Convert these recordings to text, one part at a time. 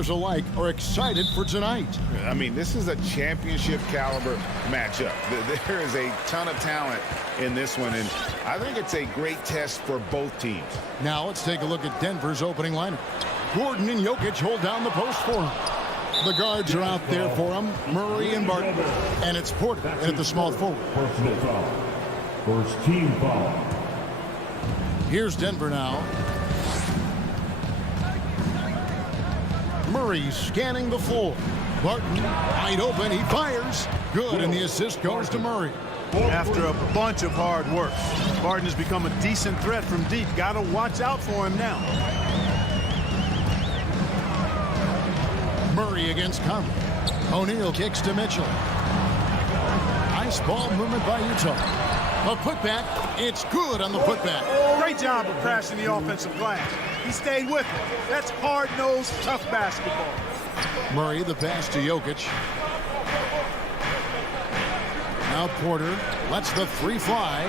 players alike are excited for tonight. I mean, this is a championship caliber matchup. There is a ton of talent in this one, and I think it's a great test for both teams. Now let's take a look at Denver's opening lineup. Gordon and Jokic hold down the post for him. The guards are out there for him, Murray and Barton. And it's Porter in at the small forward. Personal foul. First team foul. Here's Denver now. Murray scanning the floor. Barton wide open. He fires. Good, and the assist goes to Murray. After a bunch of hard work, Barton has become a decent threat from deep. Got to watch out for him now. Murray against Conley. O'Neal kicks to Mitchell. Nice ball movement by Utah. A putback. It's good on the putback. Great job of crashing the offensive glass. He stayed with it. That's hard-nosed, tough basketball. Murray, the pass to Jokic. Now Porter lets the three fly.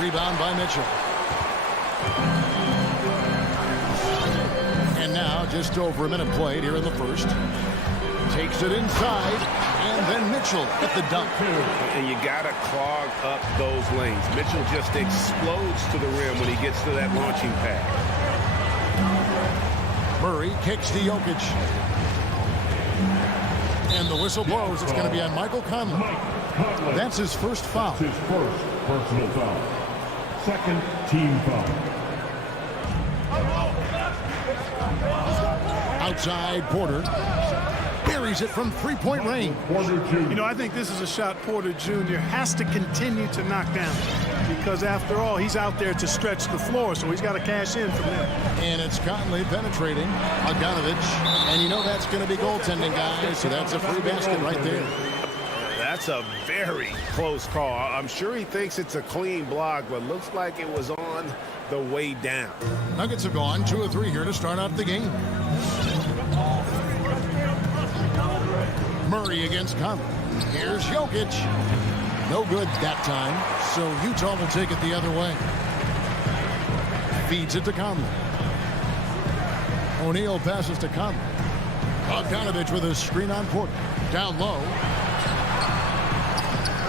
Rebound by Mitchell. And now just over a minute played here in the first. Takes it inside, and then Mitchell at the dunk. And you got to clog up those lanes. Mitchell just explodes to the rim when he gets to that launching pad. Murray kicks to Jokic. And the whistle blows. It's going to be on Michael Conley. That's his first foul. His first personal foul. Second team foul. Outside Porter. Buries it from three-point range. You know, I think this is a shot Porter Jr. has to continue to knock down, because after all, he's out there to stretch the floor, so he's got to cash in from there. And it's Conley penetrating. Bogdanovich. And you know that's going to be goaltending, guys, so that's a free basket right there. That's a very close call. I'm sure he thinks it's a clean block, but looks like it was on the way down. Nuggets have gone 2 of 3 here to start out the game. Murray against Conley. Here's Jokic. No good that time, so Utah will take it the other way. Feeds it to Conley. O'Neal passes to Conley. Bogdanovich with a screen on Porter. Down low.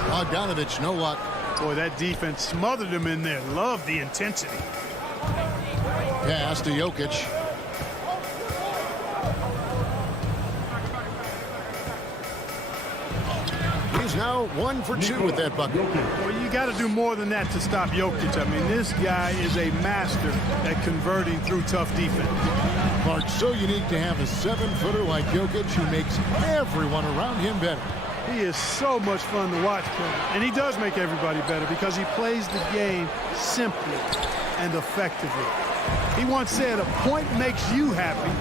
Bogdanovich, no luck. Boy, that defense smothered him in there. Love the intensity. Pass to Jokic. He's now 1 for 2 with that bucket. Well, you got to do more than that to stop Jokic. I mean, this guy is a master at converting through tough defense. Clark, so unique to have a 7-footer like Jokic who makes everyone around him better. He is so much fun to watch, and he does make everybody better because he plays the game simply and effectively. He once said, a point makes you happy,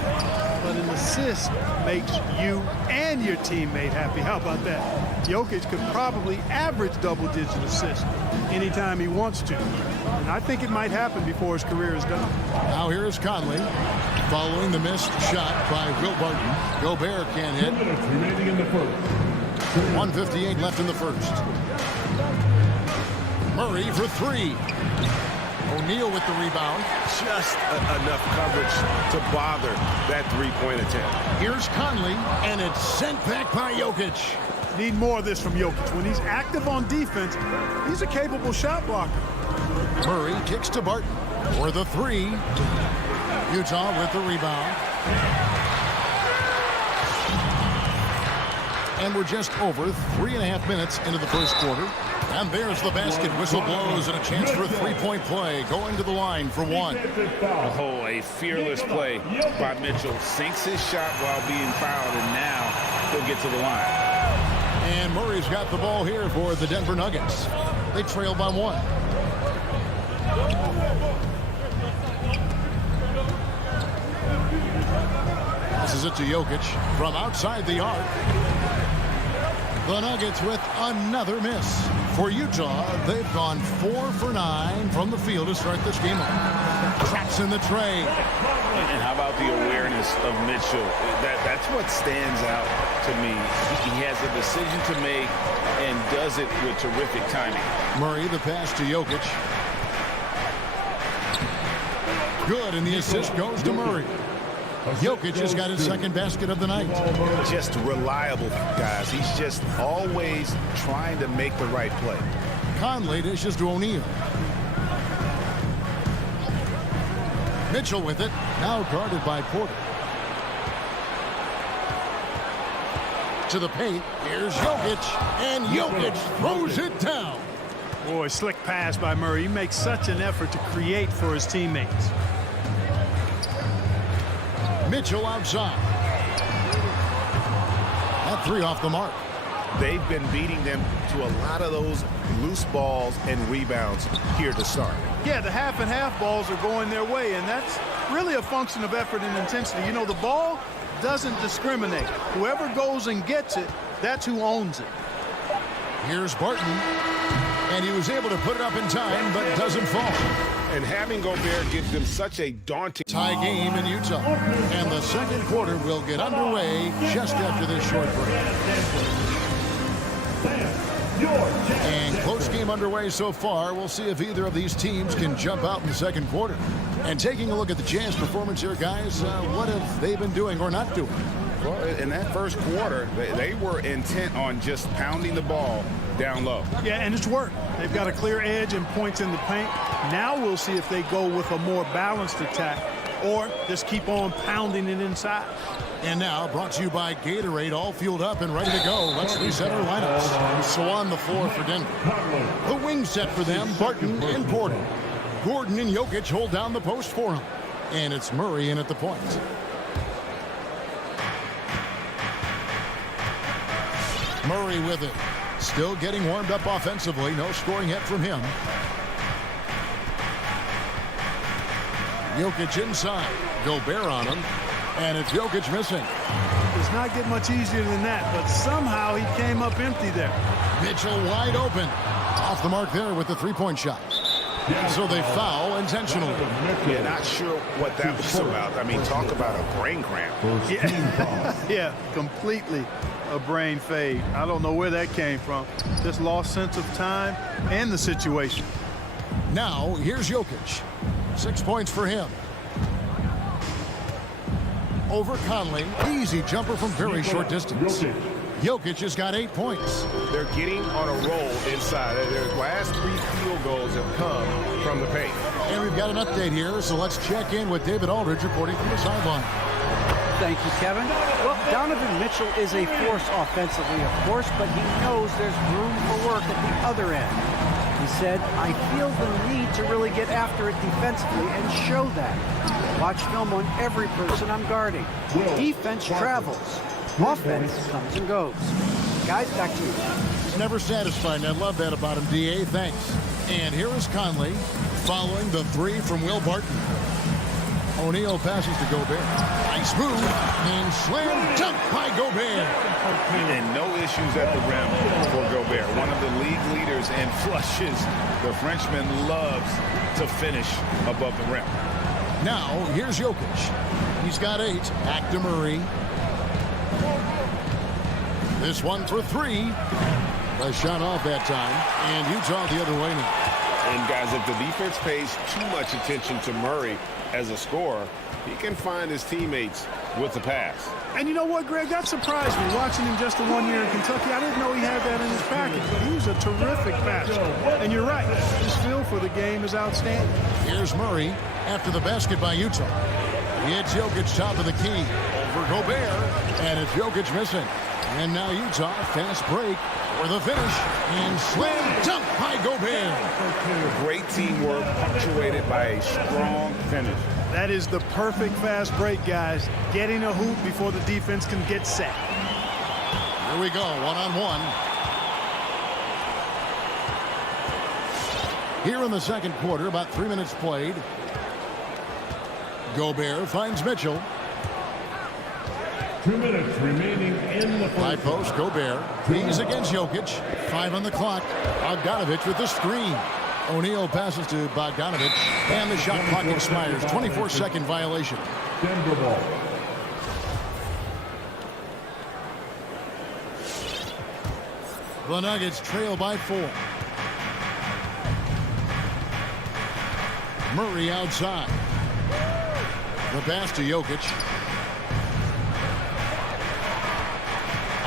but an assist makes you and your teammate happy. How about that? Jokic could probably average double-digit assists anytime he wants to. And I think it might happen before his career is done. Now here is Conley following the missed shot by Will Barton. Gobert can't hit. 2 minutes remaining in the first. 1:58 left in the first. Murray for 3. O'Neal with the rebound. Just enough coverage to bother that three-point attempt. Here's Conley, and it's sent back by Jokic. Need more of this from Jokic. When he's active on defense, he's a capable shot blocker. Murray kicks to Barton for the 3. Utah with the rebound. And we're just over 3.5 minutes into the first quarter. And there's the basket. Whistle blows and a chance for a three-point play. Going to the line for 1. Oh, a fearless play by Mitchell. Sinks his shot while being fouled, and now he'll get to the line. And Murray's got the ball here for the Denver Nuggets. They trail by 1. This is it to Jokic from outside the arc. The Nuggets with another miss. For Utah, they've gone 4 for 9 from the field to start this game off. Traps in the tray. And how about the awareness of Mitchell? That's what stands out to me. He has a decision to make and does it with terrific timing. Murray, the pass to Jokic. Good, and the assist goes to Murray. Jokic has got his second basket of the night. Just reliable, guys. He's just always trying to make the right play. Conley dishes to O'Neal. Mitchell with it, now guarded by Porter. To the paint, here's Jokic, and Jokic throws it down. Boy, slick pass by Murray. He makes such an effort to create for his teammates. Mitchell outside. That three off the mark. They've been beating them to a lot of those loose balls and rebounds here to start. Yeah, the half and half balls are going their way, and that's really a function of effort and intensity. You know, the ball doesn't discriminate. Whoever goes and gets it, that's who owns it. Here's Barton, and he was able to put it up in time, but doesn't fall. And having Gobert gives them such a daunting Tie game in Utah, and the second quarter will get underway just after this short break. And close game underway so far. We'll see if either of these teams can jump out in the second quarter. And taking a look at the Jazz performance here, guys, what have they been doing or not doing? Well, in that first quarter, they were intent on just pounding the ball down low. Yeah, and it's worked. They've got a clear edge and points in the paint. Now we'll see if they go with a more balanced attack or just keep on pounding it inside. And now, brought to you by Gatorade, all fueled up and ready to go. Let's reset our lineups. So on the floor for Denver. The wing set for them, Barton and Porter. Gordon and Jokic hold down the post for him. And it's Murray in at the point. Murray with it. Still getting warmed up offensively. No scoring yet from him. Jokic inside. Gobert on him. And it's Jokic missing. Does not get much easier than that, but somehow he came up empty there. Mitchell wide open. Off the mark there with the three-point shot. So they foul intentionally. Yeah, not sure what that was about. I mean, talk about a brain cramp. Yeah, completely a brain fade. I don't know where that came from. Just lost sense of time and the situation. Now, here's Jokic. 6 points for him. Over Conley. Easy jumper from very short distance. Jokic has got 8 points. They're getting on a roll inside. Their last 3 field goals have come from the paint. And we've got an update here, so let's check in with David Aldridge reporting from the sideline. Thank you, Kevin. Well, Donovan Mitchell is a force offensively, of course, but he knows there's room for work at the other end. He said, I feel the need to really get after it defensively and show that. Watch film on every person I'm guarding. Defense travels. Offense comes and goes. Guys, back to you. He's never satisfied, and I love that about him, D.A. Thanks. And here is Conley following the three from Will Barton. O'Neal passes to Gobert. Nice move, and slam dunk by Gobert. And no issues at the rim for Gobert. One of the league leaders in flushes. The Frenchman loves to finish above the rim. Now, here's Jokic. He's got 8. Back to Murray. This one for 3. A shot off that time, and Utah the other way now. And guys, if the defense pays too much attention to Murray as a scorer, he can find his teammates with the pass. And you know what, Greg? That surprised me. Watching him just in 1 year in Kentucky, I didn't know he had that in his package, but he was a terrific passer. And you're right, his feel for the game is outstanding. Here's Murray after the basket by Utah. It's Jokic top of the key over Gobert, and it's Jokic missing. And now Utah, fast break for the finish, and slam dunk by Gobert. Great teamwork punctuated by a strong finish. That is the perfect fast break, guys. Getting a hoop before the defense can get set. Here we go, one-on-one. Here in the second quarter, about 3 minutes played. Gobert finds Mitchell. 2 minutes remaining in the High post, Gobert. He's against Jokic. 5 on the clock. Bogdanovich with the screen. O'Neal passes to Bogdanovich, and the shot clock expires. 24-second violation. Denver ball. The Nuggets trail by 4. Murray outside. The pass to Jokic.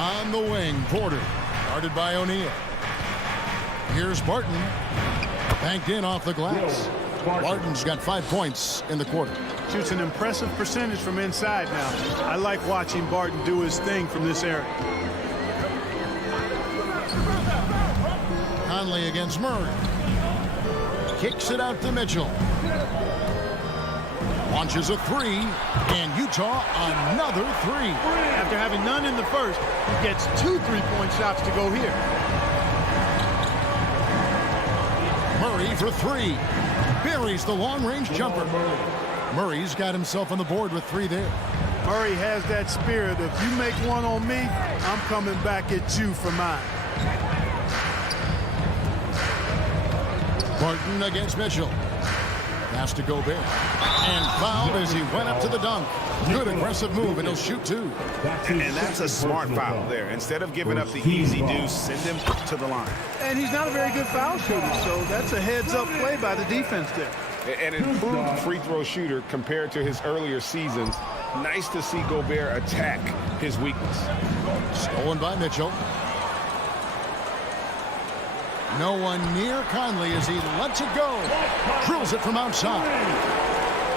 On the wing, Porter. Guarded by O'Neal. Here's Barton. Banked in off the glass. Barton's got 5 points in the quarter. Shoots an impressive percentage from inside now. I like watching Barton do his thing from this area. Conley against Murray. Kicks it out to Mitchell. Launches a three, and Utah another three. After having none in the first, he gets 2 3-point shots to go here. Murray for three. Buries the long-range jumper. Murray's got himself on the board with 3 there. Murray has that spirit. If you make one on me, I'm coming back at you for mine. Barton against Mitchell. Pass to Gobert. And fouled as he went up to the dunk. Good aggressive move, and he'll shoot 2. And that's a smart foul there. Instead of giving up the easy deuce, send him to the line. And he's not a very good foul shooter, so that's a heads-up play by the defense there. An improved free throw shooter compared to his earlier seasons. Nice to see Gobert attack his weakness. Stolen by Mitchell. No one near Conley as he lets it go. Drills it from outside.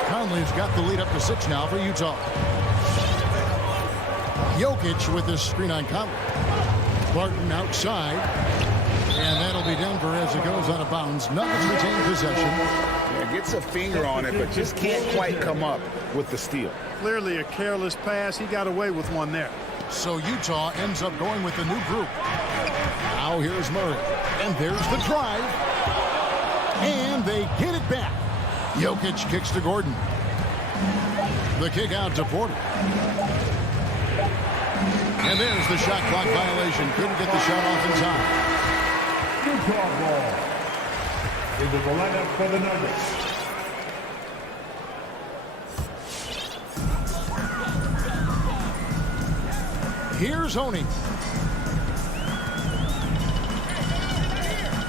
Conley's got the lead up to 6 now for Utah. Jokic with this screen on Conley. Barton outside. And that'll be Denver as it goes out of bounds. Nuggets retain possession. Yeah, gets a finger on it, but just can't quite come up with the steal. Clearly a careless pass. He got away with one there. So Utah ends up going with the new group. Now here's Murray. And there's the drive. And they get it back. Jokic kicks to Gordon. The kick out to Porter. And there's the shot clock violation. Couldn't get the shot off in time. Utah ball. Into the lineup for the Nuggets. Here's Honey.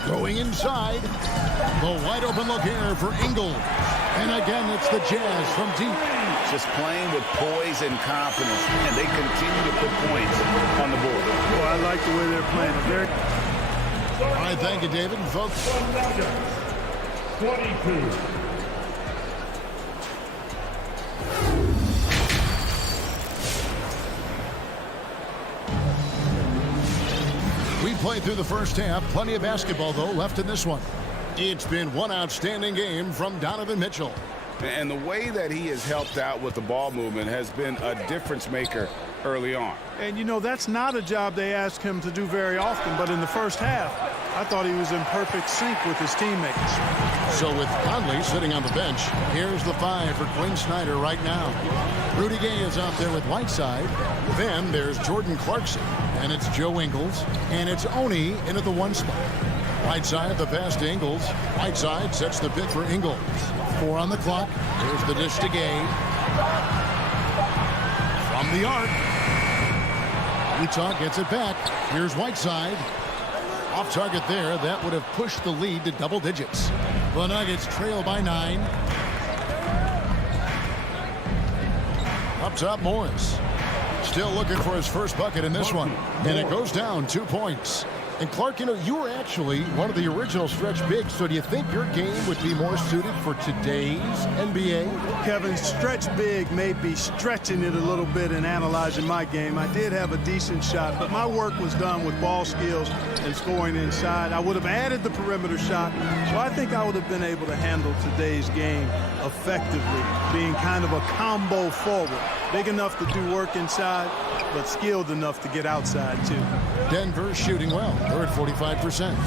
Going inside. The wide open look here for Ingles. And again, it's the Jazz from deep. Just playing with poise and confidence, and they continue to put points on the board. Well, I like the way they're playing. All right, thank you, David. And folks, 22. we played through the first half. Plenty of basketball, though, left in this one. It's been one outstanding game from Donovan Mitchell. And the way that he has helped out with the ball movement has been a difference maker early on. And, you know, that's not a job they ask him to do very often. But in the first half, I thought he was in perfect sync with his teammates. So with Conley sitting on the bench, here's the 5 for Quinn Snyder right now. Rudy Gay is out there with Whiteside. Then there's Jordan Clarkson. And it's Joe Ingles. And it's Oni into the 1 spot. Whiteside, the pass to Ingles. Whiteside sets the pick for Ingles. 4 on the clock. Here's the dish to Gay. From the arc. Utah gets it back. Here's Whiteside. Off target there. That would have pushed the lead to double digits. The Nuggets trail by 9. Up top, Morris. Still looking for his first bucket in this one. And it goes down 2 points. And Clark, you know, you were actually one of the original stretch bigs, so do you think your game would be more suited for today's NBA? Kevin, stretch big may be stretching it a little bit and analyzing my game. I did have a decent shot, but my work was done with ball skills and scoring inside. I would have added the perimeter shot, so I think I would have been able to handle today's game effectively, being kind of a combo forward. Big enough to do work inside, but skilled enough to get outside, too. Denver shooting well. They're at 45%.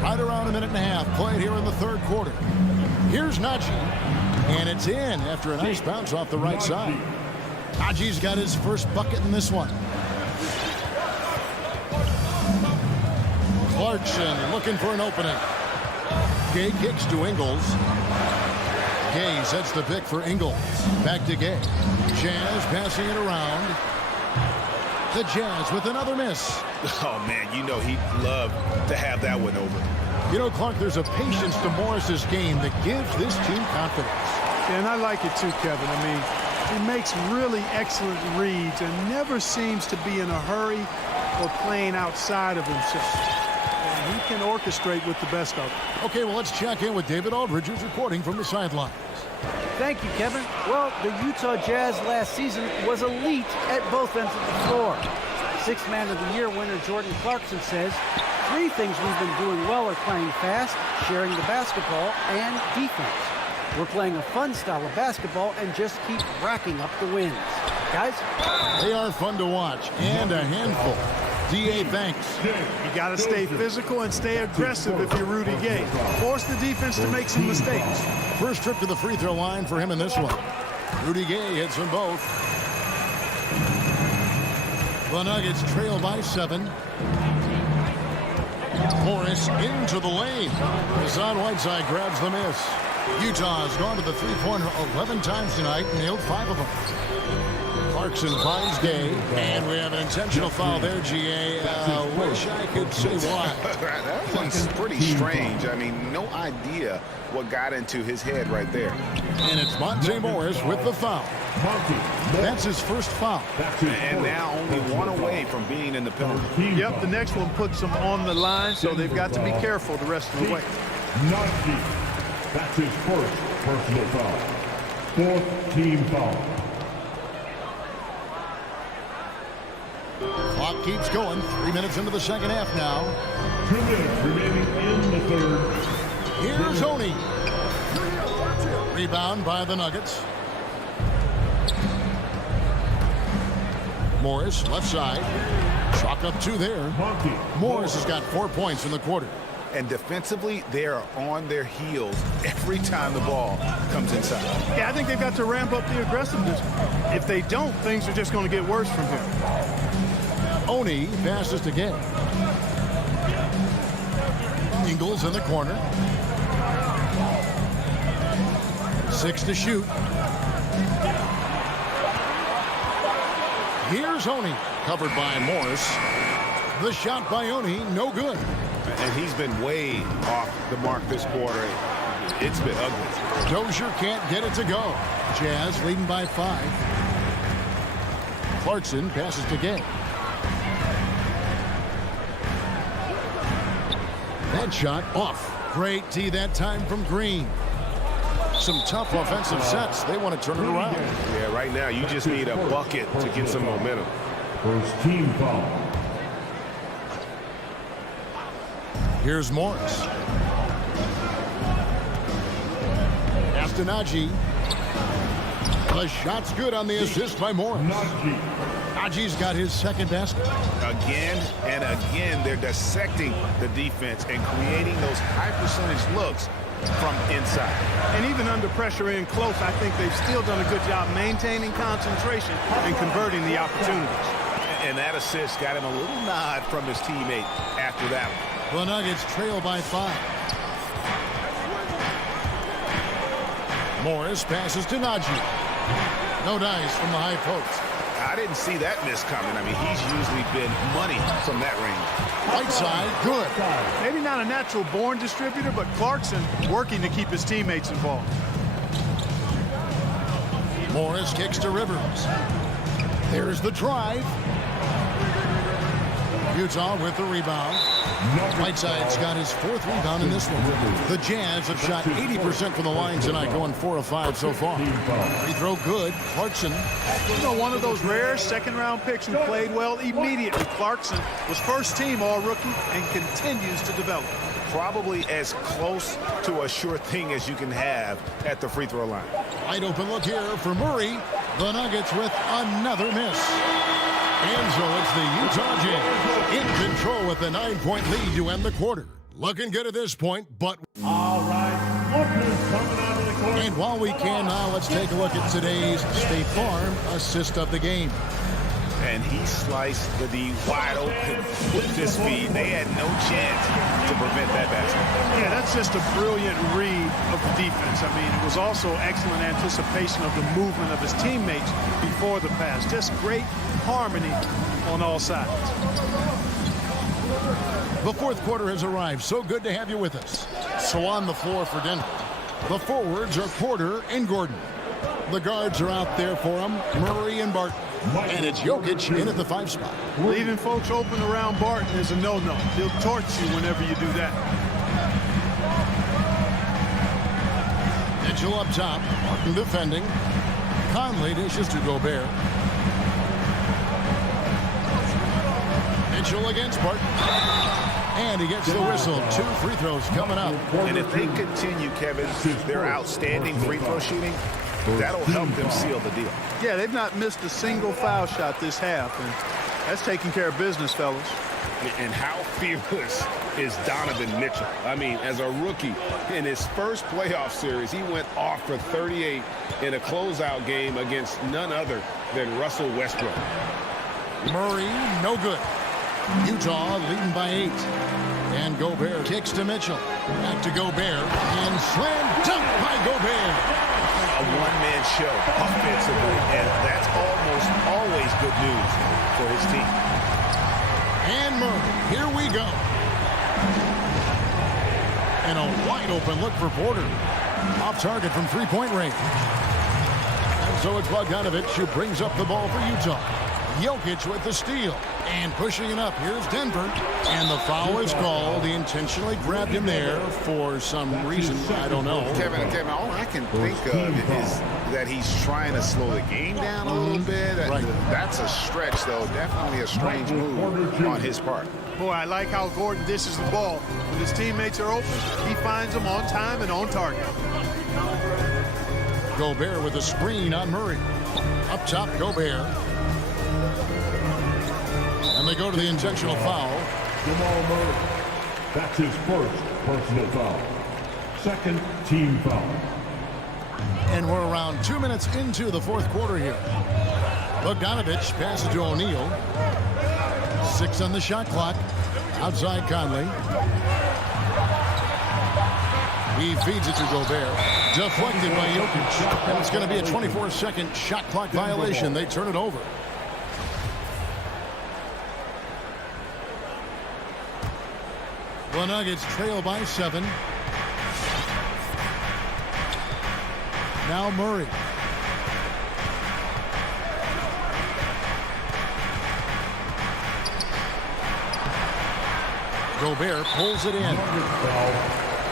Right around a minute and a half played here in the third quarter. Here's Najee. And it's in after a nice bounce off the right side. Najee's got his first bucket in this one. Clarkson looking for an opening. Gay kicks to Ingles. Gay sets the pick for Ingles. Back to Gay. Jazz passing it around. The Jazz with another miss. Oh, man, you know he'd love to have that one over. You know, Clark, there's a patience to Morris's game that gives this team confidence. And I like it too, Kevin. I mean, He makes really excellent reads and never seems to be in a hurry or playing outside of himself. And he can orchestrate with the best of them. Okay, well, let's check in with David Aldridge, who's reporting from the sidelines. Thank you, Kevin. Well, the Utah Jazz last season was elite at both ends of the floor. Sixth Man of the Year winner Jordan Clarkson says, 3 things we've been doing well are playing fast, sharing the basketball, and defense. We're playing a fun style of basketball and just keep racking up the wins. Guys? They are fun to watch and a handful. D.A. thanks. You got to stay physical and stay aggressive if you're Rudy Gay. Force the defense to make some mistakes. First trip to the free throw line for him in this one. Rudy Gay hits them both. The Nuggets trail by 7. Morris into the lane. Hassan Whiteside grabs the miss. Utah has gone to the three-pointer 11 times tonight and nailed 5 of them. Clarkson finds Gay, and we have an intentional foul there, G.A. Wish I could say why. That one's pretty strange. I mean, no idea what got into his head right there. And it's Monte Morris with the foul. That's his first foul. And now only 1 away from being in the penalty. Yep, the next one puts them on the line, so they've got to be careful the rest of the way. Not deep. That's his first personal foul. 4th team foul. Clock keeps going. 3 minutes into the second half now. 2 minutes remaining in the third. Here's Oni. Rebound by the Nuggets. Morris, left side. Chalk up 2 there. Morris has got 4 points in the quarter. And defensively, they are on their heels every time the ball comes inside. Yeah, I think they've got to ramp up the aggressiveness. If they don't, things are just going to get worse from here. Oni passes to Gay. Ingles in the corner. 6 to shoot. Here's Oni, covered by Morris. The shot by Oni, no good. And he's been way off the mark this quarter. It's been ugly. Dozier can't get it to go. Jazz leading by 5. Clarkson passes to Gay. That shot off. Great D that time from Green. Some tough offensive sets. They want to turn it around. Yeah, right now you just need a bucket to get some momentum. First team foul. Here's Morris. Astenaji. The shot's good on the assist by Morris. Naji's got his second basket. Again and again, they're dissecting the defense and creating those high percentage looks from inside. And even under pressure in close, I think they've still done a good job maintaining concentration and converting the opportunities. And that assist got him a little nod from his teammate after that one. The Nuggets trail by 5. Morris passes to Naji. No dice from the high post. I didn't see that miss coming. I mean, he's usually been money from that range. Right side, good. Maybe not a natural-born distributor, but Clarkson working to keep his teammates involved. Morris kicks to Rivers. There's the drive. Utah with the rebound. Whiteside's got his 4th rebound in this one. The Jazz have shot 80% from the line tonight, going 4 of 5 so far. Free throw good. Clarkson. You know, one of those rare second-round picks who played well immediately. Clarkson was first team all-rookie and continues to develop. Probably as close to a sure thing as you can have at the free throw line. Wide open look here for Murray. The Nuggets with another miss. And so it's the Utah Jazz in control with a 9-point lead to end the quarter. Looking good at this point, but... All right, lookers coming out of the court. And while we can now, let's take a look at today's State Farm assist of the game. And he sliced the D wide open with his feet. They had no chance to prevent that basket. Yeah, that's just a brilliant read of the defense. I mean, it was also excellent anticipation of the movement of his teammates before the pass. Just great harmony on all sides. The 4th quarter has arrived. So good to have you with us. So on the floor for Denver, the forwards are Porter and Gordon. The guards are out there for him, Murray and Barton. And it's Jokic in at the 5 spot. Leaving folks open around Barton is a no-no. He'll torch you whenever you do that. Mitchell up top, Barton defending. Conley dishes to Gobert. Mitchell against Barton. And he gets the whistle. 2 free throws coming up. And if they continue, Kevin, their outstanding free throw shooting, that'll help them seal the deal. Yeah, they've not missed a single foul shot this half, and that's taking care of business, fellas. And how fearless is Donovan Mitchell? I mean, as a rookie, in his first playoff series, he went off for 38 in a closeout game against none other than Russell Westbrook. Murray, no good. Utah leading by 8. And Gobert kicks to Mitchell. Back to Gobert. And slam dunk by Gobert. A one-man show offensively, and that's almost always good news for his team. And Murray, here we go. And a wide open look for Porter. Off target from 3-point range. And so it's Bogdanovic who brings up the ball for Utah. Jokic with the steal. And pushing it up. Here's Denver. And the foul is called. He intentionally grabbed him there for some reason. I don't know. Kevin, all I can think of is that he's trying to slow the game down a little bit. Right. That's a stretch, though. Definitely a strange move on his part. Boy, I like how Gordon dishes the ball. When his teammates are open, he finds them on time and on target. Gobert with a screen on Murray. Up top, Gobert. And they go to the intentional foul. Jamal Murray. That's his first personal foul. Second team foul. And we're around 2 minutes into the 4th quarter here. Bogdanovic passes to O'Neal. 6 on the shot clock. Outside Conley. He feeds it to Gobert. Deflected by Jokic. And it's going to be a 24-second shot clock violation. They turn it over. The Nuggets trail by 7. Now Murray. Gobert pulls it in.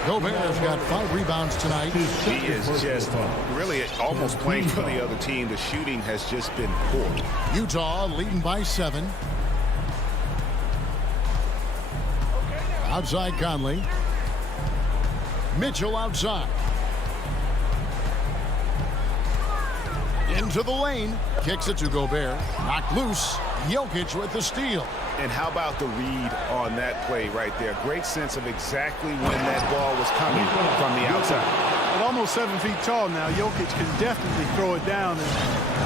Gobert has got 5 rebounds tonight. He is just really almost playing for the other team. The shooting has just been poor. Utah leading by 7. Outside Conley. Mitchell outside. Into the lane. Kicks it to Gobert. Knocked loose. Jokic with the steal. And how about the read on that play right there? Great sense of exactly when that ball was coming from the outside. At almost 7 feet tall now, Jokic can definitely throw it down, and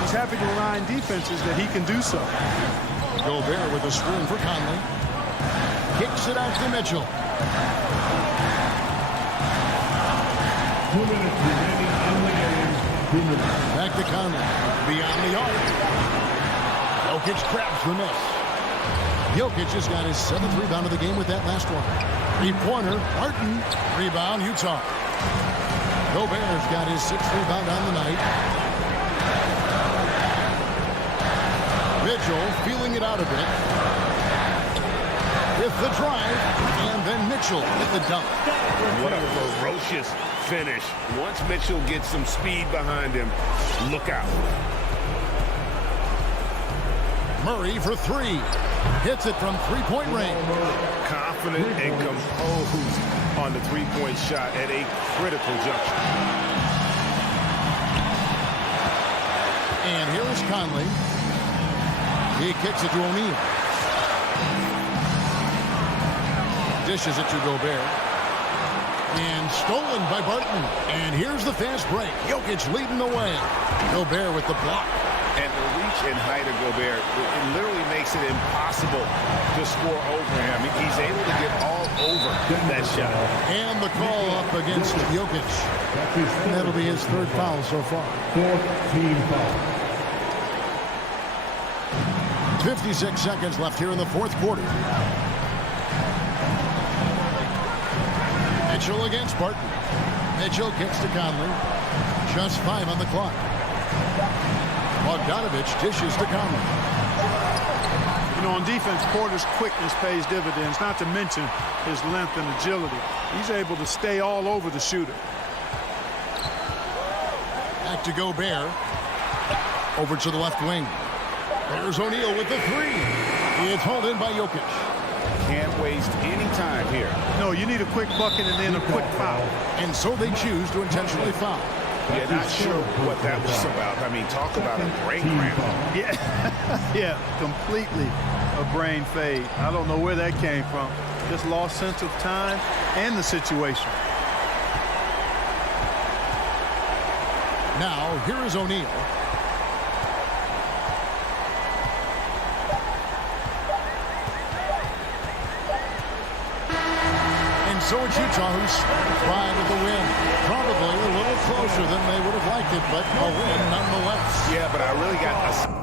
he's happy to remind defenses that he can do so. Gobert with a screen for Conley. Kicks it out to Mitchell. 2 minutes remaining in the game. 2 minutes. Back to Conley. Beyond the arc. Jokic grabs the miss. Jokic has got his 7th rebound of the game with that last one. 3-pointer. Barton. Rebound, Utah. Gobert's got his 6th rebound on the night. Mitchell feeling it out a bit. With the drive, and then Mitchell with the dunk. What a ferocious finish. Once Mitchell gets some speed behind him, look out. Murray for 3. Hits it from 3-point range. Confident and composed on the 3-point shot at a critical juncture. And here is Conley. He kicks it to O'Neal. Dishes it to Gobert. And stolen by Barton. And here's the fast break. Jokic leading the way. Gobert with the block. And the reach and height of Gobert, it literally makes it impossible to score over him. He's able to get all over that shot. And the call up against Jokic. And that'll be his 3rd foul so far. 4th team foul. 56 seconds left here in the 4th quarter. Mitchell against Barton. Mitchell kicks to Conley. Just 5 on the clock. Bogdanovich dishes to Conley. You know, on defense, Porter's quickness pays dividends, not to mention his length and agility. He's able to stay all over the shooter. Back to Gobert. Over to the left wing. There's O'Neal with the three. It's hauled in by Jokic. Can't waste any time here. No, you need a quick bucket and then a quick foul. And so they choose to intentionally foul. Yeah, not sure what that was about. I mean, talk about a brain cramp. Yeah, yeah, completely a brain fade. I don't know where that came from. Just lost sense of time and the situation. Now, here is O'Neal. And so it's Utah who's satisfied with the win. Probably a little closer than they would have liked it, but a win nonetheless. Yeah, but I really got a...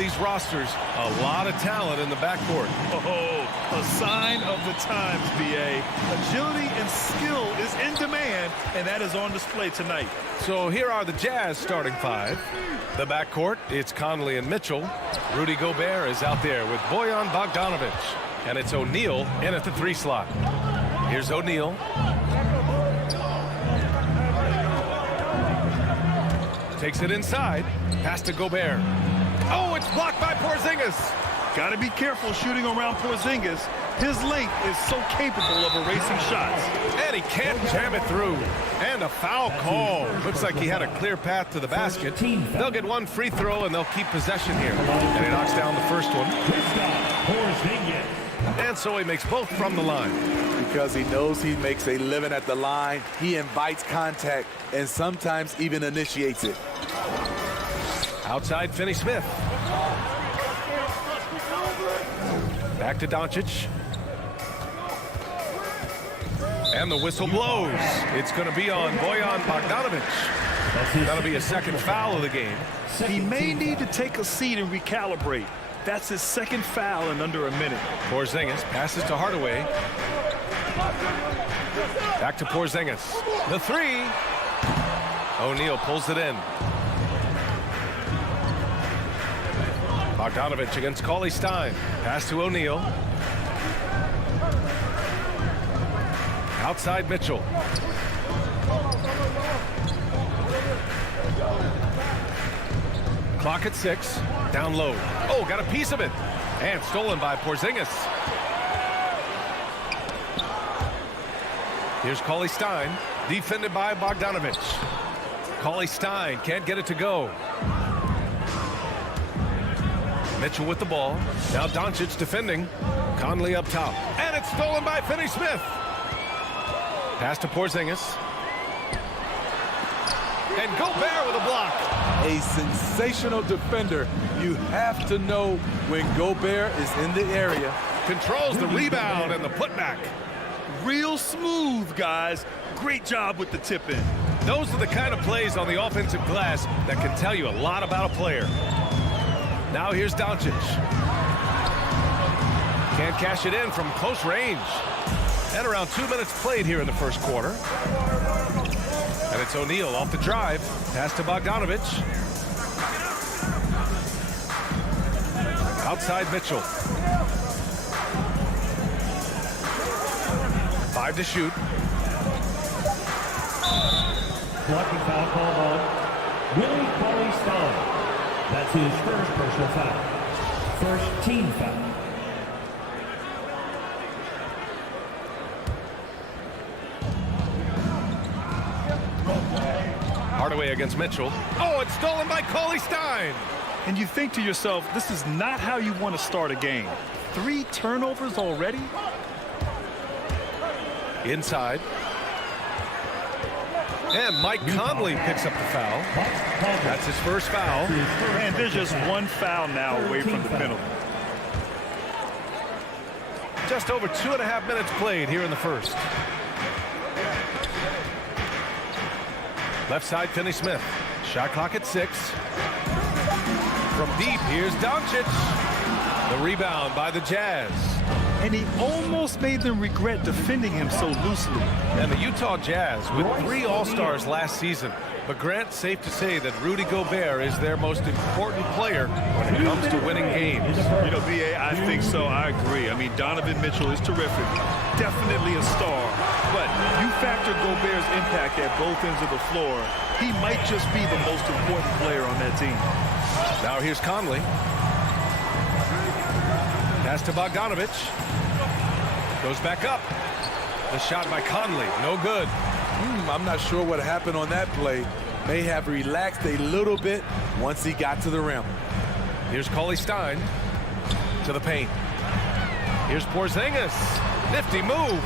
these rosters, a lot of talent in the backcourt. Oh, a sign of the times, B.A. Agility and skill is in demand, and that is on display tonight. So here are the Jazz starting five. The backcourt, it's Conley and Mitchell. Rudy Gobert is out there with Bojan Bogdanovic. And it's O'Neal in at the 3 slot. Here's O'Neal. Takes it inside. Pass to Gobert. Oh, it's blocked by Porzingis. Got to be careful shooting around Porzingis. His length is so capable of erasing shots. And he can't jam it through. And a foul call. Looks like he had a clear path to the basket. They'll get one free throw, and they'll keep possession here. And he knocks down the first one. And so he makes both from the line. Because he knows he makes a living at the line, he invites contact and sometimes even initiates it. Outside Finney-Smith. Back to Doncic. And the whistle blows. It's going to be on Bojan Bogdanovic. That'll be a second foul of the game. He may need to take a seat and recalibrate. That's his second foul in under a minute. Porzingis passes to Hardaway. Back to Porzingis. The 3. O'Neal pulls it in. Bogdanovic against Cauley Stein. Pass to O'Neal. Outside Mitchell. Clock at 6. Down low. Oh, got a piece of it. And stolen by Porzingis. Here's Cauley Stein. Defended by Bogdanovic. Cauley Stein can't get it to go. Mitchell with the ball. Now Doncic defending. Conley up top. And it's stolen by Finney-Smith. Pass to Porzingis. And Gobert with a block. A sensational defender. You have to know when Gobert is in the area. Controls the rebound and the putback. Real smooth, guys. Great job with the tip-in. Those are the kind of plays on the offensive glass that can tell you a lot about a player. Now here's Doncic. Can't cash it in from close range. And around 2 minutes played here in the first quarter. And it's O'Neal off the drive. Pass to Bogdanovic. Outside Mitchell. 5 to shoot. Blocking foul called on Willie Cauley-Stein. That's his first personal foul. First team foul. Hardaway against Mitchell. Oh, it's stolen by Cauley Stein. And you think to yourself, this is not how you want to start a game. 3 turnovers already? Inside. And Mike Conley picks up the foul. That's his first foul. And there's just one foul now away from the penalty. Just over 2.5 minutes played here in the first. Left side, Finney-Smith. Shot clock at 6. From deep, here's Doncic. The rebound by the Jazz. And he almost made them regret defending him so loosely. And the Utah Jazz with 3 All-Stars last season. But Grant, safe to say that Rudy Gobert is their most important player when it comes to winning games. You know, B.A., I think so. I agree. I mean, Donovan Mitchell is terrific. Definitely a star. But you factor Gobert's impact at both ends of the floor, he might just be the most important player on that team. Now here's Conley. Pass to Bogdanovic. Goes back up. The shot by Conley. No good. I'm not sure what happened on that play. May have relaxed a little bit once he got to the rim. Here's Cauley Stein to the paint. Here's Porzingis. Nifty move.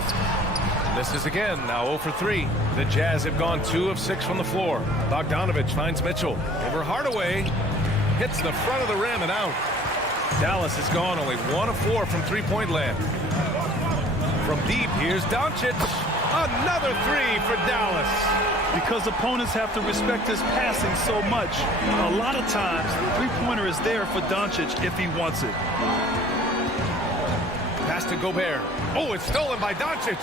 Misses again. Now 0 for 3. The Jazz have gone 2 of 6 from the floor. Bogdanovic finds Mitchell. Over Hardaway. Hits the front of the rim and out. Dallas has gone only 1 of 4 from three-point land. From deep, here's Doncic. Another 3 for Dallas. because opponents have to respect his passing so much. A lot of times, the three-pointer is there for Doncic if he wants it. Pass to Gobert. Oh, it's stolen by Doncic.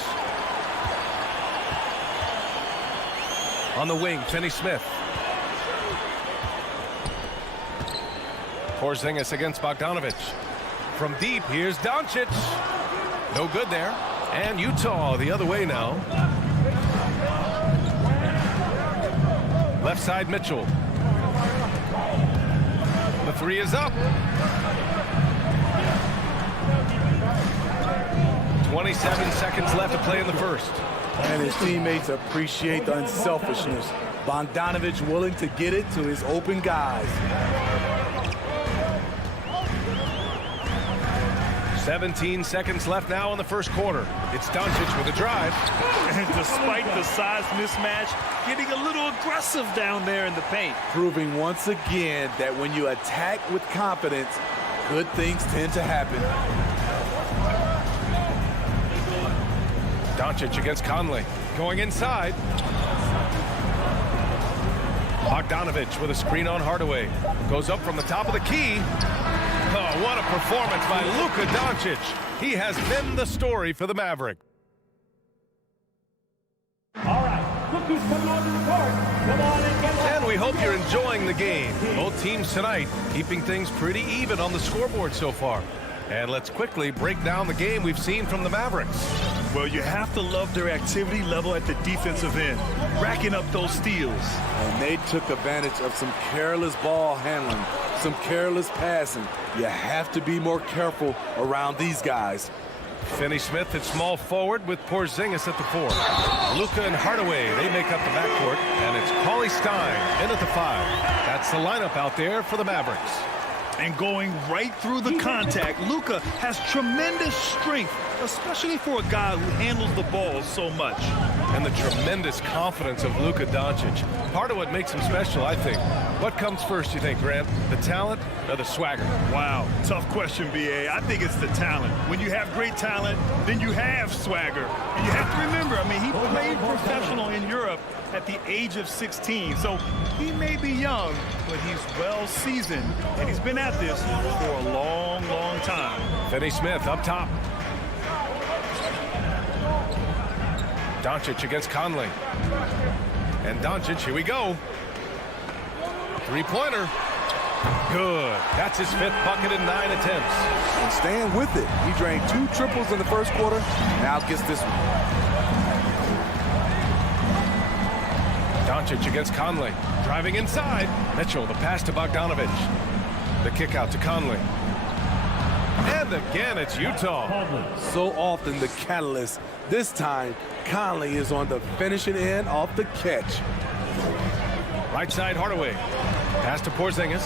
On the wing, Finney Smith. Porzingis against Bogdanovic. From deep, here's Doncic. No good there. And Utah the other way now. Left side, Mitchell. The three is up. 27 seconds left to play in the first. And his teammates appreciate the unselfishness. Bogdanovic willing to get it to his open guys. 17 seconds left now in the first quarter. It's Doncic with a drive. And despite the size mismatch, getting a little aggressive down there in the paint. Proving once again that when you attack with confidence, good things tend to happen. Doncic against Conley. Going inside. Bogdanovic with a screen on Hardaway. Goes up from the top of the key. Oh, what a performance by Luka Doncic. He has been the story for the Maverick. All right, Cookie's coming onto the court. Come on and get And we hope you're enjoying the game. Both teams tonight keeping things pretty even on the scoreboard so far. And let's quickly break down the game we've seen from the Mavericks. Well, you have to love their activity level at the defensive end, racking up those steals. And they took advantage of some careless ball handling, some careless passing. You have to be more careful around these guys. Finney Smith at small forward with Porzingis at the 4. Luka and Hardaway, they make up the backcourt. And it's Cauley Stein in at the 5. That's the lineup out there for the Mavericks. And going right through the contact, Luka has tremendous strength, especially for a guy who handles the ball so much. And the tremendous confidence of Luka Doncic. Part of what makes him special, I think. What comes first, you think, Grant? The talent or the swagger? Wow, tough question, B.A. I think it's the talent. When you have great talent, then you have swagger. And you have to remember, I mean, he played professional in Europe at the age of 16. So he may be young, but he's well seasoned, and he's been at this for a long, long time. Finney Smith up top. Doncic against Conley. And Doncic, here we go. Three-pointer. Good. That's his 5th bucket in 9 attempts. And staying with it. He drained 2 triples in the first quarter. Now gets this one. Doncic against Conley. Driving inside. Mitchell, the pass to Bogdanovic. The kick out to Conley. And again, it's Utah. So often the catalyst. This time, Conley is on the finishing end off the catch. Right side, Hardaway. Pass to Porzingis.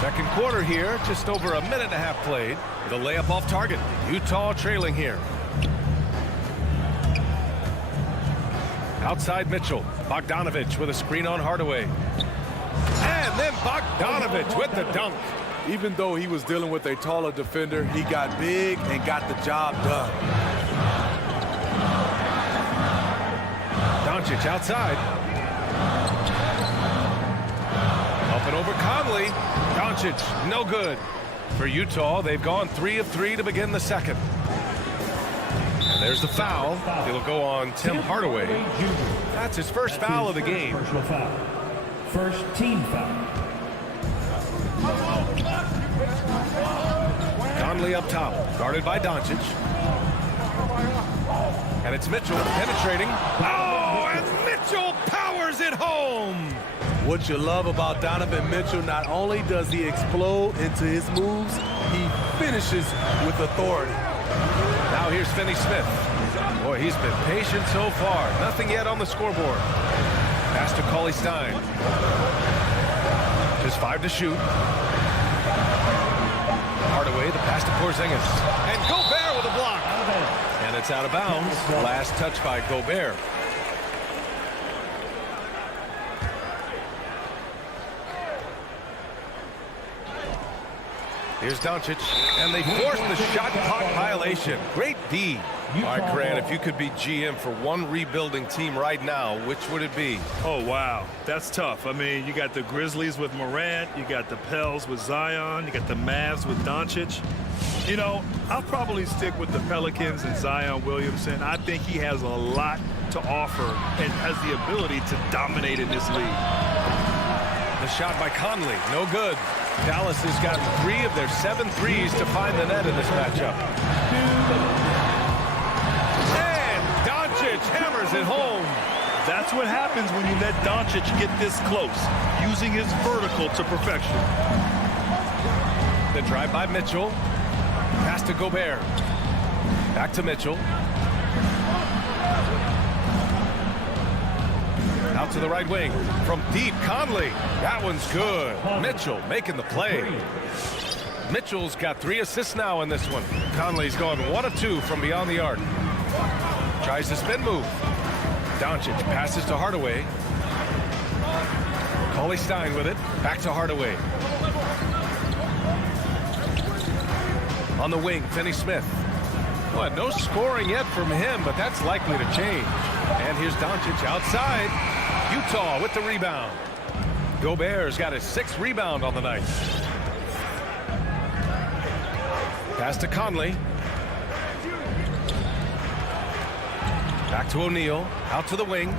Second quarter here, just over a minute and a half played. The layup off target. Utah trailing here. Outside Mitchell. Bogdanovic with a screen on Hardaway. And then Bogdanovic with the dunk. Even though he was dealing with a taller defender, he got big and got the job done. Doncic outside. Up and over Conley. Doncic, no good. For Utah, they've gone 3 of 3 to begin the second. And there's the foul. It'll go on Tim Hardaway. That's his first foul of the game. Personal foul. First team foul. Conley up top, guarded by Doncic. And it's Mitchell penetrating. Oh, and Mitchell powers it home. What you love about Donovan Mitchell, not only does he explode into his moves, he finishes with authority. Now here's Finney Smith. Boy, he's been patient so far. Nothing yet on the scoreboard. Pass to Cauley Stein. Just 5 to shoot. Hardaway, the pass to Porzingis. And Gobert with a block. And it's out of bounds. Last touch by Gobert. Here's Doncic, and they force the shot clock violation. Great D. All right, Grant, if you could be GM for one rebuilding team right now, which would it be? Oh, wow. That's tough. I mean, you got the Grizzlies with Morant. You got the Pels with Zion. You got the Mavs with Doncic. You know, I'll probably stick with the Pelicans and Zion Williamson. I think he has a lot to offer and has the ability to dominate in this league. The shot by Conley, no good. Dallas has gotten 3 of their 7 threes to find the net in this matchup. And Doncic hammers it home. That's what happens when you let Doncic get this close, using his vertical to perfection. The drive by Mitchell. Pass to Gobert. Back to Mitchell. Out to the right wing. From deep, Conley. That one's good. Mitchell making the play. Mitchell's got 3 assists now in this one. Conley's gone 1 of 2 from beyond the arc. Tries the spin move. Doncic passes to Hardaway. Cauley-Stein with it. Back to Hardaway. On the wing, Finney-Smith. Well, no scoring yet from him, but that's likely to change. And here's Doncic outside. Utah with the rebound. Gobert's got his 6th rebound on the night. Pass to Conley. Back to O'Neal. Out to the wing.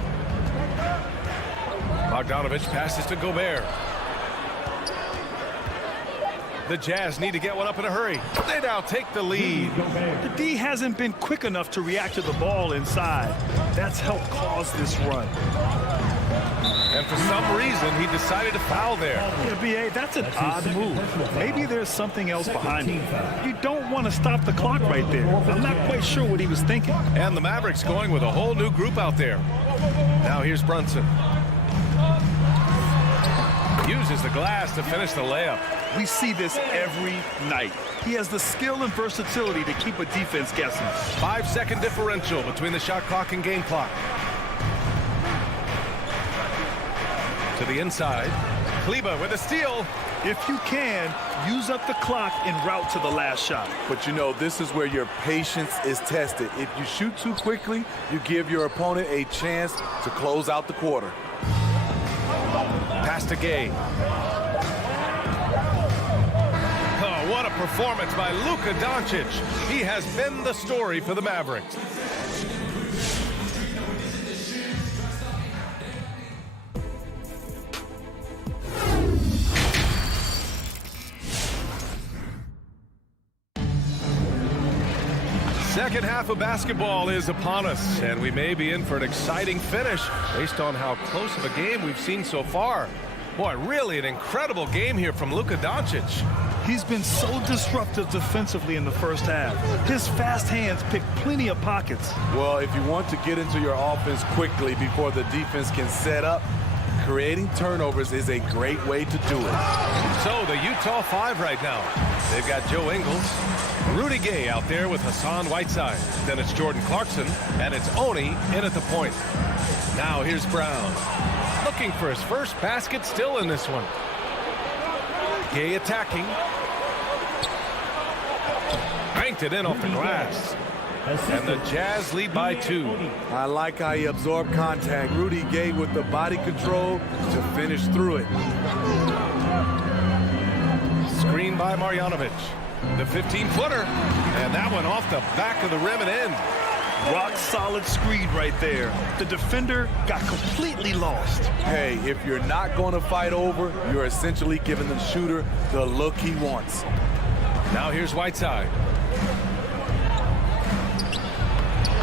Bogdanovich passes to Gobert. The Jazz need to get one up in a hurry. They now take the lead. The D hasn't been quick enough to react to the ball inside. That's helped cause this run. And for some reason, he decided to foul there. Yeah, B.A., that's an odd move. Maybe there's something else behind it. You don't want to stop the clock right there. I'm not quite sure what he was thinking. And the Mavericks going with a whole new group out there. Now here's Brunson. Uses the glass to finish the layup. We see this every night. He has the skill and versatility to keep a defense guessing. 5-second differential between the shot clock and game clock. To the inside. Kleber with a steal. If you can, use up the clock en route to the last shot. But you know, this is where your patience is tested. If you shoot too quickly, you give your opponent a chance to close out the quarter. Pass to Gay. Oh, what a performance by Luka Doncic. He has been the story for the Mavericks. Second half of basketball is upon us, and we may be in for an exciting finish based on how close of a game we've seen so far. Boy, really an incredible game here from Luka Doncic. He's been so disruptive defensively in the first half. His fast hands pick plenty of pockets. Well, if you want to get into your offense quickly before the defense can set up, creating turnovers is a great way to do it. So the Utah 5 right now. They've got Joe Ingles, Rudy Gay out there with Hassan Whiteside. Then it's Jordan Clarkson, and it's Oni in at the point. Now here's Brown. Looking for his first basket still in this one. Gay attacking. Banked it in off the glass. And the Jazz lead by 2. I like how he absorbed contact. Rudy Gay with the body control to finish through it. Screen by Marjanovic. The 15-footer. And that one off the back of the rim and in. Rock solid screen right there. The defender got completely lost. Hey, if you're not going to fight over, you're essentially giving the shooter the look he wants. Now here's Whiteside.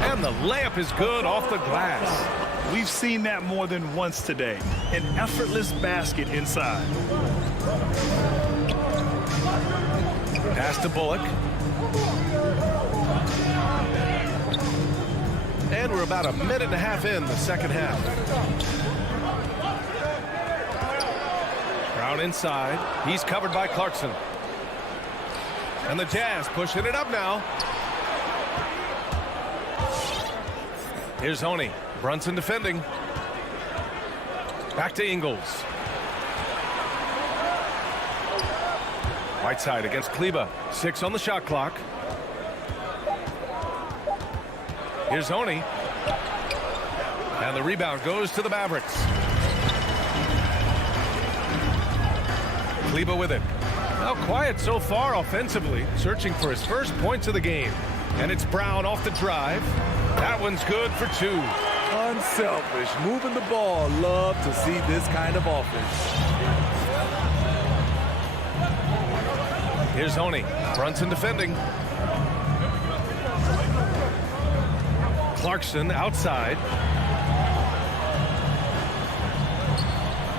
And the layup is good off the glass. We've seen that more than once today. An effortless basket inside. Pass to Bullock. And we're about a minute and a half in the second half. Brown inside. He's covered by Clarkson. And the Jazz pushing it up now. Here's Oni. Brunson defending. Back to Ingles. Right side against Kleber. 6 on the shot clock. Here's Oni. And the rebound goes to the Mavericks. Kleber with it. Now quiet so far offensively, searching for his first points of the game. And it's Brown off the drive. That one's good for 2. Unselfish, moving the ball. Love to see this kind of offense. Here's Oni. Brunson defending. Clarkson outside.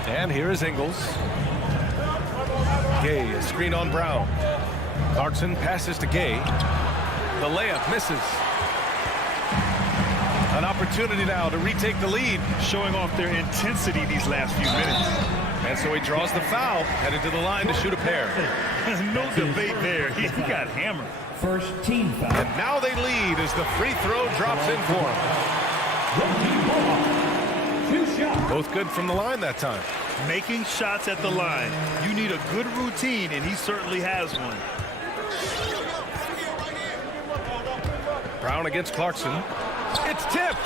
And here is Ingles. Gay, a screen on Brown. Clarkson passes to Gay. The layup misses. An opportunity now to retake the lead. Showing off their intensity these last few minutes. And so he draws the foul, headed to the line to shoot a pair. No debate there. He got hammered. First team foul. And now they lead as the free throw drops in for him. 2 shots. Both good from the line that time. Making shots at the line. You need a good routine, and he certainly has one. Brown against Clarkson. It's tipped.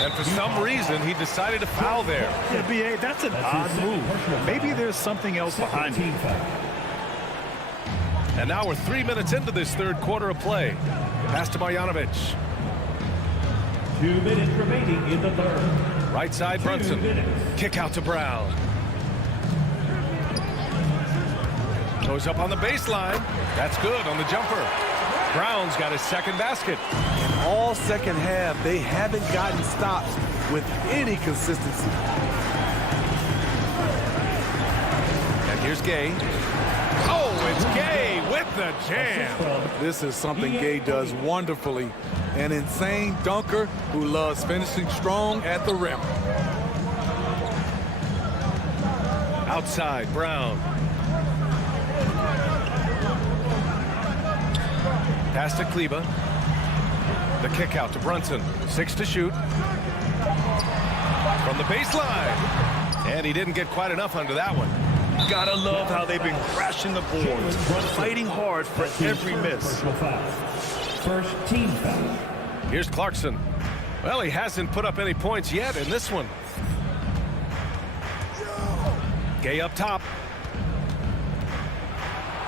And for some reason, he decided to foul there. Yeah, B.A., that's an odd move. Maybe there's something else behind it. And now we're 3 minutes into this third quarter of play. Pass to Marjanovic. 2 minutes remaining in the third. Right side, Brunson. Kick out to Brown. Goes up on the baseline. That's good on the jumper. Brown's got his second basket. All second half, they haven't gotten stops with any consistency. And here's Gay. Oh, it's Gay with the jam. This is something Gay does wonderfully. An insane dunker who loves finishing strong at the rim. Outside, Brown. Pass to Kleber. The kick out to Brunson. 6 to shoot. From the baseline. And he didn't get quite enough under that one. Gotta love how they've been crashing the boards, fighting hard for every miss. First team foul. Here's Clarkson. Well, he hasn't put up any points yet in this one. Gay up top.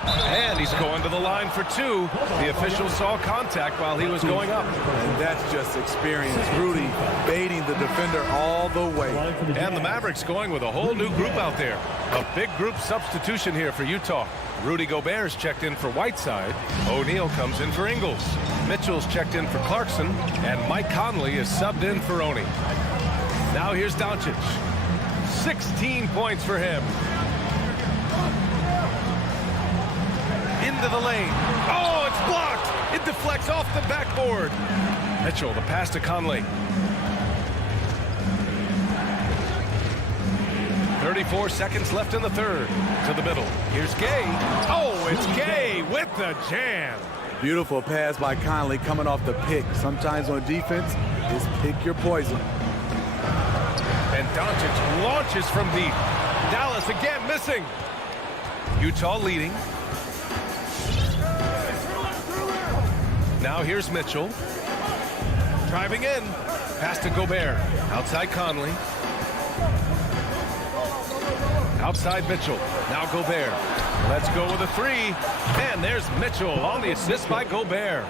And he's going to the line for 2. The official saw contact while he was going up. And that's just experience. Rudy baiting the defender all the way. And the Mavericks going with a whole new group out there. A big group substitution here for Utah. Rudy Gobert's checked in for Whiteside. O'Neal comes in for Ingles. Mitchell's checked in for Clarkson. And Mike Conley is subbed in for Oni. Now here's Doncic. 16 points for him. Into the lane. Oh, it's blocked. It deflects off the backboard. Mitchell, the pass to Conley. 34 seconds left in the third. To the middle. Here's Gay. Oh, it's Gay with the jam. Beautiful pass by Conley coming off the pick. Sometimes on defense, is pick your poison. And Doncic launches from deep. Dallas again missing. Utah leading. Now here's Mitchell. Driving in. Pass to Gobert. Outside Conley. Outside Mitchell. Now Gobert. Let's go with a 3. And there's Mitchell on the assist by Gobert.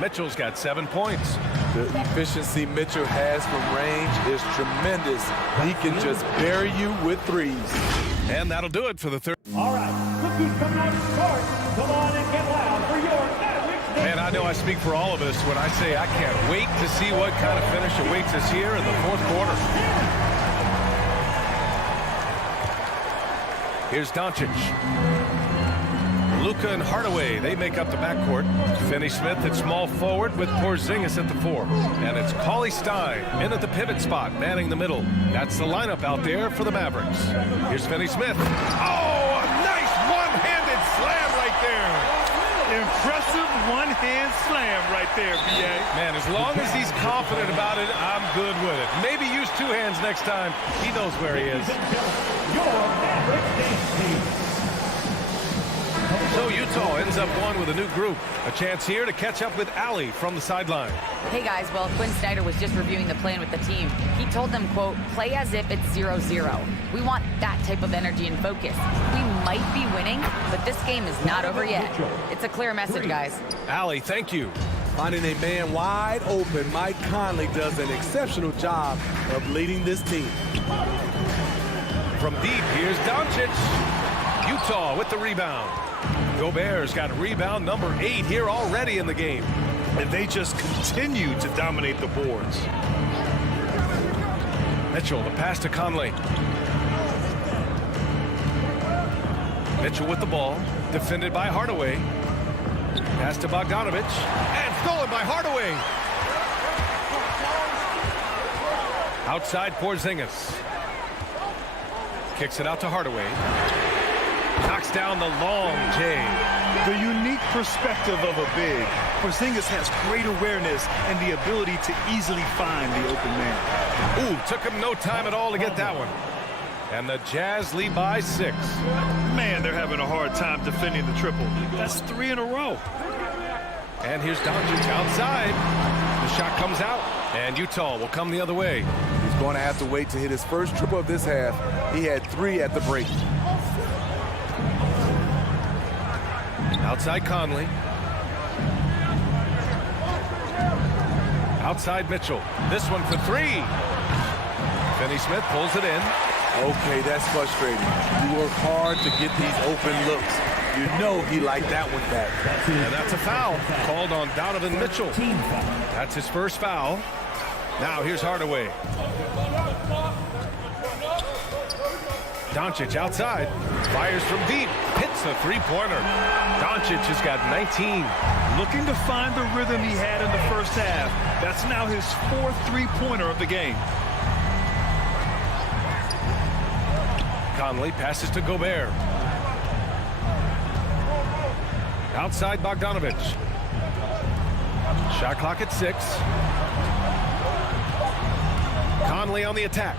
Mitchell's got 7 points. The efficiency Mitchell has from range is tremendous. He can just bury you with 3s. And that'll do it for the third. All right, look who's coming on to start. Come on and get loud for your Mavericks. Man, I know I speak for all of us when I say I can't wait to see what kind of finish awaits us here in the fourth quarter. Here's Doncic. Luka and Hardaway, they make up the backcourt. Finney-Smith at small forward with Porzingis at the 4. And it's Cauley Stein in at the pivot spot, manning the middle. That's the lineup out there for the Mavericks. Here's Finney-Smith. Oh, a nice one-handed slam right there. Impressive one-hand slam right there, B.A. Man, as long as he's confident about it, I'm good with it. Maybe use two hands next time. He knows where he is. So Utah ends up one with a new group. A chance here to catch up with Allie from the sideline. Hey guys, well, Quinn Snyder was just reviewing the plan with the team. He told them, quote, play as if it's 0-0. We want that type of energy and focus. We might be winning, but this game is not over yet. It's a clear message, guys. Allie, thank you. Finding a man wide open, Mike Conley does an exceptional job of leading this team. From deep, here's Doncic. Utah with the rebound. Gobert's got rebound number 8 here already in the game. And they just continue to dominate the boards. Mitchell, the pass to Conley. Mitchell with the ball, defended by Hardaway. Pass to Bogdanovich, and stolen by Hardaway. Outside Porzingis. Kicks it out to Hardaway. Knocks down the long J. The unique perspective of a big. Porzingis has great awareness and the ability to easily find the open man. Ooh, took him no time at all to get that one. And the Jazz lead by 6. Man, they're having a hard time defending the triple. That's 3 in a row. And here's Doncic outside. The shot comes out, and Utah will come the other way. He's going to have to wait to hit his first triple of this half. He had 3 at the break. Outside Conley. Outside Mitchell. This one for 3. Finney Smith pulls it in. Okay, that's frustrating. You work hard to get these open looks. You know he liked that one back. And that's a foul called on Donovan Mitchell. That's his first foul. Now here's Hardaway. Doncic outside. Fires from deep. Hits a three-pointer. Doncic has got 19. Looking to find the rhythm he had in the first half. That's now his 4th three-pointer of the game. Conley passes to Gobert. Outside Bogdanovich. Shot clock at 6. Conley on the attack.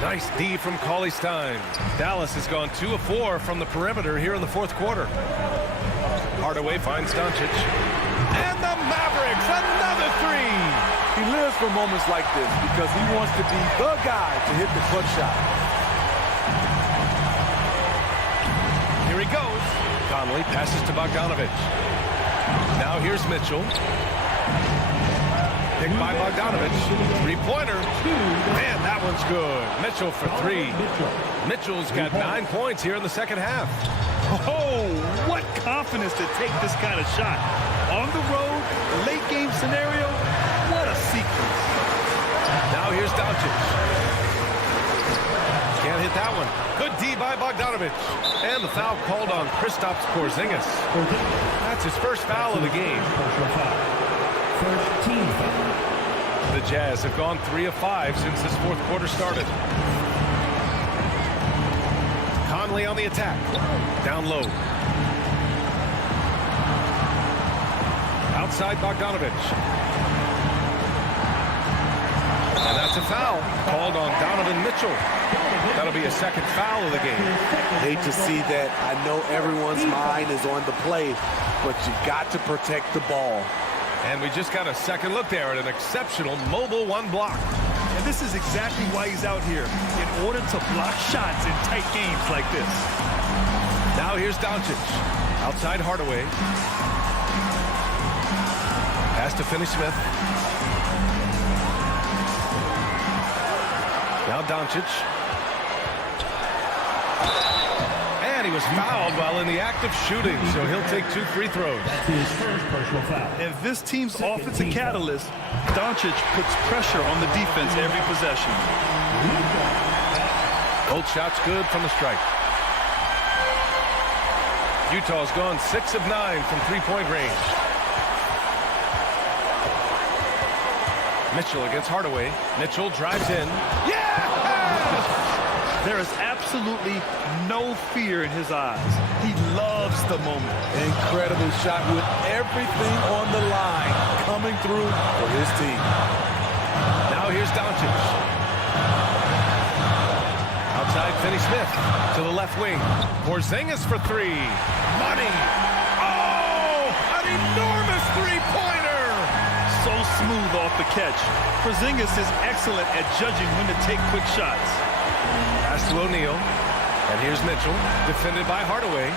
Nice D from Cauley-Stein. Dallas has gone 2 of 4 from the perimeter here in the 4th quarter. Hardaway finds Doncic. And the Mavericks, another 3. He lives for moments like this because he wants to be the guy to hit the clutch shot. Here he goes. Conley passes to Bogdanovich. Now here's Mitchell. Picked by Bogdanovich. 3-pointer. Man, that one's good. Mitchell for 3. Mitchell's got 9 points here in the second half. Oh, what confidence to take this kind of shot. On the road, late game scenario, what a sequence. Now here's Doncic. Can't hit that one. Good D by Bogdanovich. And the foul called on Kristaps Porzingis. That's his first foul of the game. First team foul. The Jazz have gone 3 of 5 since this 4th quarter started. Conley on the attack. Down low. Outside Bogdanovich. And that's a foul called on Donovan Mitchell. That'll be a second foul of the game. Hate to see that. I know everyone's mind is on the play, but you got to protect the ball. And we just got a second look there at an exceptional mobile 1 block. And this is exactly why he's out here, in order to block shots in tight games like this. Now here's Doncic. Outside Hardaway. Pass to Finney Smith. Now Doncic. And he was fouled while in the act of shooting, so he'll take 2 free throws. That's his first personal foul. And this team's offensive catalyst, Doncic puts pressure on the defense every possession. Both shots good from the stripe. Utah's gone 6 of 9 from 3-point range. Mitchell against Hardaway. Mitchell drives in. Yeah! There is absolutely no fear in his eyes. He loves the moment. Incredible shot with everything on the line coming through for his team. Now here's Doncic. Outside, Finney Smith to the left wing. Porzingis for three. Money. Oh, an enormous three-pointer. So smooth off the catch. Porzingis is excellent at judging when to take quick shots. Pass to O'Neal. And here's Mitchell, defended by Hardaway.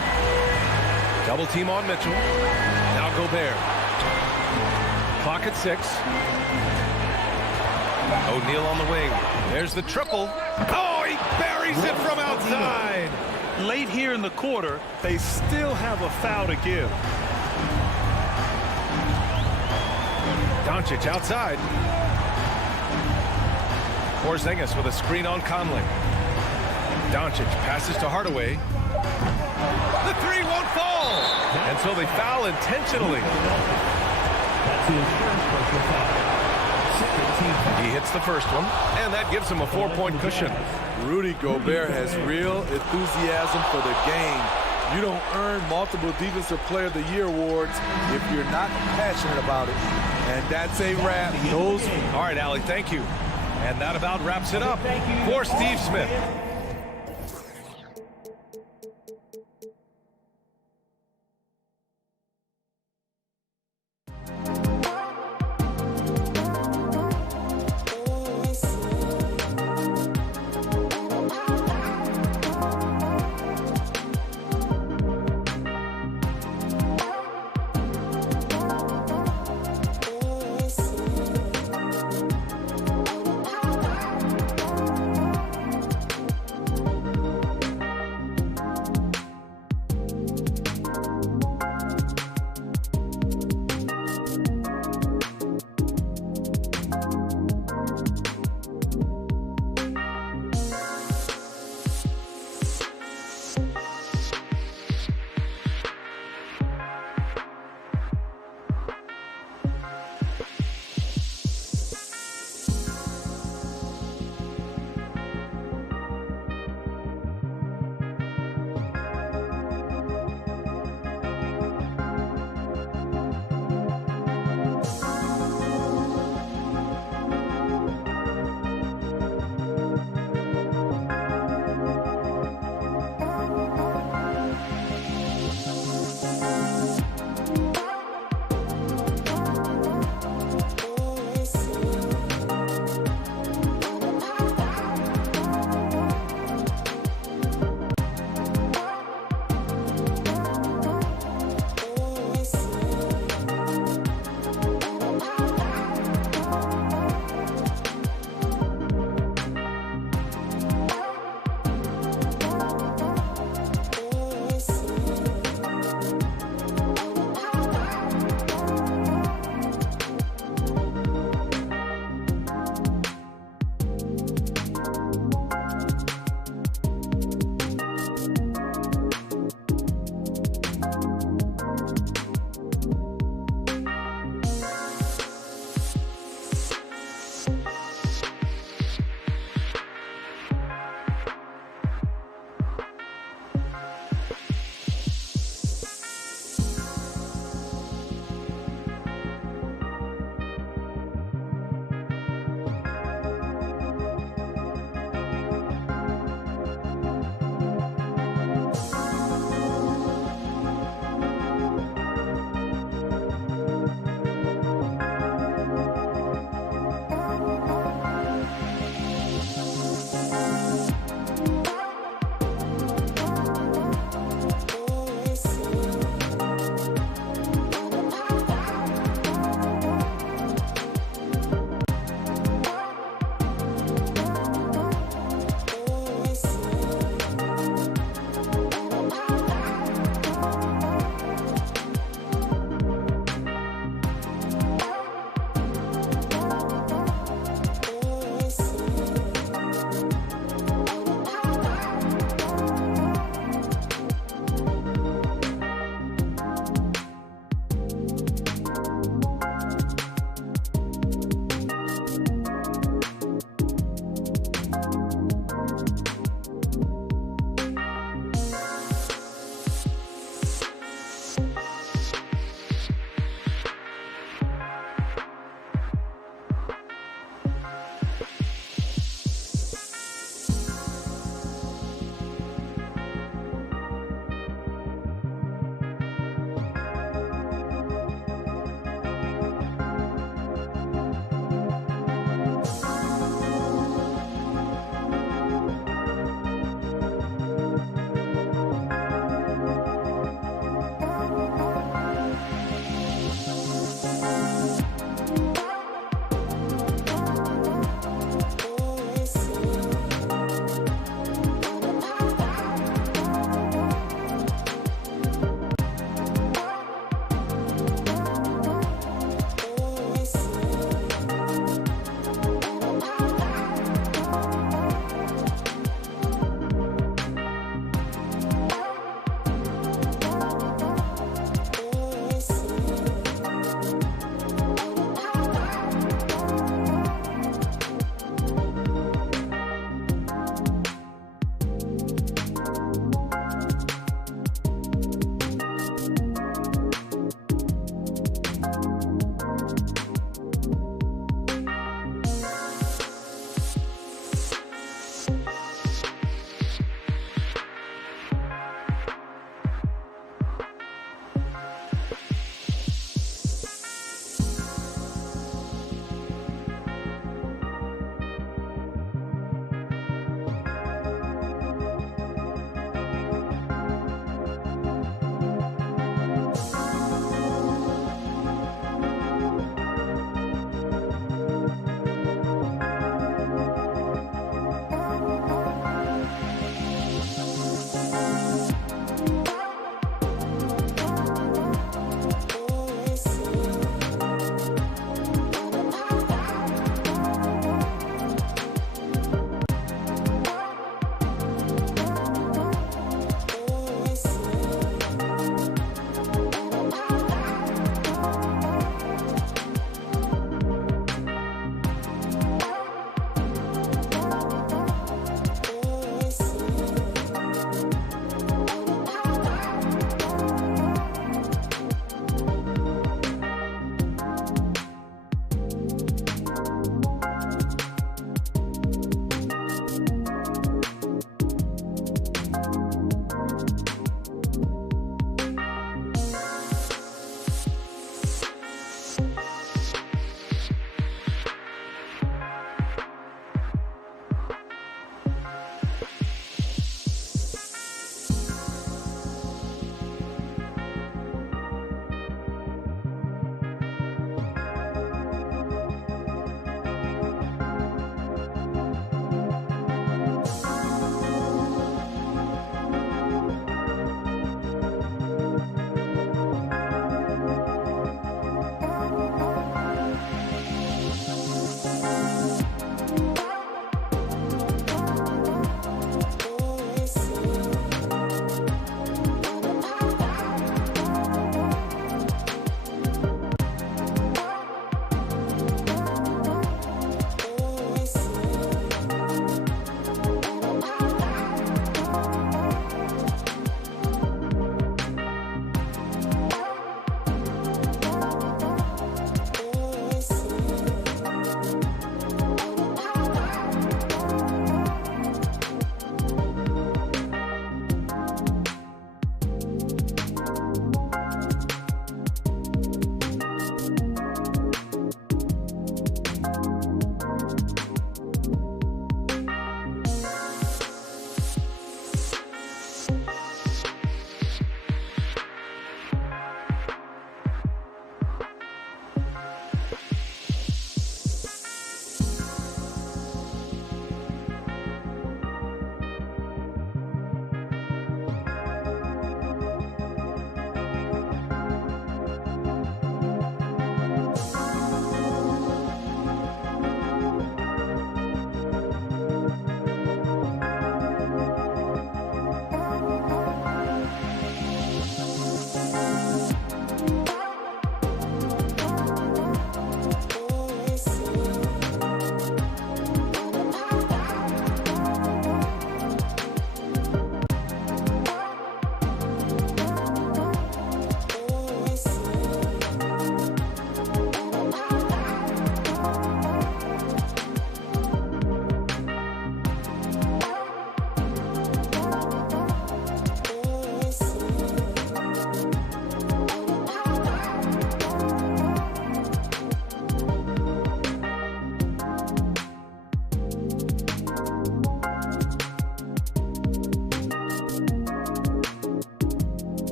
Double team on Mitchell. Now Gobert. Clock at 6. O'Neal on the wing. There's the triple. Oh, he buries it from outside. Late here in the quarter, they still have a foul to give. Doncic outside. Porzingis with a screen on Conley. Doncic passes to Hardaway. The three won't fall. And so they foul intentionally. That's his first personal foul. He hits the first one, and that gives him a 4-point cushion. Rudy Gobert has real enthusiasm for the game. You don't earn multiple Defensive Player of the Year awards if you're not passionate about it. And that's a wrap. All right, Allie, thank you. And that about wraps it up for Steve Smith.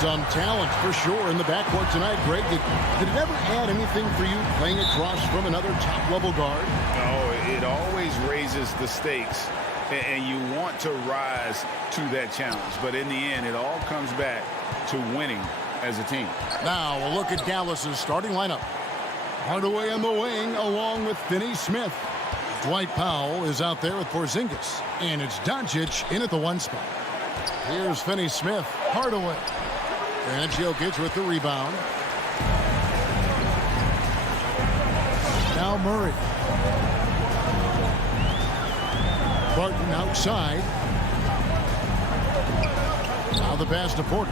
Some talent for sure in the backcourt tonight, Greg. Did it ever add anything for you playing across from another top-level guard? Oh, it always raises the stakes, and you want to rise to that challenge. But in the end, it all comes back to winning as a team. Now a look at Dallas's starting lineup. Hardaway on the wing along with Finney-Smith. Dwight Powell is out there with Porzingis. And it's Doncic in at the 1 spot. Here's Finney-Smith. Hardaway. And Jokic with the rebound. Now Murray. Barton outside. Now the pass to Porter.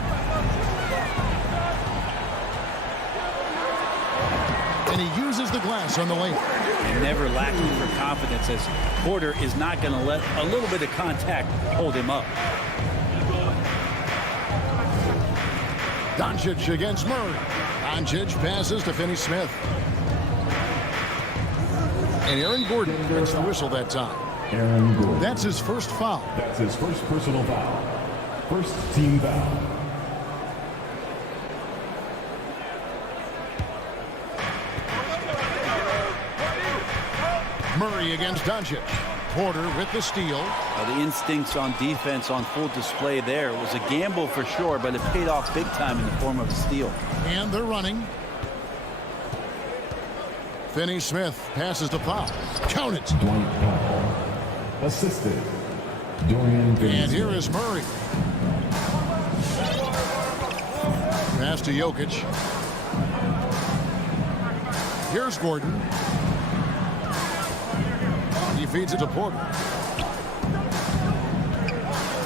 And he uses the glass on the lane. And never lacking for confidence, as Porter is not going to let a little bit of contact hold him up. Doncic against Murray. Doncic passes to Finney-Smith. And Aaron Gordon gets the whistle that time. Aaron Gordon. That's his first foul. That's his first personal foul. First team foul. Murray against Doncic. Porter with the steal. The instincts on defense on full display there. It was a gamble for sure, but it paid off big time in the form of a steal. And they're running. Finney-Smith passes to Powell. Count it. Dwight Powell. Assisted. Dorian Finney-Smith. And here is Murray. Pass to Jokic. Here's Gordon. He feeds it to Porter.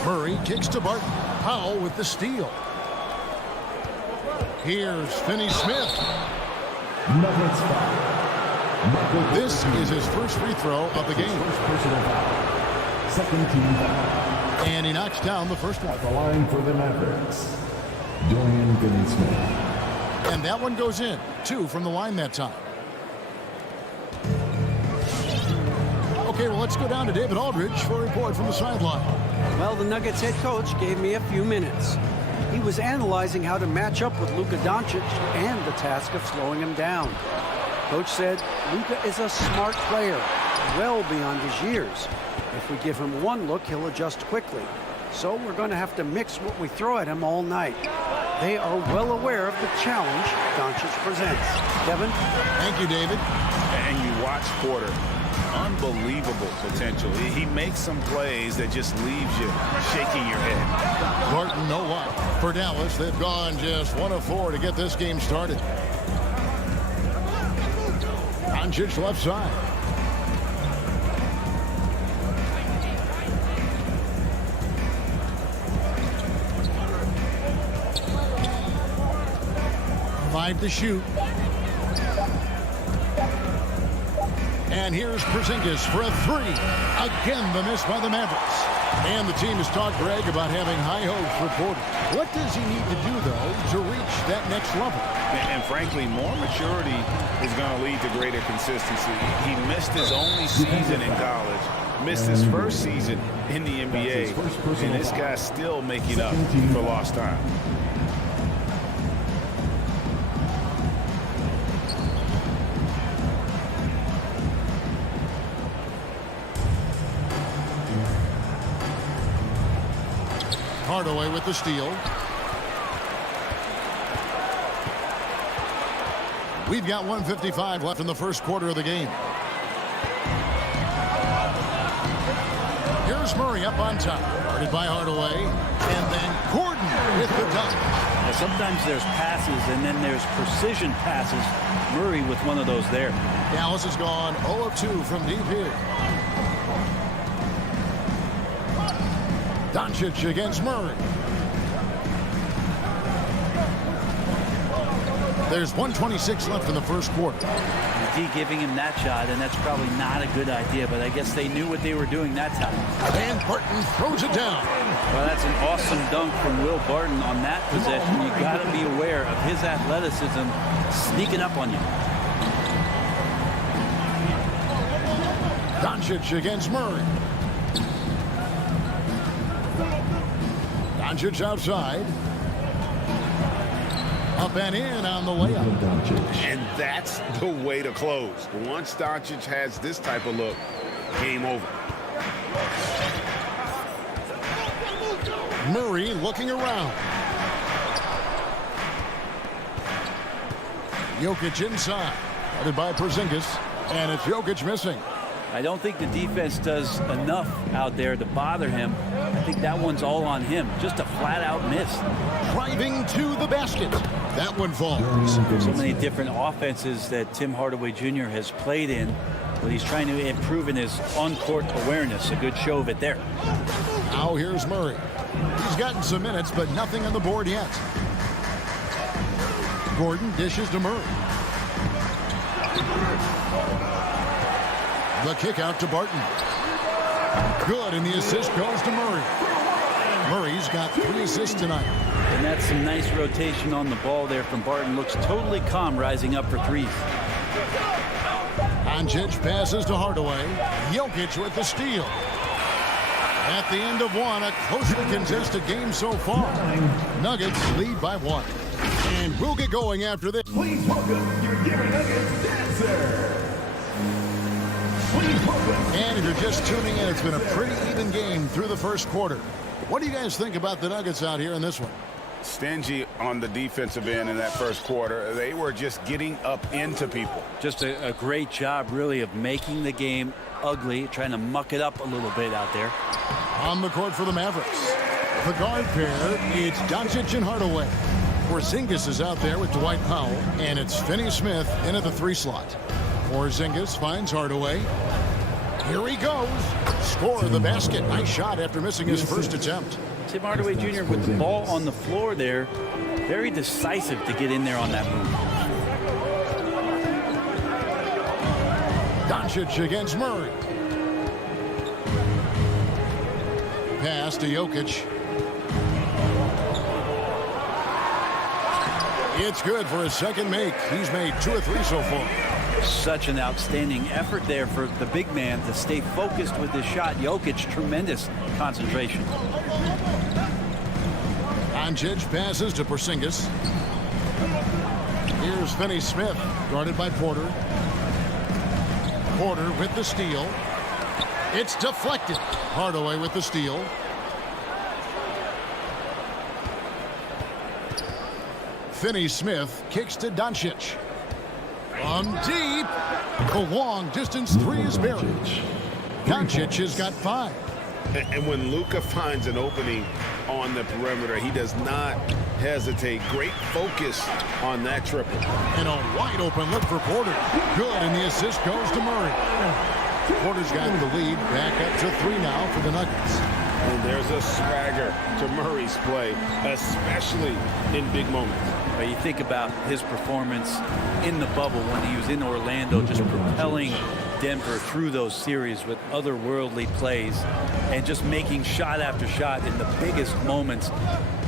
Murray kicks to Barton. Powell with the steal. Here's Finney-Smith. Nuggets foul. This is his first free throw of the game. First personal foul. Second team foul. And he knocks down the first one. At the line for the Mavericks, Dorian Finney-Smith. And that one goes in. 2 from the line that time. Okay, well, let's go down to David Aldridge for a report from the sideline. Well, the Nuggets head coach gave me a few minutes. He was analyzing how to match up with Luka Doncic and the task of slowing him down. Coach said Luka is a smart player, well beyond his years. If we give him one look, he'll adjust quickly. So we're going to have to mix what we throw at him all night. They are well aware of the challenge Doncic presents. Kevin? Thank you, David. And you watch Porter. Unbelievable potential. He makes some plays that just leaves you shaking your head. Barton, no luck. For Dallas, they've gone just 1 of 4 to get this game started. Doncic left side. Five to shoot. And here's Porzingis for a 3. Again, the miss by the Mavericks. And the team has talked, Greg, about having high hopes for Porter. What does he need to do, though, to reach that next level? And frankly, more maturity is going to lead to greater consistency. He missed his only season in college, missed his first season in the NBA, and this guy's still making up for lost time. Hardaway with the steal. We've got 1:55 left in the first quarter of the game. Here's Murray up on top. Guarded by Hardaway. And then Gordon with the dunk. Now, sometimes there's passes and then there's precision passes. Murray with one of those there. Dallas has gone 0 of 2 from deep here. Doncic against Murray. There's 1:26 left in the first quarter. D giving him that shot, and that's probably not a good idea, but I guess they knew what they were doing that time. And Barton throws it down. Well, that's an awesome dunk from Will Barton on that possession. You got to be aware of his athleticism sneaking up on you. Doncic against Murray. Doncic outside. Up and in on the layup. And that's the way to close. Once Doncic has this type of look, game over. Murray looking around. Jokic inside. Headed by Porzingis. And it's Jokic missing. I don't think the defense does enough out there to bother him. I think that one's all on him. Just a flat-out miss. Driving to the basket. That one falls. So many different offenses that Tim Hardaway Jr. has played in, but he's trying to improve in his on-court awareness. A good show of it there. Now here's Murray. He's gotten some minutes, but nothing on the board yet. Gordon dishes to Murray. The kick out to Barton. Good, and the assist goes to Murray. Murray's got 3 assists tonight. And that's some nice rotation on the ball there from Barton. Looks totally calm rising up for threes. Doncic passes to Hardaway. Jokic with the steal. At the end of one, a closely contested game so far. Nuggets lead by 1. And we'll get going after this. Please welcome your Denver Nuggets dancer. And if you're just tuning in, it's been a pretty even game through the first quarter. What do you guys think about the Nuggets out here in this one? Stingy on the defensive end in that first quarter. They were just getting up into people. Just a great job, really, of making the game ugly, trying to muck it up a little bit out there. On the court for the Mavericks. The guard pair, it's Doncic and Hardaway. Porzingis is out there with Dwight Powell, and it's Finney-Smith in at the 3 slot. Porzingis finds Hardaway. Here he goes. Score the basket. Nice shot after missing his first attempt. Tim Hardaway Jr. with the ball on the floor there. Very decisive to get in there on that move. Doncic against Murray. Pass to Jokic. It's good for his second make. He's made 2 of 3 so far. Such an outstanding effort there for the big man to stay focused with his shot. Jokic, tremendous concentration. Doncic passes to Porzingis. Here's Finney-Smith, guarded by Porter. Porter with the steal. It's deflected. Hardaway with the steal. Finney-Smith kicks to Doncic. From deep. The long distance 3 is buried. Doncic has got 5. And when Luka finds an opening on the perimeter, he does not hesitate. Great focus on that triple. And a wide open look for Porter. Good, and the assist goes to Murray. Porter's got the lead back up to 3 now for the Nuggets. And there's a swagger to Murray's play, especially in big moments. But you think about his performance in the bubble when he was in Orlando, just propelling Denver through those series with otherworldly plays and just making shot after shot in the biggest moments.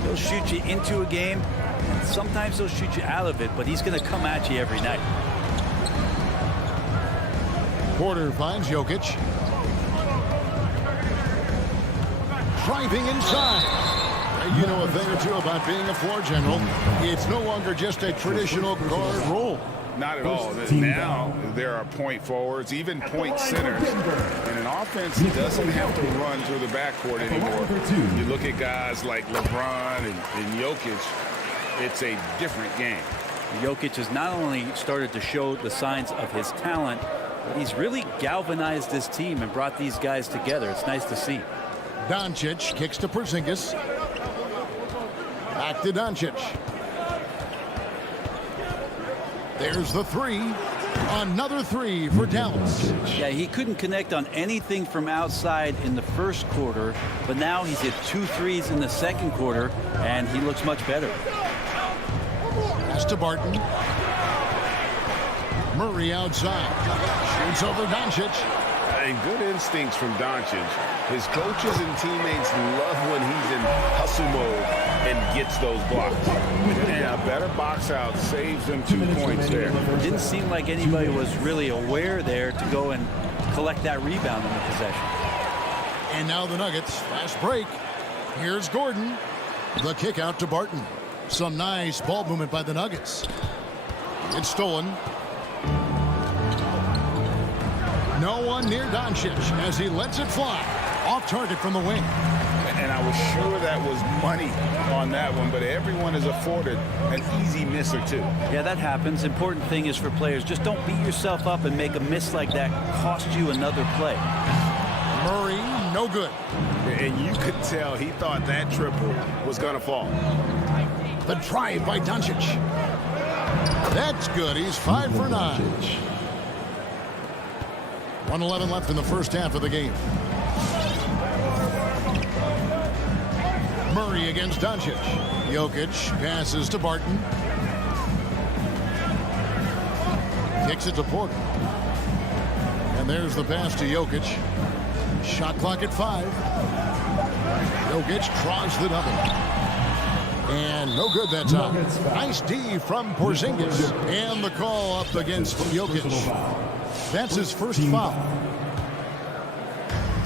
They'll shoot you into a game, and sometimes they'll shoot you out of it, but he's going to come at you every night. Porter finds Jokic. Driving inside. You know a thing or two about being a floor general. It's no longer just a traditional guard role. Not at all. Now there are point forwards, even point centers. And an offense doesn't have to run through the backcourt anymore. You look at guys like LeBron and Jokic, it's a different game. Jokic has not only started to show the signs of his talent, but he's really galvanized this team and brought these guys together. It's nice to see. Doncic kicks to Porzingis. Back to Doncic. There's the 3. Another 3 for Dallas. Yeah, he couldn't connect on anything from outside in the first quarter, but now he's hit 2 threes in the second quarter, and he looks much better. Pass to Barton. Murray outside. Shoots over Doncic. And good instincts from Doncic. His coaches and teammates love when he's in hustle mode and gets those blocks. And a better box out saves them 2 points there. It didn't seem like anybody was really aware there to go and collect that rebound in the possession. And now the Nuggets. Fast break. Here's Gordon. The kick out to Barton. Some nice ball movement by the Nuggets. It's stolen. No one near Doncic as he lets it fly. Off target from the wing. And I was sure that was money on that one, but everyone is afforded an easy miss or two. Yeah, that happens. Important thing is for players, just don't beat yourself up and make a miss like that cost you another play. Murray, no good. And you could tell he thought that triple was going to fall. The drive by Doncic. That's good. He's 5 for 9. 1:11 left in the first half of the game. Murray against Doncic. Jokic passes to Barton. Kicks it to Porter. And there's the pass to Jokic. Shot clock at 5. Jokic draws the double. And no good that time. Nice D from Porzingis. And the call up against Jokic. That's his first foul.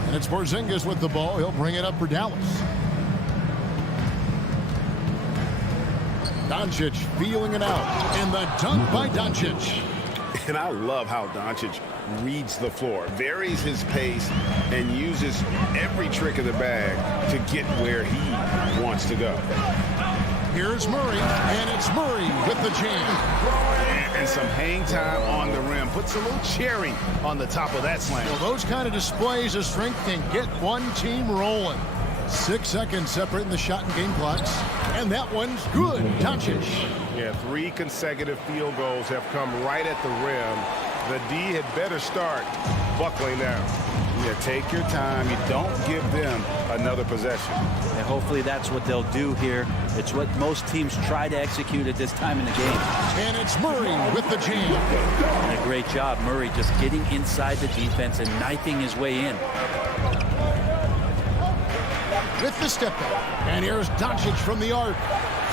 And it's Porzingis with the ball. He'll bring it up for Dallas. Doncic feeling it out. And the dunk by Doncic. And I love how Doncic reads the floor, varies his pace, and uses every trick of the bag to get where he wants to go. Here's Murray, and it's Murray with the jam. And some hang time on the rim. Puts a little cherry on the top of that slam. Well, those kind of displays of strength can get one team rolling. 6 seconds separating the shot and game clocks. And that one's good. Doncic. Yeah, 3 consecutive field goals have come right at the rim. The D had better start buckling down. Yeah, take your time. You don't give them another possession. And hopefully that's what they'll do here. It's what most teams try to execute at this time in the game. And it's Murray with the jam. And a great job, Murray, just getting inside the defense and knifing his way in. With the step back. And here's Doncic from the arc.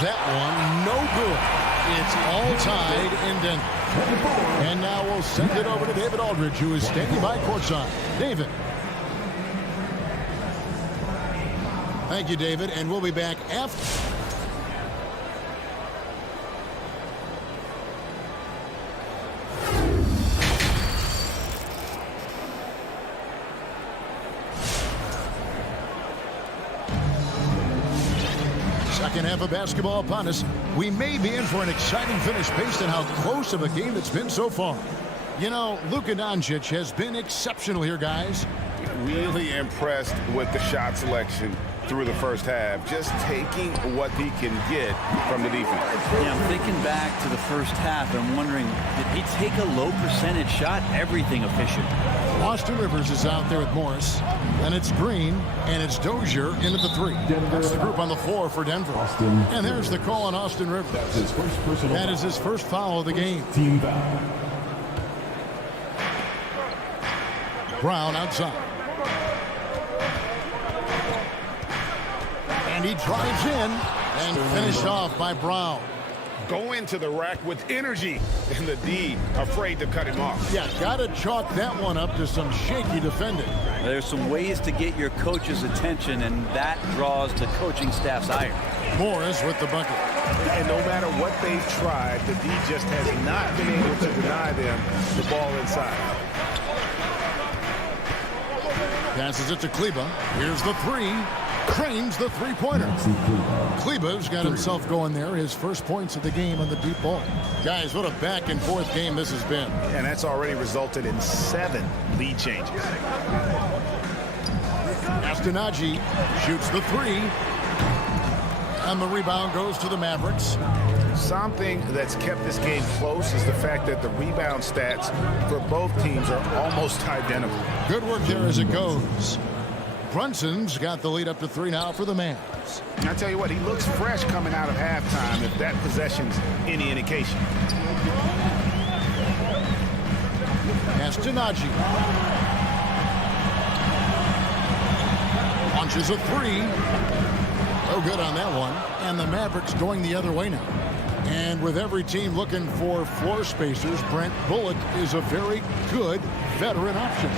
That one, no good. It's all tied in Denver. And now we'll send it over to David Aldridge, who is standing by courtside. David. Thank you, David. And we'll be back after. Second half of basketball upon us. We may be in for an exciting finish based on how close of a game it's been so far. You know, Luka Doncic has been exceptional here, guys. Really impressed with the shot selection through the first half. Just taking what he can get from the defense. Yeah, I'm thinking back to the first half and wondering, did he take a low percentage shot? Everything efficient. Austin Rivers is out there with Morris. Then it's Green, and it's Dozier into the 3. That's the group on the floor for Denver. And there's the call on Austin Rivers. That is his first foul of the game. Team foul. Brown outside. And he drives in and finished off by Brown. Go into the rack with energy, and the D afraid to cut him off. Yeah, got to chalk that one up to some shaky defending. There's some ways to get your coach's attention, and that draws the coaching staff's ire. Morris with the bucket. And no matter what they've tried, the D just has not been able to deny them the ball inside. Passes it to Kleba. Here's the 3. Cranes the three-pointer. Kleba's got himself going there. His first points of the game on the deep ball. Guys, what a back-and-forth game this has been. And that's already resulted in 7 lead changes. Astonagi shoots the 3. And the rebound goes to the Mavericks. Something that's kept this game close is the fact that the rebound stats for both teams are almost identical. Good work there as it goes. Brunson's got the lead up to 3 now for the Mavs. And I tell you what, he looks fresh coming out of halftime if that possession's any indication. Astonagi. Launches a 3. No good on that one. And the Mavericks going the other way now. And with every team looking for floor spacers, Brent, Bullock is a very good veteran option.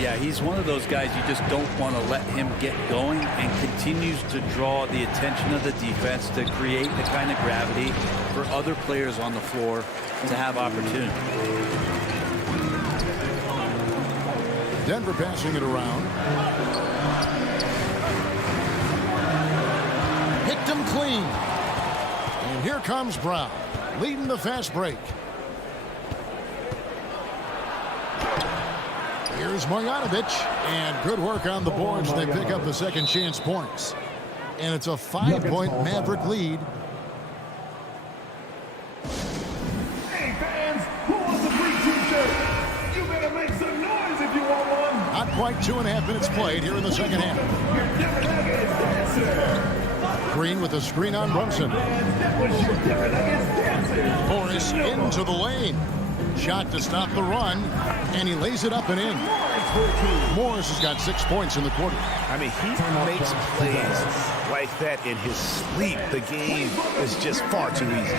Yeah, he's one of those guys you just don't want to let him get going, and continues to draw the attention of the defense to create the kind of gravity for other players on the floor to have opportunity. Denver passing it around. Picked him clean. And here comes Brown, leading the fast break. Here's Marjanovic, and good work on the boards. They pick up the second chance points. And it's a 5-point Maverick lead. Hey fans, who wants a free t-shirt? You better make some noise if you want one. Not quite 2.5 minutes played here in the second half. Green with a screen on Brunson. Morris into the lane. Shot to stop the run, and he lays it up and in. Morris has got 6 points in the quarter. I mean, he makes plays like that in his sleep. The game is just far too easy.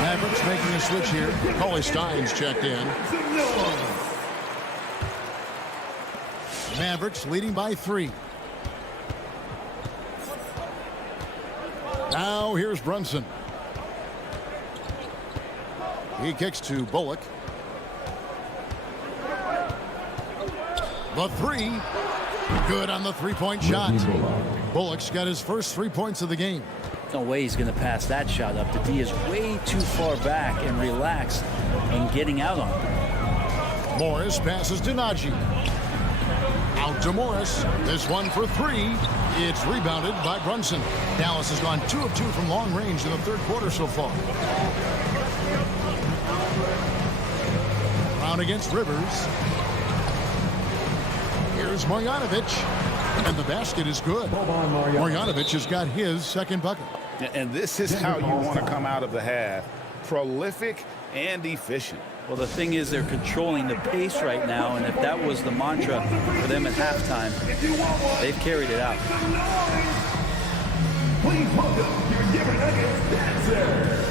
Mavericks making a switch here. Cauley Stein's checked in. Mavericks leading by 3. Now here's Brunson. He kicks to Bullock. The 3. Good on the 3-point shot. Bullock's got his first 3 points of the game. No way he's going to pass that shot up. The D is way too far back and relaxed in getting out on it. Morris passes to Nagy. Out to Morris. This one for 3. It's rebounded by Brunson. Dallas has gone 2 of 2 from long range in the third quarter so far. Brown against Rivers. Here's Marjanovic. And the basket is good. Marjanovic has got his second bucket. And this is how you want to come out of the half. Prolific and efficient. Well, the thing is, they're controlling the pace right now, and if that was the mantra for them at halftime, they've carried it out. Please welcome your Denver Nuggets dancer.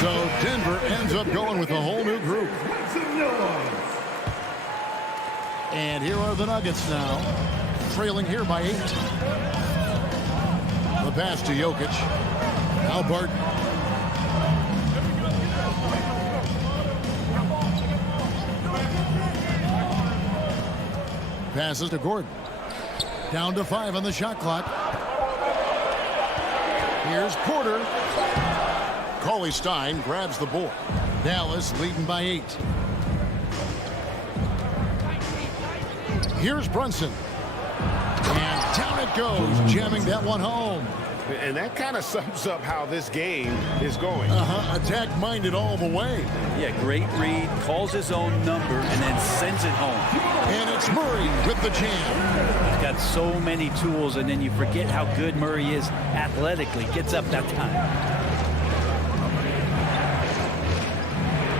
So Denver ends up going with a whole new group. And here are the Nuggets now, trailing here by 8. The pass to Jokic. Now Barton. Passes to Gordon. Down to 5 on the shot clock. Here's Porter. Cauley Stein grabs the board. Dallas leading by 8. Here's Brunson. And down it goes, jamming that one home. And that kind of sums up how this game is going. Attack-minded all the way. Yeah, great read, calls his own number, and then sends it home. And it's Murray with the jam. He's got so many tools, and then you forget how good Murray is athletically. Gets up that time.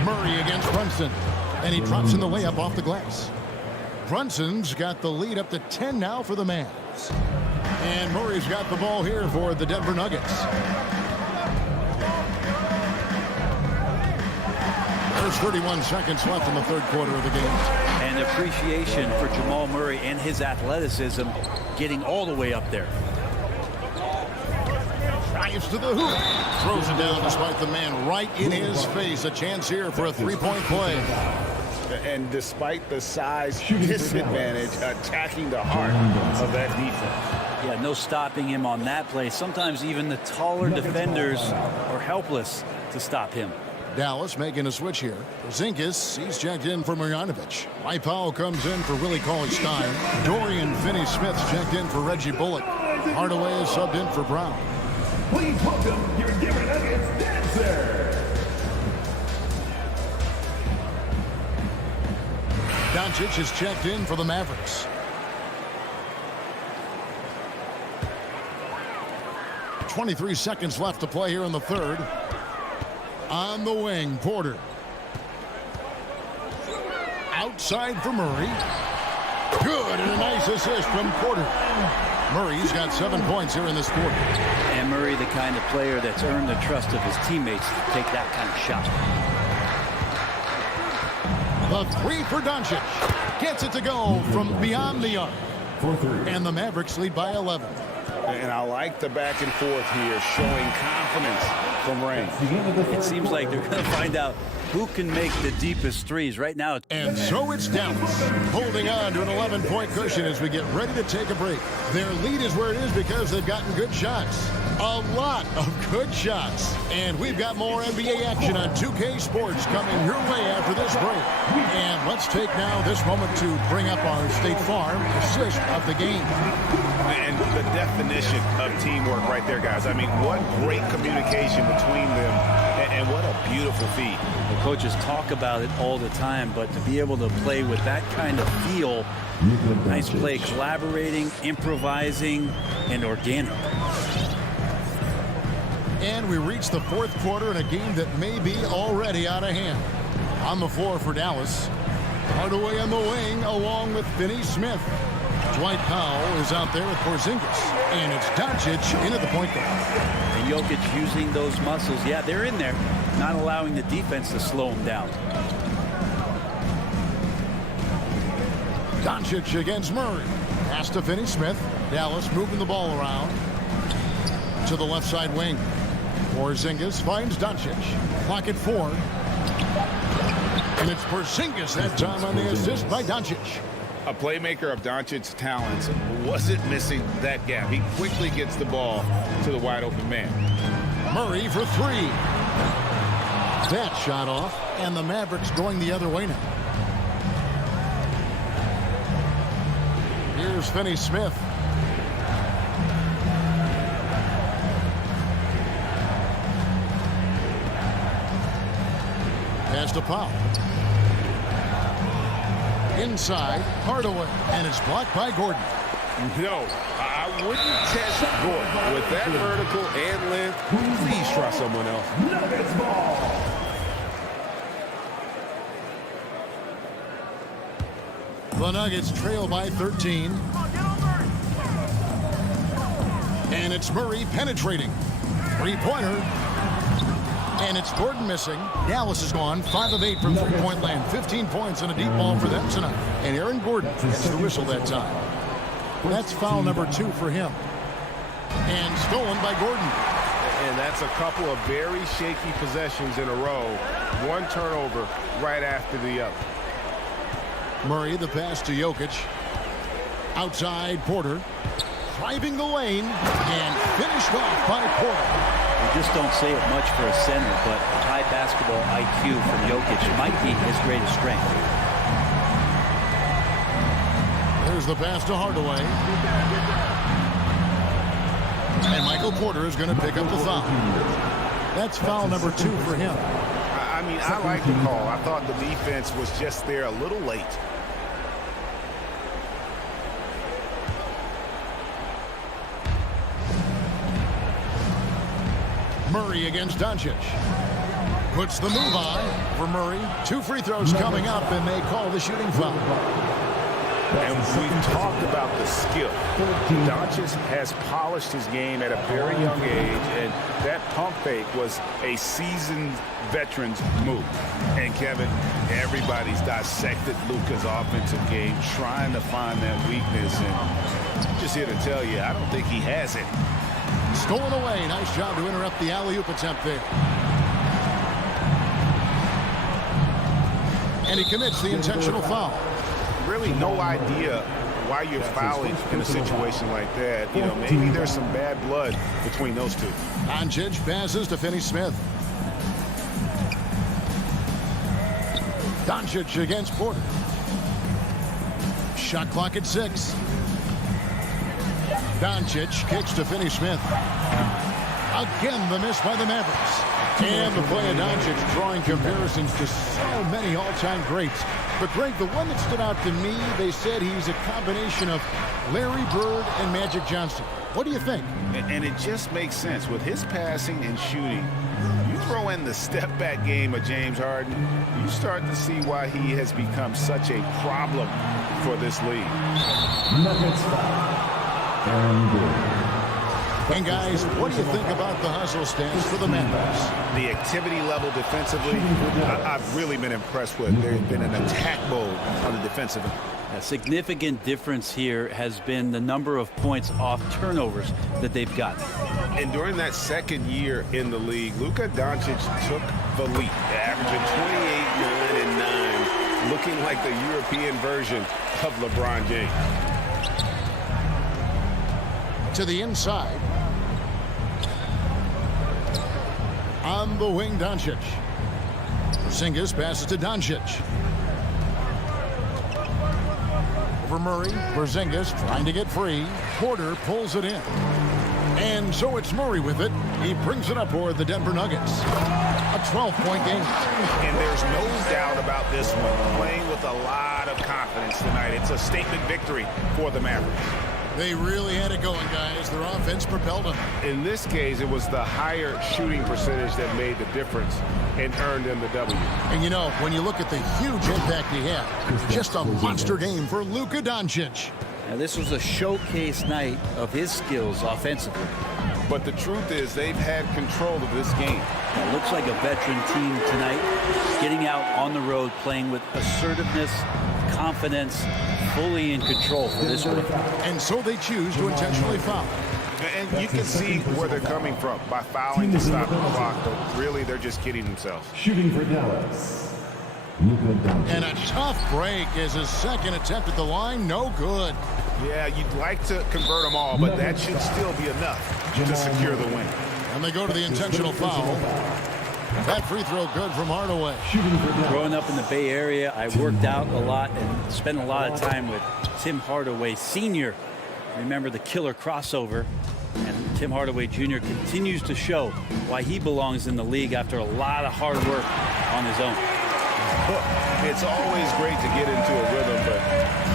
Murray against Brunson. And he drops in the layup off the glass. Brunson's got the lead up to 10 now for the Mavs. And Murray's got the ball here for the Denver Nuggets. There's 31 seconds left in the third quarter of the game. And appreciation for Jamal Murray and his athleticism getting all the way up there. Drives to the hoop. Throws it down despite the man right in his face. A chance here for a 3-point play. And despite the size disadvantage, attacking the heart of that defense. Yeah, no stopping him on that play. Sometimes even the taller defenders are helpless to stop him. Dallas making a switch here. Porzingis, he's checked in for Marjanovic. Mike Powell comes in for Willie Cauley-Stein. Dorian Finney-Smith's checked in for Reggie Bullock. Hardaway is subbed in for Brown. Please welcome your Denver Nuggets dancer. Doncic is checked in for the Mavericks. 23 seconds left to play here in the third. On the wing, Porter. Outside for Murray. Good, and a nice assist from Porter. Murray's got 7 points here in this quarter. And Murray, the kind of player that's earned the trust of his teammates to take that kind of shot. The three for Doncic. Gets it to go from beyond the arc. And the Mavericks lead by 11. And I like the back and forth here, showing confidence from Ray. It seems like they're going to find out who can make the deepest threes right now. And so it's Dallas, holding on to an 11-point cushion as we get ready to take a break. Their lead is where it is because they've gotten good shots. A lot of good shots. And we've got more NBA action on 2K Sports coming your way after this break. And let's take now this moment to bring up our State Farm assist of the game. And the definition of teamwork right there, guys. I mean, what great communication between them, and what a beautiful feat. The coaches talk about it all the time, but to be able to play with that kind of feel, nice play, collaborating, improvising, and organic. And we reach the fourth quarter in a game that may be already out of hand. On the floor for Dallas, Hardaway on the wing along with Finney Smith. Dwight Powell is out there with Porzingis, and it's Doncic in at the point guard. And Jokic using those muscles. Yeah, they're in there, not allowing the defense to slow him down. Doncic against Murray. Pass to Finney Smith. Dallas moving the ball around to the left side wing. Porzingis finds Doncic. Clock at 4. And it's Porzingis that time on the assist by Doncic. A playmaker of Doncic's talents wasn't missing that gap. He quickly gets the ball to the wide open man. Murray for 3. That shot off, and the Mavericks going the other way now. Here's Finney Smith. Pass to Powell. Inside, Hardaway, and it's blocked by Gordon. No, I wouldn't test Gordon with that vertical and length. Please try someone else. Nuggets ball. The Nuggets trail by 13. And it's Murray penetrating. Three-pointer. And it's Gordon missing. Dallas has gone 5 of 8 from three-point land. 15 points and a deep ball for them tonight. And Aaron Gordon gets the whistle that time. That's foul number 2 for him. And stolen by Gordon. And that's a couple of very shaky possessions in a row. One turnover right after the other. Murray, the pass to Jokic. Outside, Porter. Driving the lane. And finished off by Porter. We just don't say it much for a center, but high basketball IQ from Jokic might be his greatest strength. There's the pass to Hardaway. And Michael Porter is going to pick up the foul. That's foul number 2 for him. I mean, I like the call. I thought the defense was just there a little late. Murray against Doncic. Puts the move on for Murray. 2 free throws coming up, and they call the shooting foul. And we've talked about the skill. Doncic has polished his game at a very young age, and that pump fake was a seasoned veteran's move. And Kevin, everybody's dissected Luka's offensive game, trying to find that weakness. And I'm just here to tell you, I don't think he has it. Stolen away. Nice job to interrupt the alley-oop attempt there. And he commits the intentional foul. Really no idea why you're fouling in a situation like that. You know, maybe there's some bad blood between those two. Doncic passes to Finney Smith. Doncic against Porter. Shot clock at 6. Doncic kicks to Finney Smith. Again, the miss by the Mavericks. And the play of Doncic drawing comparisons to so many all-time greats. But, Greg, the one that stood out to me, they said he's a combination of Larry Bird and Magic Johnson. What do you think? And it just makes sense. With his passing and shooting, you throw in the step-back game of James Harden, you start to see why he has become such a problem for this league. Nuggets foul. Aaron Gordon. And guys, what do you think about the hustle stance for the Mavericks? The activity level defensively, I've really been impressed with. There's been an attack mode on the defensive end. A significant difference here has been the number of points off turnovers that they've gotten. And during that second year in the league, Luka Doncic took the lead, averaging 28, 9, and 9, looking like the European version of LeBron James. To the inside. On the wing, Doncic. Porzingis passes to Doncic. Over Murray. Porzingis trying to get free. Porter pulls it in. And so it's Murray with it. He brings it up for the Denver Nuggets. A 12-point game. And there's no doubt about this one. Playing with a lot of confidence tonight. It's a statement victory for the Mavericks. They really had it going, guys. Their offense propelled them. In this case, it was the higher shooting percentage that made the difference and earned them the W. And you know, when you look at the huge impact he had, just a monster game for Luka Doncic. Now, this was a showcase night of his skills offensively. But the truth is they've had control of this game. It looks like a veteran team tonight, getting out on the road, playing with assertiveness, confidence, fully in control for this one. And so they choose to intentionally foul. And you can see where they're coming from by fouling to stop the clock, but really they're just kidding themselves. Shooting for Dallas. Luka Doncic. And a tough break is his second attempt at the line. No good. Yeah, you'd like to convert them all, but that should still be enough to secure the win. And they go to the intentional foul. That free throw good from Hardaway. Growing up in the Bay Area, I worked out a lot and spent a lot of time with Tim Hardaway Sr. Remember the killer crossover. And Tim Hardaway Jr. continues to show why he belongs in the league after a lot of hard work on his own. It's always great to get into a rhythm, but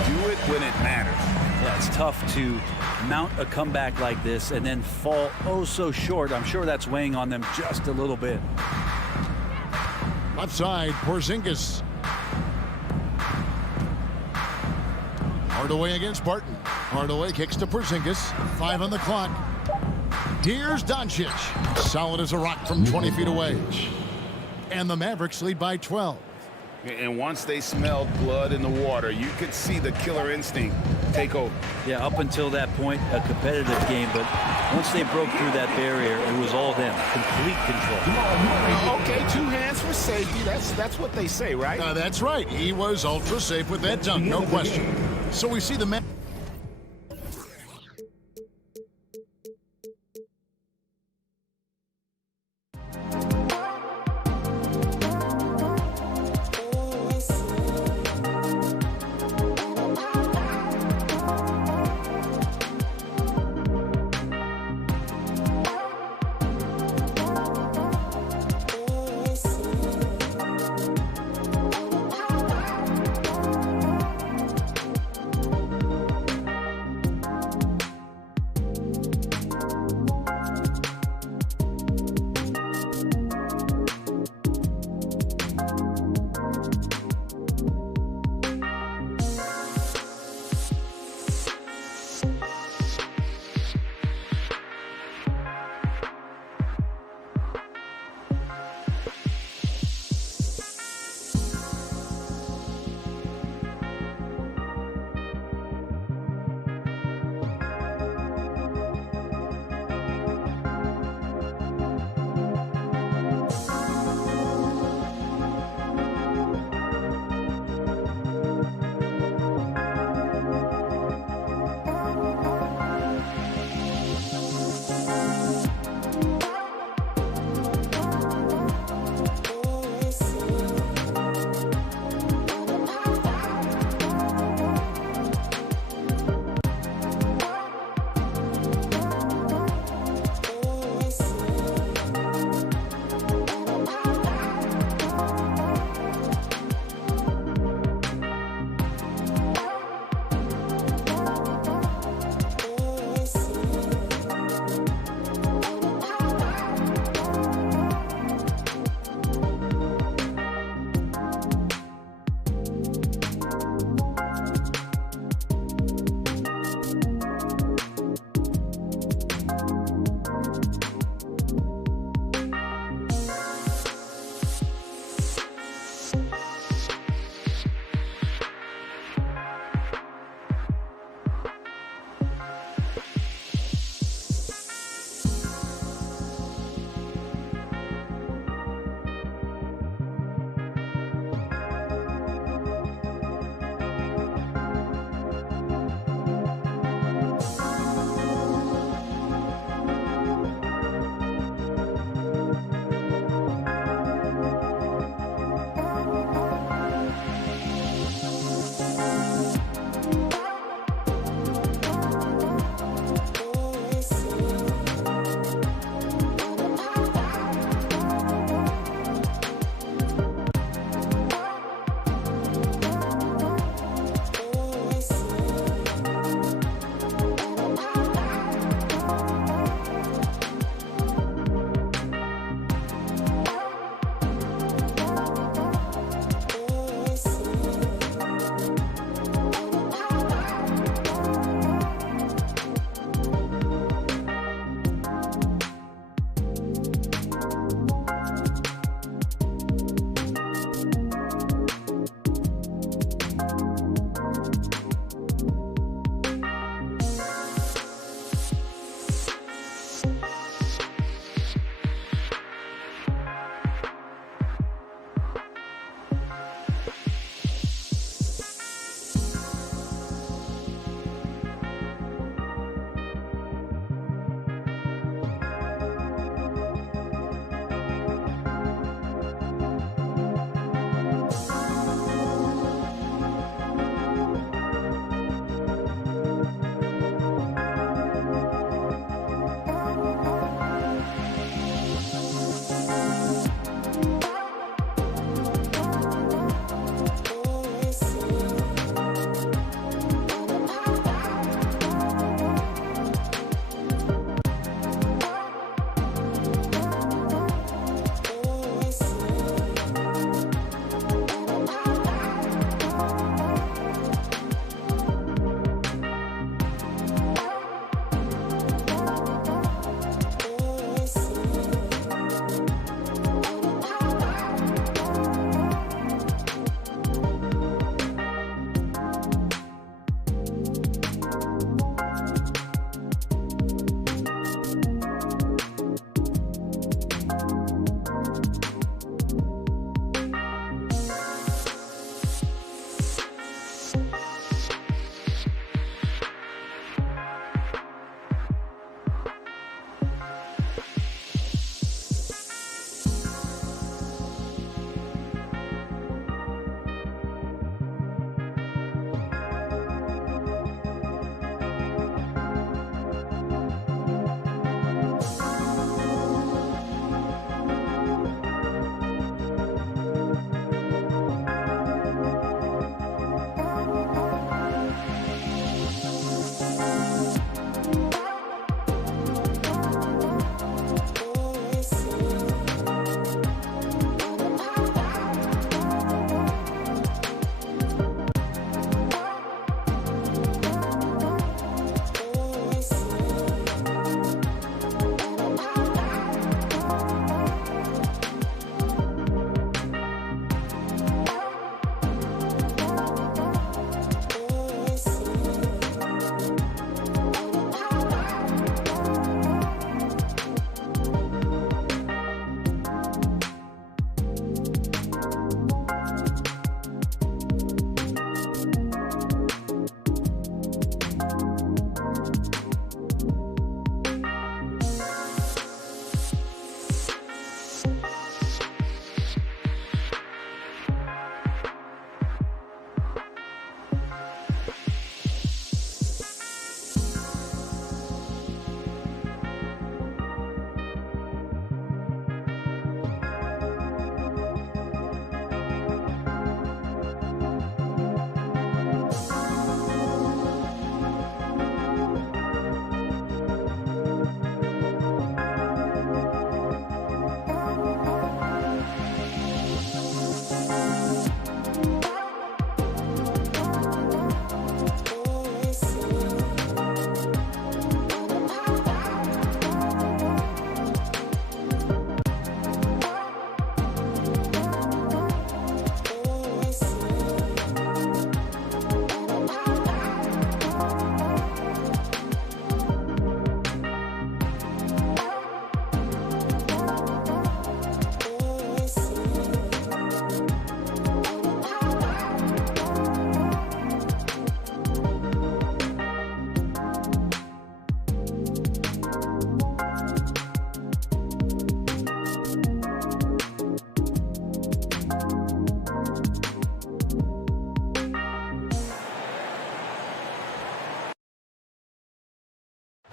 do it when it matters. Yeah, it's tough to mount a comeback like this and then fall oh so short. I'm sure that's weighing on them just a little bit. Left side, Porzingis. Hardaway against Barton. Hardaway kicks to Porzingis. 5 on the clock. Here's Doncic. Solid as a rock from 20 feet away. And the Mavericks lead by 12. And once they smelled blood in the water, you could see the killer instinct take over. Yeah, up until that point, a competitive game, but once they broke through that barrier, it was all them. Complete control. Okay, 2 hands for safety. That's what they say, right? That's right. He was ultra safe with that dunk, no question. So we see the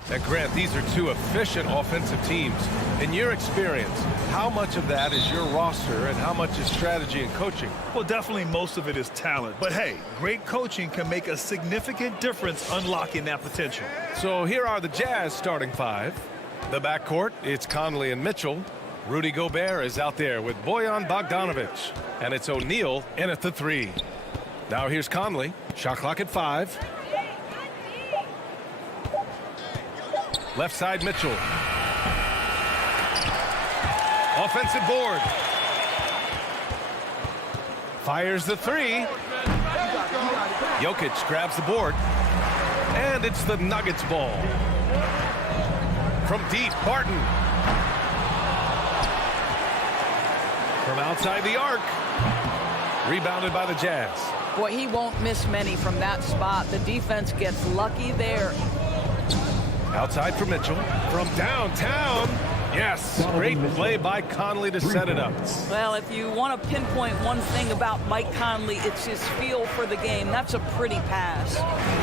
And Grant, these are two efficient offensive teams. In your experience, how much of that is your roster and how much is strategy and coaching? Well, definitely most of it is talent. But hey, great coaching can make a significant difference unlocking that potential. So here are the Jazz starting five. The backcourt, it's Conley and Mitchell. Rudy Gobert is out there with Bojan Bogdanovic. And it's O'Neal in at the 3. Now here's Conley. Shot clock at 5. Left side, Mitchell. Offensive board. Fires the 3. Jokic grabs the board. And it's the Nuggets ball. From deep, Barton. From outside the arc. Rebounded by the Jazz. Boy, he won't miss many from that spot. The defense gets lucky there. Outside for Mitchell. From downtown. Yes, great play by Conley to set it up. Well, if you want to pinpoint one thing about Mike Conley, it's his feel for the game. That's a pretty pass.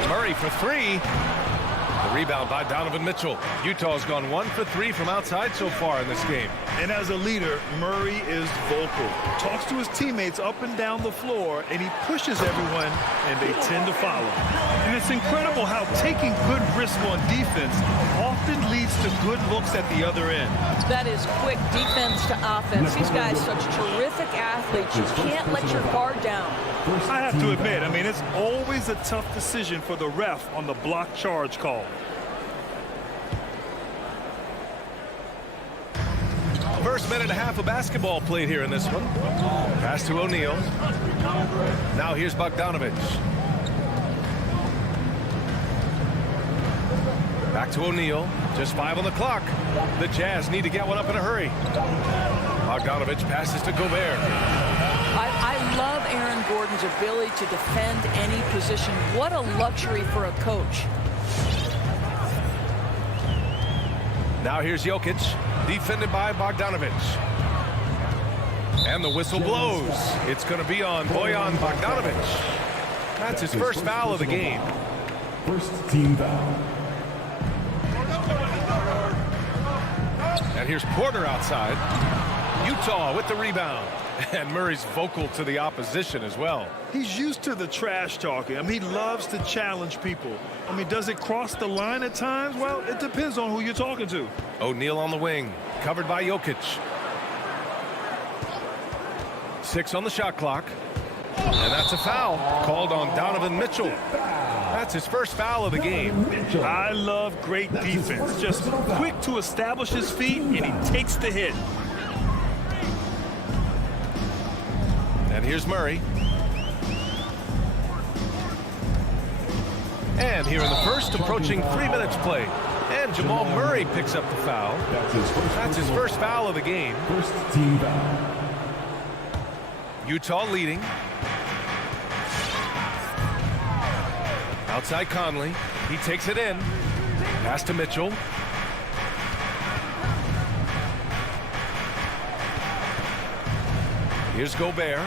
Murray for 3. The rebound by Donovan Mitchell. Utah's gone 1 for 3 from outside so far in this game. And as a leader, Murray is vocal. Talks to his teammates up and down the floor, and he pushes everyone, and they tend to follow. And it's incredible how taking good risk on defense often leads to good looks at the other end. That is quick defense to offense. These guys such terrific athletes. You can't let your guard down. I have to admit, I mean, it's always a tough decision for the ref on the block charge call. First minute and a half of basketball played here in this one. Pass to O'Neal. Now here's Bogdanovic. Back to O'Neal. Just 5 on the clock. The Jazz need to get one up in a hurry. Bogdanovic passes to Gobert. I love Aaron Gordon's ability to defend any position. What a luxury for a coach. Now here's Jokic, defended by Bogdanovic. And the whistle blows. It's going to be on Bojan Bogdanovic. That's his first foul of the game. First team foul. And here's Porter outside. Utah with the rebound. And Murray's vocal to the opposition as well. He's used to the trash talking. I mean, he loves to challenge people. I mean, does it cross the line at times? Well, it depends on who you're talking to. O'Neal on the wing, covered by Jokic. 6 on the shot clock. And that's a foul called on Donovan Mitchell. That's his first foul of the game. I love great defense. Just quick to establish his feet, and he takes the hit. And here's Murray. And here in the first, approaching 3 minutes played. And Jamal Murray picks up the foul. That's his first foul of the game. First team foul. Utah leading. Outside Conley. He takes it in. Pass to Mitchell. Here's Gobert.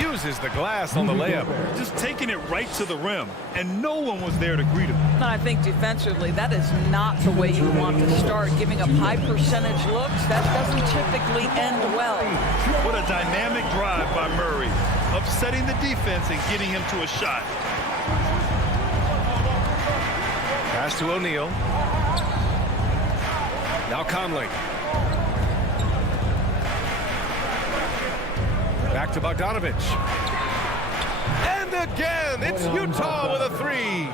Uses the glass on the layup. Just taking it right to the rim, and no one was there to greet him. I think defensively, that is not the way you want to start. Giving up high percentage looks, that doesn't typically end well. What a dynamic drive by Murray, upsetting the defense and getting him to a shot. Pass to O'Neal. Now Conley. Back to Bogdanovic. And again, it's Utah with a 3.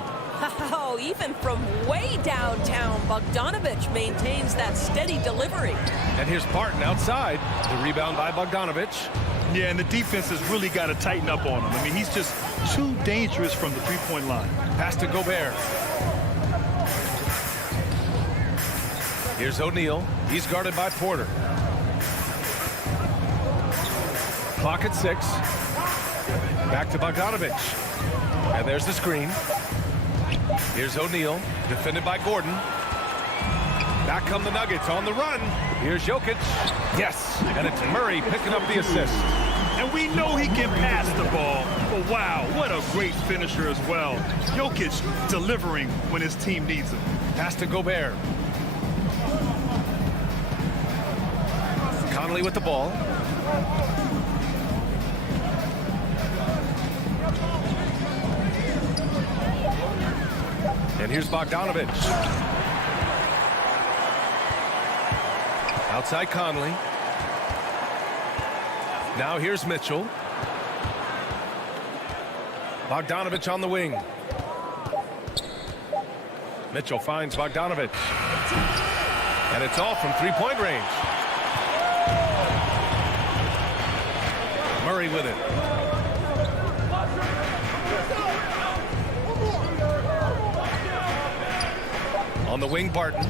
Oh, even from way downtown, Bogdanovic maintains that steady delivery. And here's Barton outside. The rebound by Bogdanovic. Yeah, and the defense has really got to tighten up on him. I mean, he's just too dangerous from the three-point line. Pass to Gobert. Here's O'Neal. He's guarded by Porter. Clock at 6. Back to Bogdanovic. And there's the screen. Here's O'Neal, defended by Gordon. Back come the Nuggets on the run. Here's Jokic. Yes, and it's Murray picking up the assist. And we know he can pass the ball, but wow, what a a great finisher as well. Jokic delivering when his team needs him. Pass to Gobert. Conley with the ball. And here's Bogdanovic. Outside Conley. Now here's Mitchell. Bogdanovic on the wing. Mitchell finds Bogdanovic. And it's off from three-point range. Murray with it. On the wing, Barton.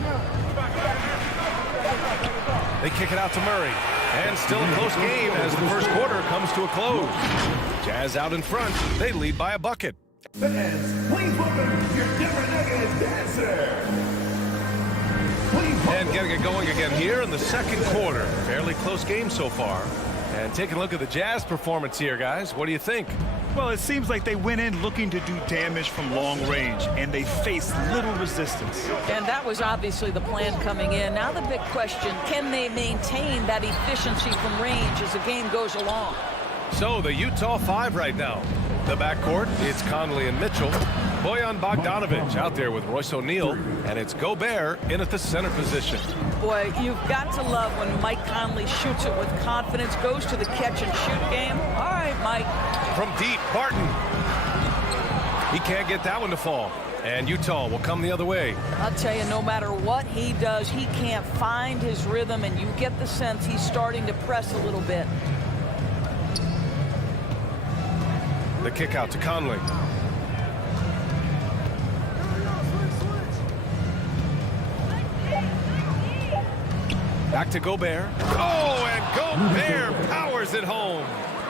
They kick it out to Murray. And still a close game as the first quarter comes to a close. Jazz out in front. They lead by a bucket. Fans, please welcome your Denver Nuggets dancer. And getting it going again here in the second quarter. Fairly close game so far. And taking a look at the Jazz performance here, guys. What do you think? Well, it seems like they went in looking to do damage from long range, and they faced little resistance. And that was obviously the plan coming in. Now the big question, can they maintain that efficiency from range as the game goes along? So the Utah 5 right now. The backcourt, it's Conley and Mitchell. Bojan Bogdanovic out there with Royce O'Neal. And it's Gobert in at the center position. Boy, you've got to love when Mike Conley shoots it with confidence, goes to the catch-and-shoot game. All right, Mike. From deep, Barton. He can't get that one to fall. And Utah will come the other way. I'll tell you, no matter what he does, he can't find his rhythm, and you get the sense he's starting to press a little bit. The kick out to Conley. Back to Gobert. Oh, and Gobert powers it home.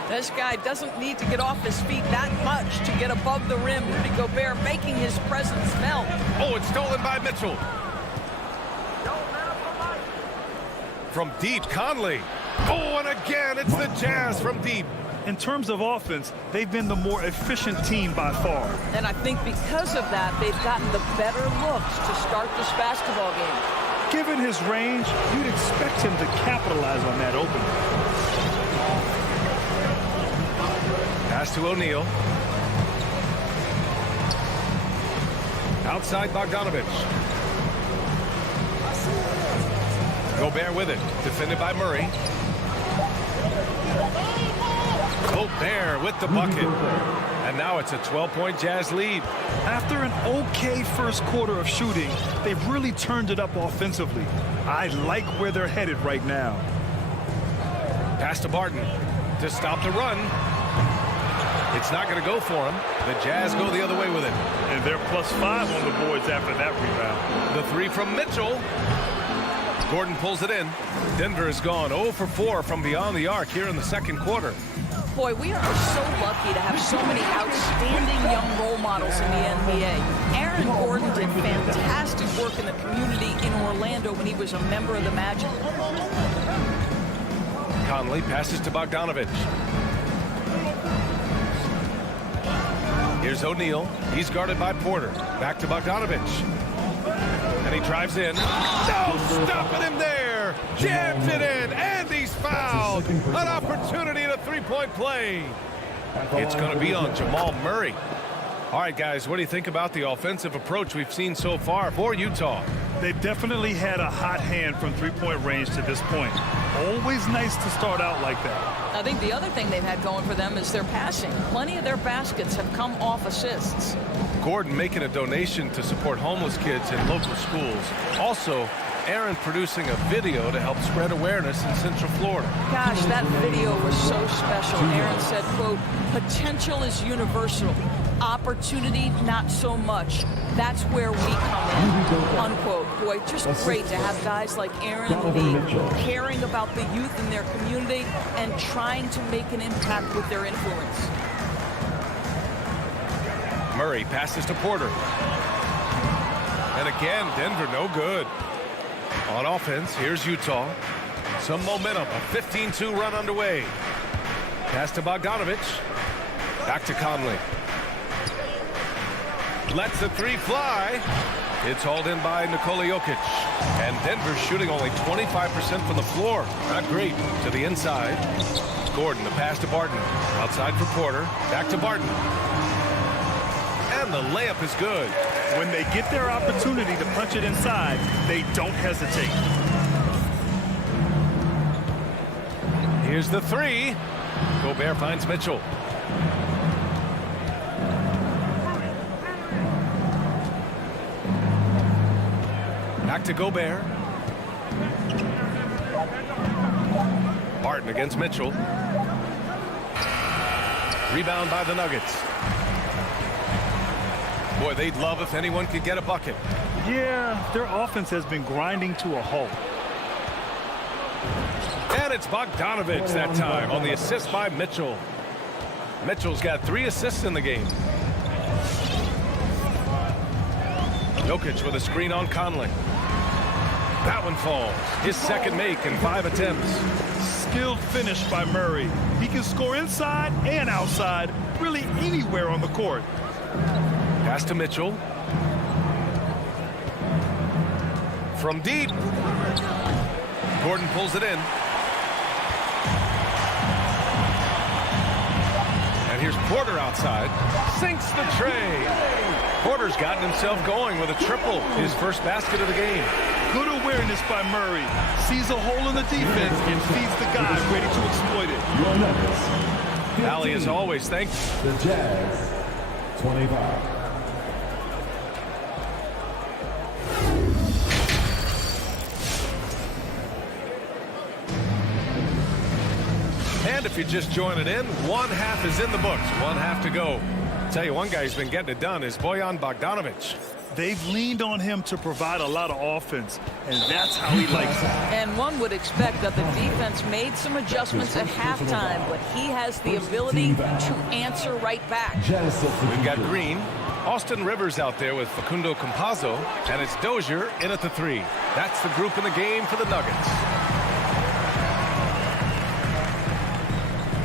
This guy doesn't need to get off his feet that much to get above the rim. Rudy Gobert making his presence felt. Oh, it's stolen by Mitchell. From deep, Conley. Oh, and again, it's the Jazz from deep. In terms of offense, they've been the more efficient team by far. And I think because of that, they've gotten the better looks to start this basketball game. Given his range, you'd expect him to capitalize on that opening. Pass to O'Neal. Outside Bogdanovic. Gobert with it. Defended by Murray. Gobert with the bucket. And now it's a 12-point Jazz lead. After an okay first quarter of shooting, they've really turned it up offensively. I like where they're headed right now. Pass to Barton to stop the run. It's not going to go for him. The Jazz go the other way with it. And they're +5 on the boards after that rebound. The three from Mitchell. Gordon pulls it in. Denver has gone 0 for 4 from beyond the arc here in the second quarter. Boy, we are so lucky to have so many outstanding young role models in the NBA. Aaron Gordon did fantastic work in the community in Orlando when he was a member of the Magic. Conley passes to Bogdanovic. Here's O'Neal. He's guarded by Porter. Back to Bogdanovic. And he drives in. No, stopping him there. Jams it in, and he's fouled. An opportunity in a three-point play. It's going to be on Jamal Murray. All right, guys, what do you think about the offensive approach we've seen so far for Utah? They've definitely had a hot hand from three-point range to this point. Always nice to start out like that. I think the other thing they've had going for them is their passing. Plenty of their baskets have come off assists. Gordon making a donation to support homeless kids in local schools. Also, Aaron producing a video to help spread awareness in Central Florida. Gosh, that video was so special. Aaron said, quote, "Potential is universal. Opportunity, not so much. That's where we come in," unquote. Boy, just great to have guys like Aaron be caring about the youth in their community and trying to make an impact with their influence. Murray passes to Porter. And again, Denver no good. On offense, here's Utah. Some momentum, a 15-2 run underway. Pass to Bogdanovic. Back to Conley. lets the three fly. It's hauled in by Nikola Jokic. And Denver shooting only 25% from the floor. Not great. To the inside. Gordon, the pass to Barton. Outside for Porter. Back to Barton. And the layup is good. When they get their opportunity to punch it inside, they don't hesitate. Here's the three. Gobert finds Mitchell. Back to Gobert. Barton against Mitchell. Rebound by the Nuggets. Boy, they'd love if anyone could get a bucket. Yeah, their offense has been grinding to a halt. And it's Bogdanovic that time on the assist by Mitchell. Mitchell's got 3 assists in the game. Jokic with a screen on Conley. That one falls. His second make in 5 attempts. Skilled finish by Murray. He can score inside and outside, really anywhere on the court. Pass to Mitchell. From deep. Gordon pulls it in. And here's Porter outside. Sinks the tray. Porter's gotten himself going with a triple. His first basket of the game. Good awareness by Murray. Sees a hole in the defense and feeds the guy ready to exploit it. Allie, as always, thanks. The Jazz, 25. And if you're just joining in, 1 half is in the books. 1 half to go. Tell you, one guy who's been getting it done is Bojan Bogdanovic. They've leaned on him to provide a lot of offense, and that's how he likes it. And one would expect that the defense made some adjustments at halftime, but he has the ability to answer right back. We've got Green, Austin Rivers out there with Facundo Campazzo, and it's Dozier in at the 3. That's the group in the game for the Nuggets.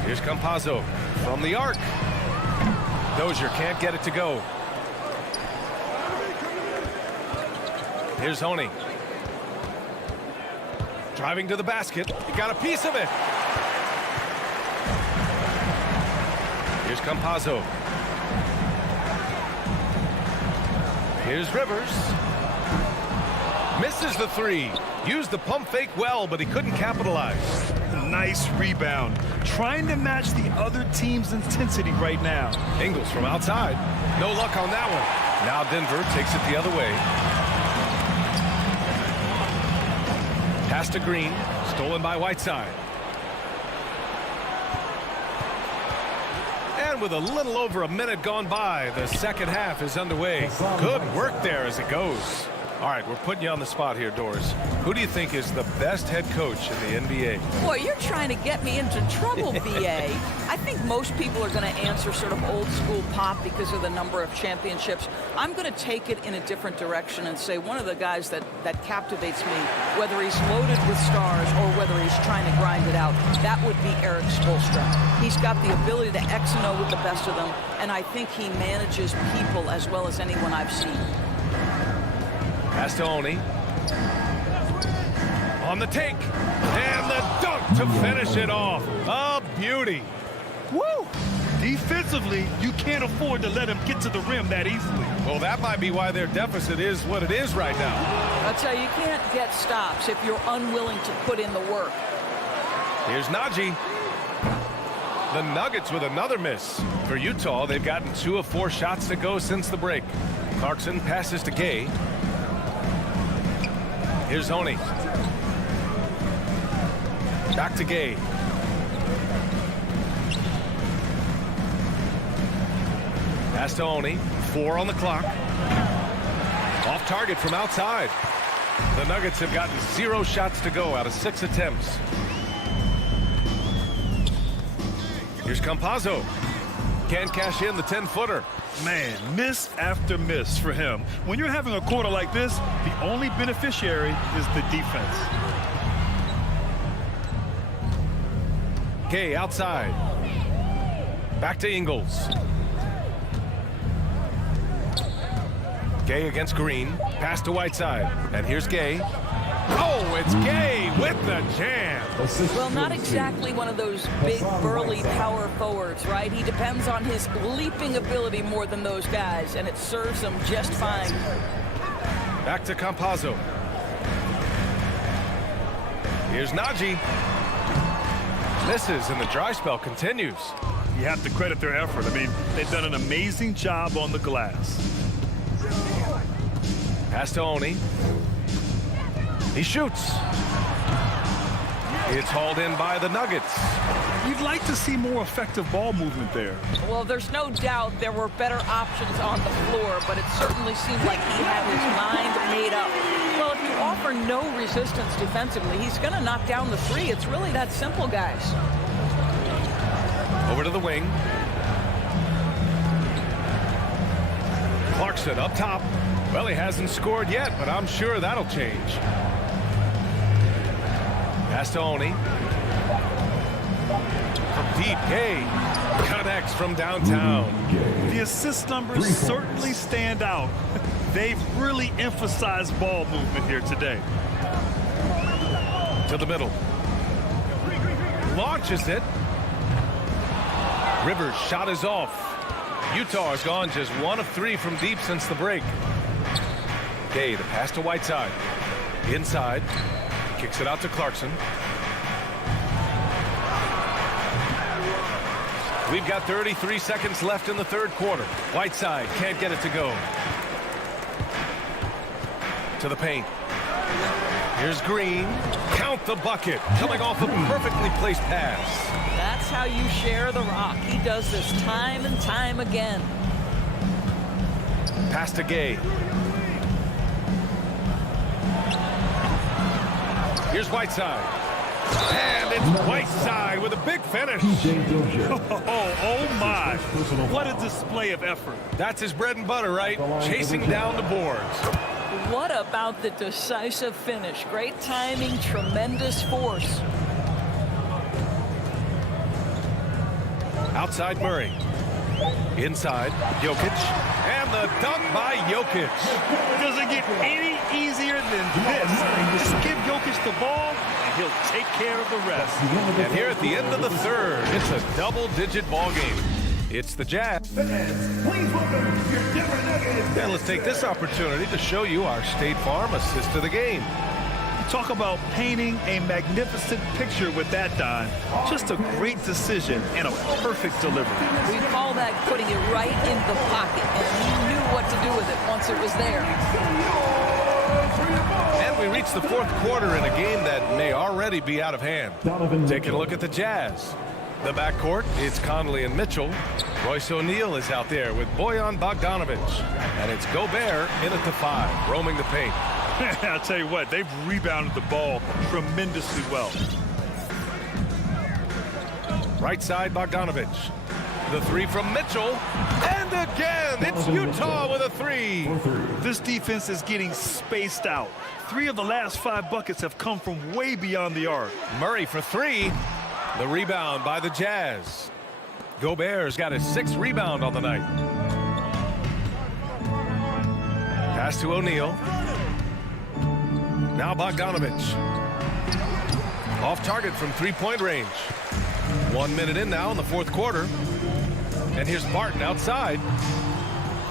Here's Campazzo from the arc. Dozier can't get it to go. Here's Honey. Driving to the basket. He got a piece of it. Here's Campazzo. Here's Rivers. Misses the 3. Used the pump fake well, but he couldn't capitalize. Nice rebound. Trying to match the other team's intensity right now. Ingles from outside. No luck on that one. Now Denver takes it the other way. Pass to Green. Stolen by Whiteside. And with a little over a minute gone by, the second half is underway. Good work there as it goes. All right, we're putting you on the spot here, Doris. Who do you think is the best head coach in the NBA? Boy, you're trying to get me into trouble, BA. I think most people are going to answer sort of old school Pop because of the number of championships. I'm going to take it in a different direction and say one of the guys that captivates me, whether he's loaded with stars or whether he's trying to grind it out, that would be Eric Spoelstra. He's got the ability to X and O with the best of them, and I think he manages people as well as anyone I've seen. Pass to Oni. On the take. And the dunk to finish it off. A beauty. Woo! Defensively, you can't afford to let him get to the rim that easily. Well, that might be why their deficit is what it is right now. I'll tell you, you can't get stops if you're unwilling to put in the work. Here's Najee. The Nuggets with another miss. For Utah, they've gotten 2 of 4 shots to go since the break. Clarkson passes to Gay. Here's Oni. Back to Gay. Pass to Oni. 4 on the clock. Off target from outside. The Nuggets have gotten 0 shots to go out of 6 attempts. Here's Campazzo. Can't cash in the 10-footer. Man, miss after miss for him. When you're having a quarter like this, the only beneficiary is the defense. Gay outside. Back to Ingles. Gay against Green. Pass to Whiteside. And here's Gay. Oh, it's Gay with the jam. Well, not exactly one of those big, burly power forwards, right? He depends on his leaping ability more than those guys, and it serves him just fine. Back to Campazzo. Here's Najee. Misses, and the dry spell continues. You have to credit their effort. I mean, they've done an amazing job on the glass. Pass to Oni. He shoots. It's hauled in by the Nuggets. You'd like to see more effective ball movement there. Well, there's no doubt there were better options on the floor, but it certainly seemed like he had his mind made up. Well, if you offer no resistance defensively, he's going to knock down the three. It's really that simple, guys. Over to the wing. Clarkson up top. Well, he hasn't scored yet, but I'm sure that'll change. Pass to Oni. From deep, Gay connects from downtown. The assist numbers certainly stand out. They've really emphasized ball movement here today. To the middle. Launches it. Rivers' shot is off. Utah has gone just 1 of 3 from deep since the break. Gay, the pass to Whiteside. Inside. Kicks it out to Clarkson. We've got 33 seconds left in the third quarter. Whiteside can't get it to go. To the paint. Here's Green. Count the bucket. Coming off a perfectly placed pass. That's how you share the rock. He does this time and time again. Pass to Gay. Here's Whiteside. And it's Whiteside with a big finish. Oh my. What a display of effort. That's his bread and butter, right? Chasing down the boards. What about the decisive finish? Great timing, tremendous force. Outside Murray. Inside Jokic. And the dunk by Jokic. Doesn't get any easier than this. Just give Jokic the ball, and he'll take care of the rest. And here at the end of the third, it's a double-digit ball game. It's the Jazz. Please welcome your Denver Nuggets. And let's take this opportunity to show you our State Farm assist to the game. Talk about painting a magnificent picture with that, Don. Just a great decision and a perfect delivery. We call that putting it right in the pocket, and he knew what to do with it once it was there. And we reach the fourth quarter in a game that may already be out of hand. Taking a look at the Jazz. The backcourt, it's Conley and Mitchell. Royce O'Neal is out there with Bojan Bogdanovic. And it's Gobert in at the 5, roaming the paint. I'll tell you what, they've rebounded the ball tremendously well. Right side, Bogdanovic. The 3 from Mitchell. And again, it's Utah with a 3. This defense is getting spaced out. 3 of the last 5 buckets have come from way beyond the arc. Murray for 3. The rebound by the Jazz. Gobert's got his 6th rebound on the night. Pass to O'Neal. Now Bogdanovic. Off target from 3-point range. 1 minute in now in the fourth quarter. And here's Barton outside.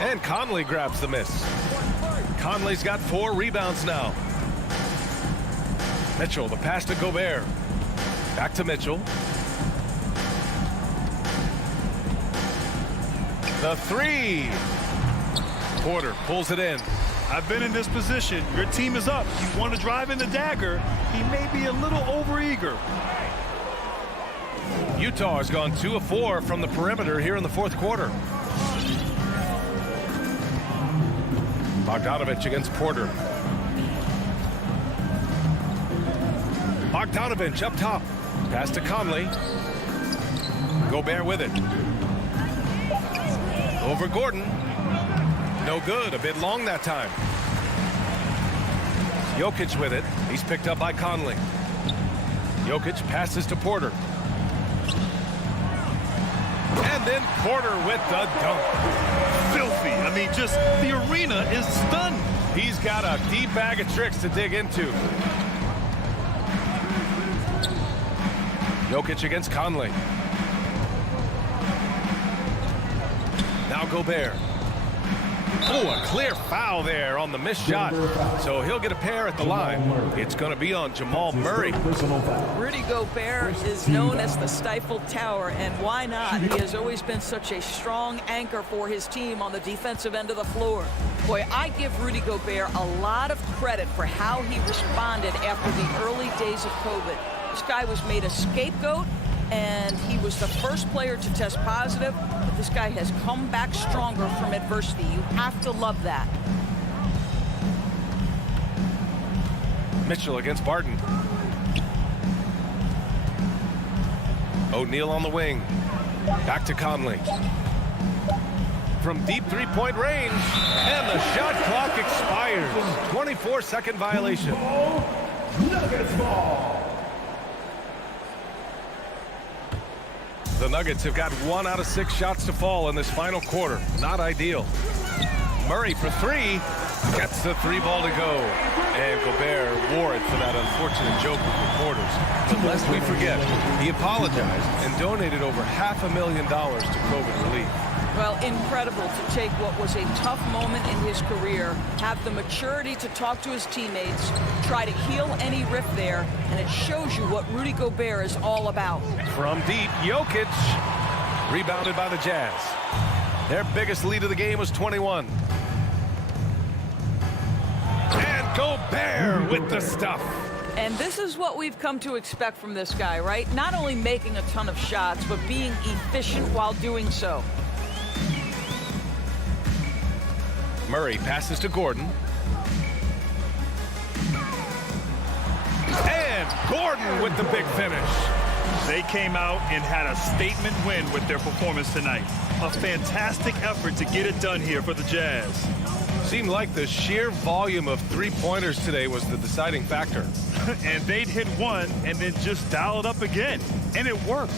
And Conley grabs the miss. Conley's got 4 rebounds now. Mitchell, the pass to Gobert. Back to Mitchell. The 3. Porter pulls it in. I've been in this position. Your team is up. You want to drive in the dagger. He may be a little overeager. Utah has gone 2 of 4 from the perimeter here in the fourth quarter. Bogdanovic against Porter. Bogdanovic up top. Pass to Conley. Gobert with it. Over Gordon. No good. A bit long that time. Jokic with it. He's picked up by Conley. Jokic passes to Porter. And then Porter with the dunk. Filthy. I mean, just the arena is stunned. He's got a deep bag of tricks to dig into. Jokic against Conley. Now Gobert. Oh, a clear foul there on the missed shot. So he'll get a pair at the line. It's going to be on Jamal Murray. Rudy Gobert is known as the stifled tower, and why not? He has always been such a strong anchor for his team on the defensive end of the floor. Boy, I give Rudy Gobert a lot of credit for how he responded after the early days of COVID. This guy was made a scapegoat, and he was the first player to test positive, but this guy has come back stronger from adversity. You have to love that. Mitchell against Barton. O'Neal on the wing. Back to Conley. From deep three-point range, and the shot clock expires. 24-second violation. Nuggets ball. The Nuggets have got 1 out of 6 shots to fall in this final quarter. Not ideal. Murray for 3. Gets the 3 ball to go. And Gobert wore it for that unfortunate joke with reporters. But lest we forget, he apologized and donated over $500,000 to COVID relief. Well, incredible to take what was a tough moment in his career, have the maturity to talk to his teammates, try to heal any rift there, and it shows you what Rudy Gobert is all about. From deep, Jokic, rebounded by the Jazz. Their biggest lead of the game was 21. And Gobert with the stuff. And this is what we've come to expect from this guy, right? Not only making a ton of shots, but being efficient while doing so. Murray passes to Gordon. And Gordon with the big finish. They came out and had a statement win with their performance tonight. A fantastic effort to get it done here for the Jazz. Seemed like the sheer volume of three-pointers today was the deciding factor. And they'd hit one and then just dial it up again. And it worked.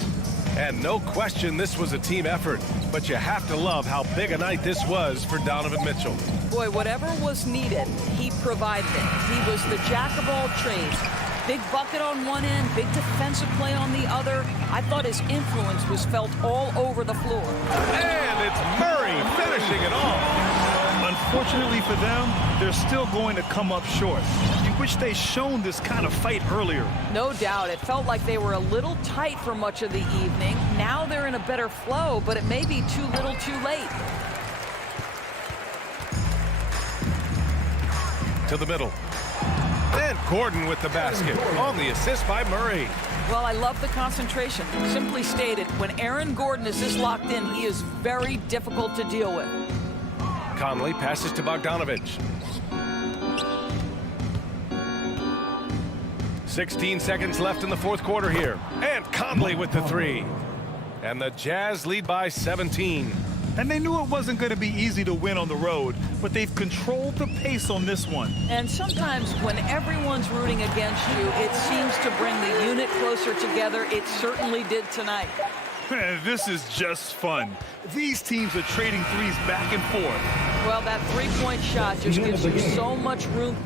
And no question this was a team effort, but you have to love how big a night this was for Donovan Mitchell. Boy, whatever was needed, he provided it. He was the jack of all trades. Big bucket on one end, big defensive play on the other. I thought his influence was felt all over the floor. And it's Murray finishing it off. Unfortunately for them, they're still going to come up short. You wish they'd shown this kind of fight earlier. No doubt. It felt like they were a little tight for much of the evening. Now they're in a better flow, but it may be too little too late. To the middle. And Gordon with the basket on the assist by Murray. Well, I love the concentration. Simply stated, when Aaron Gordon is this locked in, he is very difficult to deal with. Conley passes to Bogdanovich. 16 seconds left in the fourth quarter here. And Conley with the 3. And the Jazz lead by 17. And they knew it wasn't going to be easy to win on the road, but they've controlled the pace on this one. And sometimes when everyone's rooting against you, it seems to bring the unit closer together. It certainly did tonight. This is just fun. These teams are trading threes back and forth. Well, that three-point shot just gives you so much room.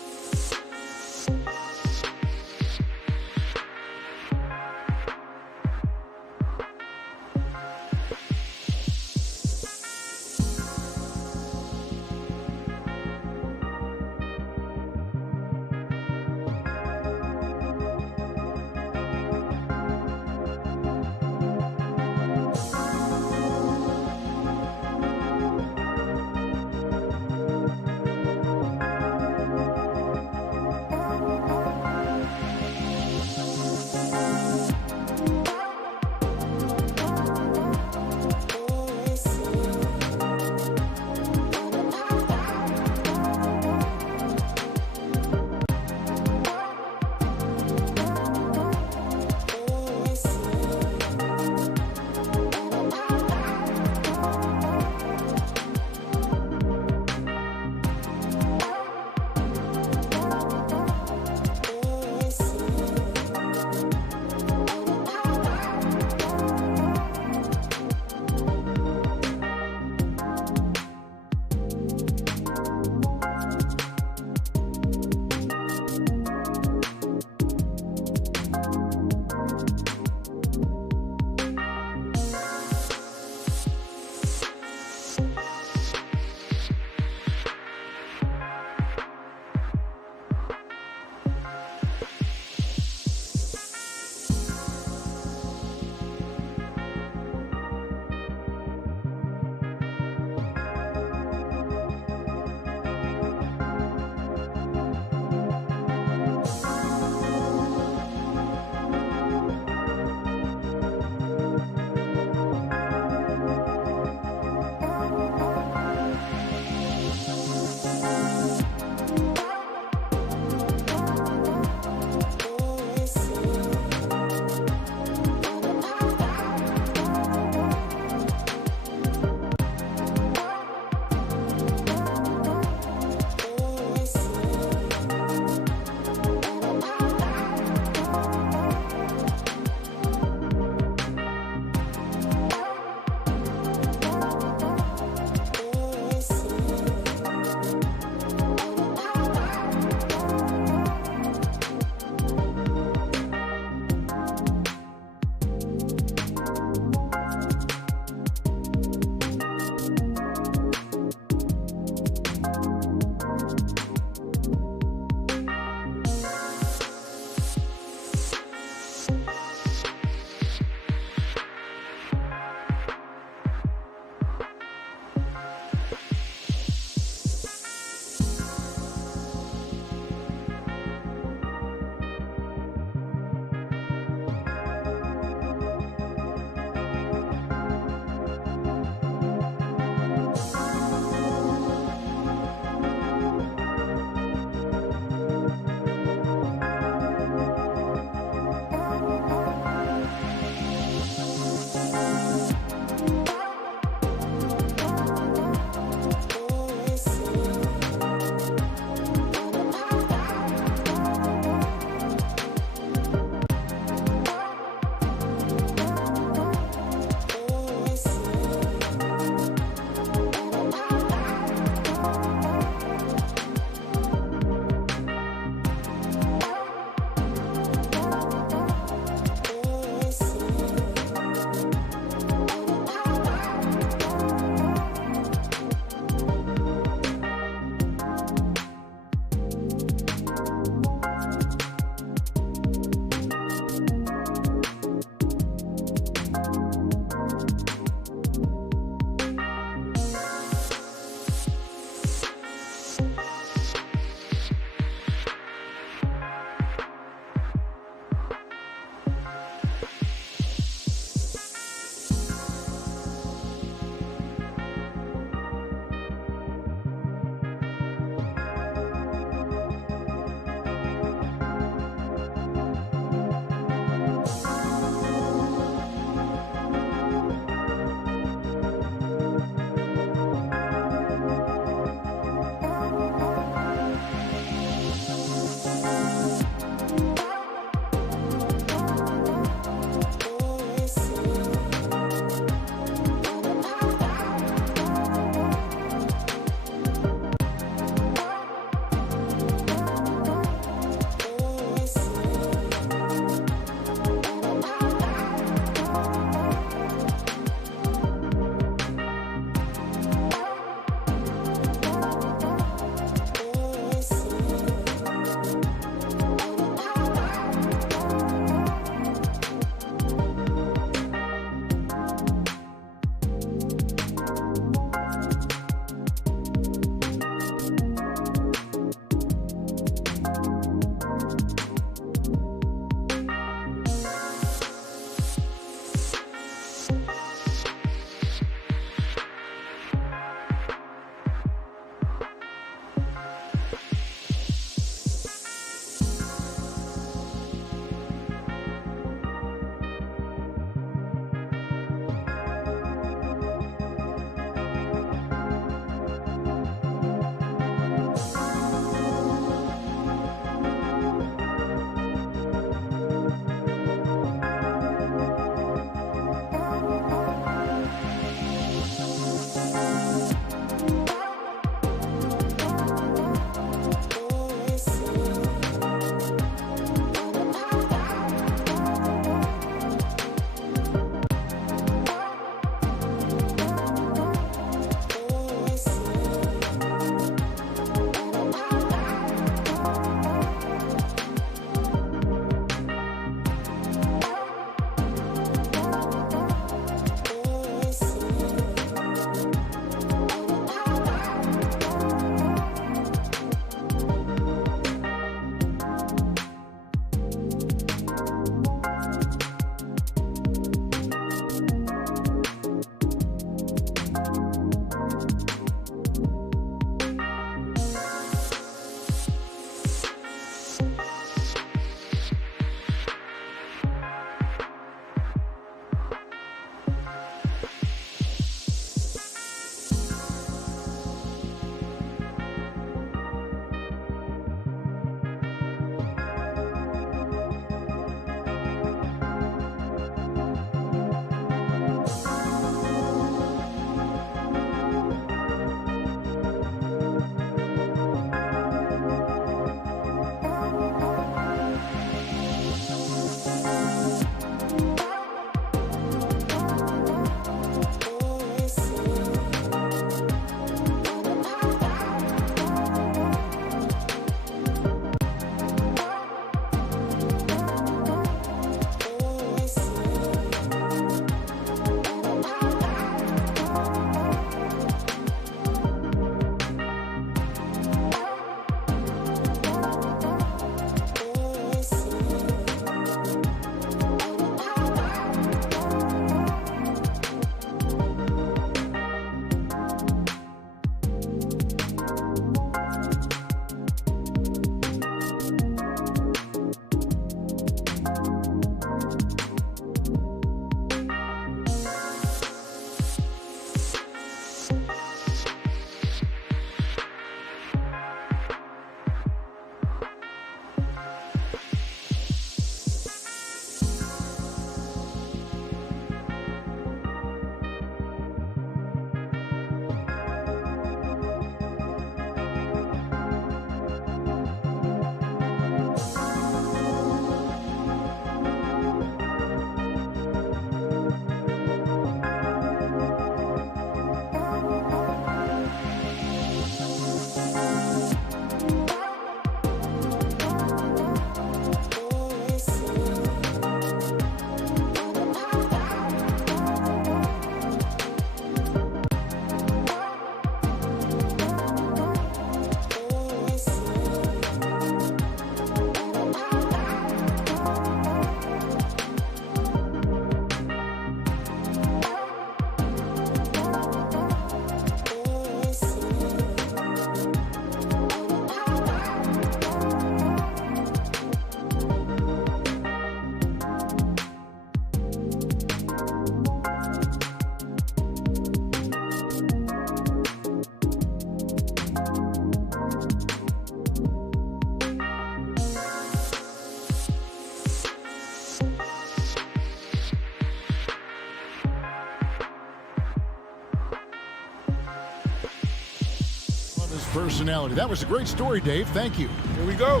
personality. That was a great story, Dave. Thank you. Here we go.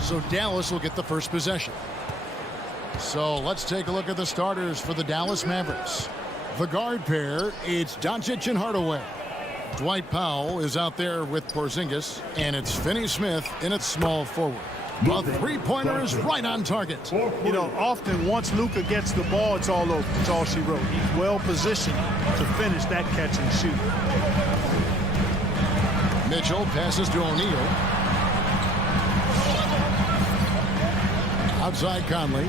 So Dallas will get the first possession. So let's take a look at the starters for the Dallas Mavericks. The guard pair, it's Doncic and Hardaway. Dwight Powell is out there with Porzingis, and it's Finney-Smith in its small forward. A three-pointer is right on target. You know, often once Luka gets the ball, it's all over. It's all she wrote. He's well positioned to finish that catch and shoot. Mitchell passes to O'Neal. Outside Conley.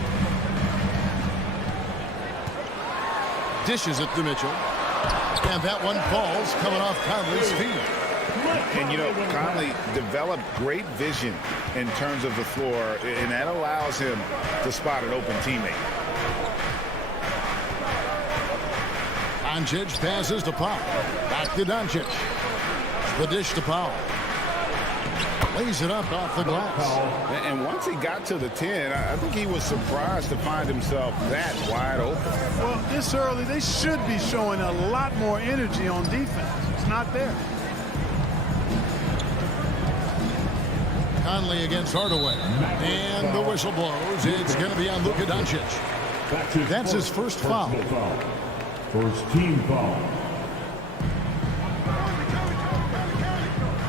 Dishes it to Mitchell. And that one falls coming off Conley's feet. And, you know, Conley developed great vision in terms of the floor, and that allows him to spot an open teammate. Doncic passes to Powell. Back to Doncic. The dish to Powell. Lays it up off the glass. And once he got to the 10, I think he was surprised to find himself that wide open. Well, this early, they should be showing a lot more energy on defense. It's not there. Conley against Hardaway. And the whistle blows. It's going to be on Luka Doncic. That's his first foul. First team foul.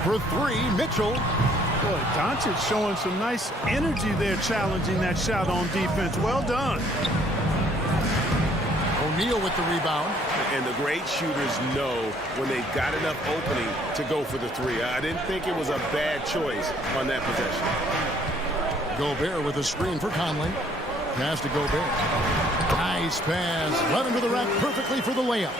For three, Mitchell. Boy, Doncic showing some nice energy there, challenging that shot on defense. Well done. O'Neal with the rebound. And the great shooters know when they've got enough opening to go for the three. I didn't think it was a bad choice on that possession. Gobert with a screen for Conley. Pass to Gobert. Nice pass. Led him to the rack perfectly for the layup.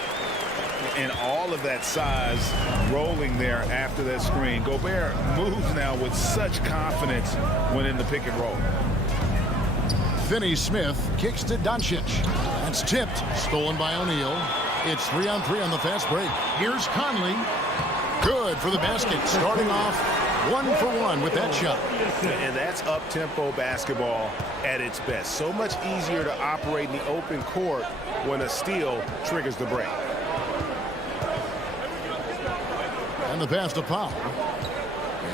And all of that size rolling there after that screen. Gobert moves now with such confidence when in the pick and roll. Finney-Smith kicks to Doncic. That's tipped. Stolen by O'Neal. It's 3-on-3 on the fast break. Here's Conley. Good for the basket. Starting off 1-for-1 with that shot. And that's up-tempo basketball at its best. So much easier to operate in the open court when a steal triggers the break. And the pass to Powell.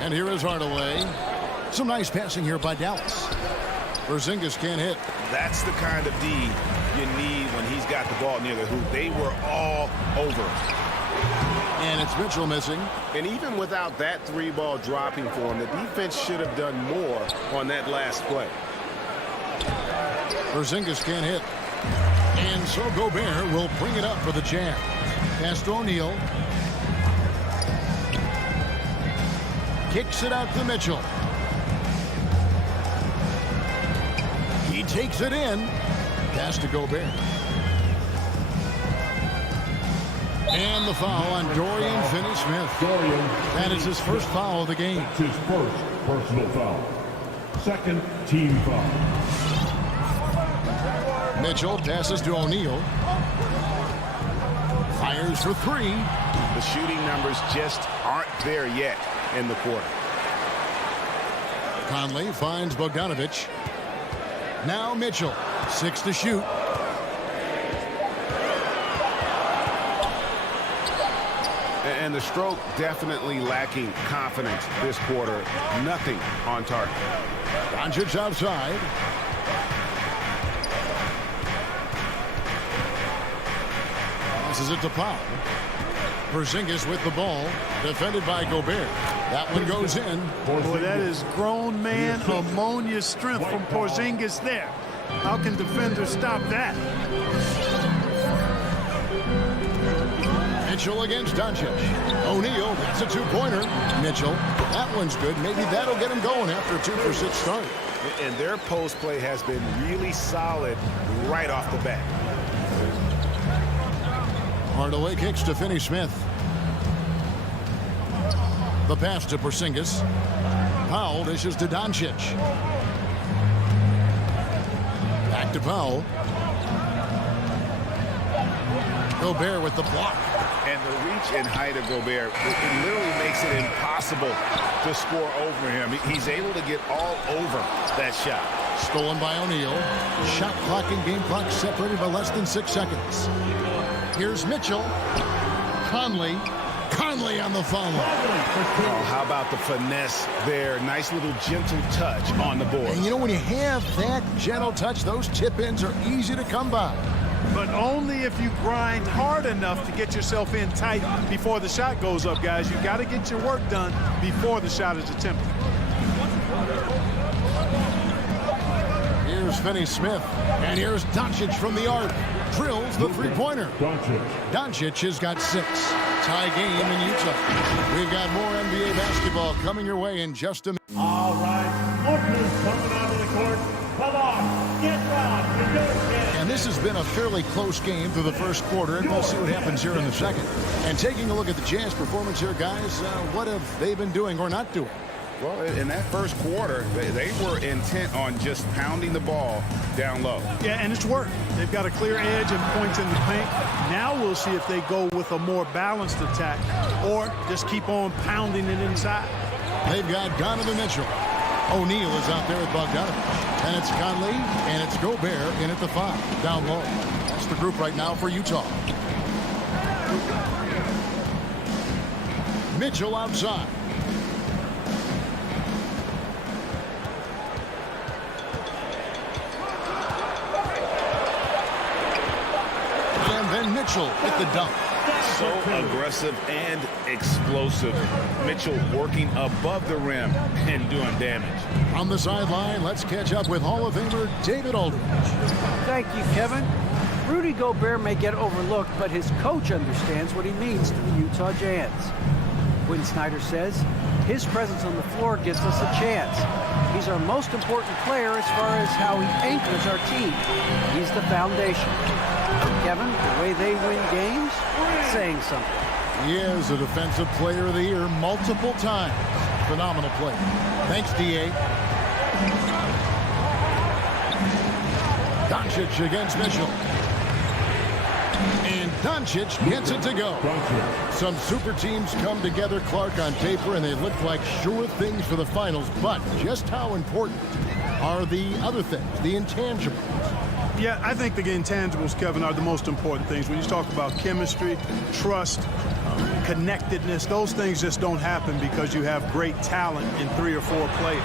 And here is Hardaway. Some nice passing here by Dallas. Porzingis can't hit. That's the kind of D you need when he's got the ball near the hoop. They were all over. And it's Mitchell missing. And even without that three ball dropping for him, the defense should have done more on that last play. Porzingis can't hit. And so Gobert will bring it up for the Jazz. Pass to O'Neal. Kicks it out to Mitchell. He takes it in. Pass to Gobert. And the foul on Dorian Finney-Smith. That is his first foul of the game. That's his first personal foul. Second team foul. Mitchell passes to O'Neal. Fires for three. The shooting numbers just aren't there yet in the quarter. Conley finds Bogdanovic. Now Mitchell. 6 to shoot. And the stroke definitely lacking confidence this quarter. Nothing on target. Doncic outside. Passes it to Powell. Porzingis with the ball. Defended by Gobert. That one goes in. Boy, that is grown man ammonia strength from Porzingis there. How can defenders stop that? Mitchell against Doncic. O'Neal, that's a two-pointer. Mitchell, that one's good. Maybe that'll get him going after a 2-for-6 start. And their post play has been really solid right off the bat. Hardaway kicks to Finney-Smith. The pass to Porzingis. Powell dishes to Doncic. Back to Powell. Gobert with the block. And the reach and height of Gobert, it literally makes it impossible to score over him. He's able to get all over that shot. Stolen by O'Neal. Shot clock and game clock separated by less than 6 seconds. Here's Mitchell. Conley. Conley on the foul line. Oh, how about the finesse there? Nice little gentle touch on the board. And you know, when you have that gentle touch, those tip-ins are easy to come by. But only if you grind hard enough to get yourself in tight before the shot goes up, guys. You got to get your work done before the shot is attempted. Here's Finney-Smith, and here's Doncic from the arc. Drills the three-pointer. Doncic has got 6. Tie game in Utah. We've got more NBA basketball coming your way in just a minute. All right, Marcus coming out of the court. Come on, get round. And this has been a fairly close game through the first quarter, and we'll see what happens here in the second. And taking a look at the Jazz performance here, guys, what have they been doing or not doing? Well, in that first quarter, they were intent on just pounding the ball down low. Yeah, and it's worked. They've got a clear edge and points in the paint. Now we'll see if they go with a more balanced attack or just keep on pounding it inside. They've got Donovan Mitchell. O'Neal is out there with Bogdanovich. And it's Conley, and it's Gobert in at the 5, down low. That's the group right now for Utah. Mitchell outside. And then Mitchell with the dunk. So aggressive and explosive. Mitchell working above the rim and doing damage. On the sideline, let's catch up with Hall of Famer David Aldridge. Thank you, Kevin. Rudy Gobert may get overlooked, but his coach understands what he means to the Utah Jazz. Quinn Snyder says, his presence on the floor gives us a chance. He's our most important player as far as how he anchors our team. He's the foundation. Kevin, the way they win games, saying something. He is a Defensive Player of the Year multiple times. Phenomenal play. Thanks, D.A. Doncic against Mitchell. And Doncic gets it to go. Some super teams come together, Clark, on paper, and they look like sure things for the finals. But just how important are the other things, the intangibles? Yeah, I think the intangibles, Kevin, are the most important things. When you talk about chemistry, trust, connectedness, those things just don't happen because you have great talent in 3 or 4 players.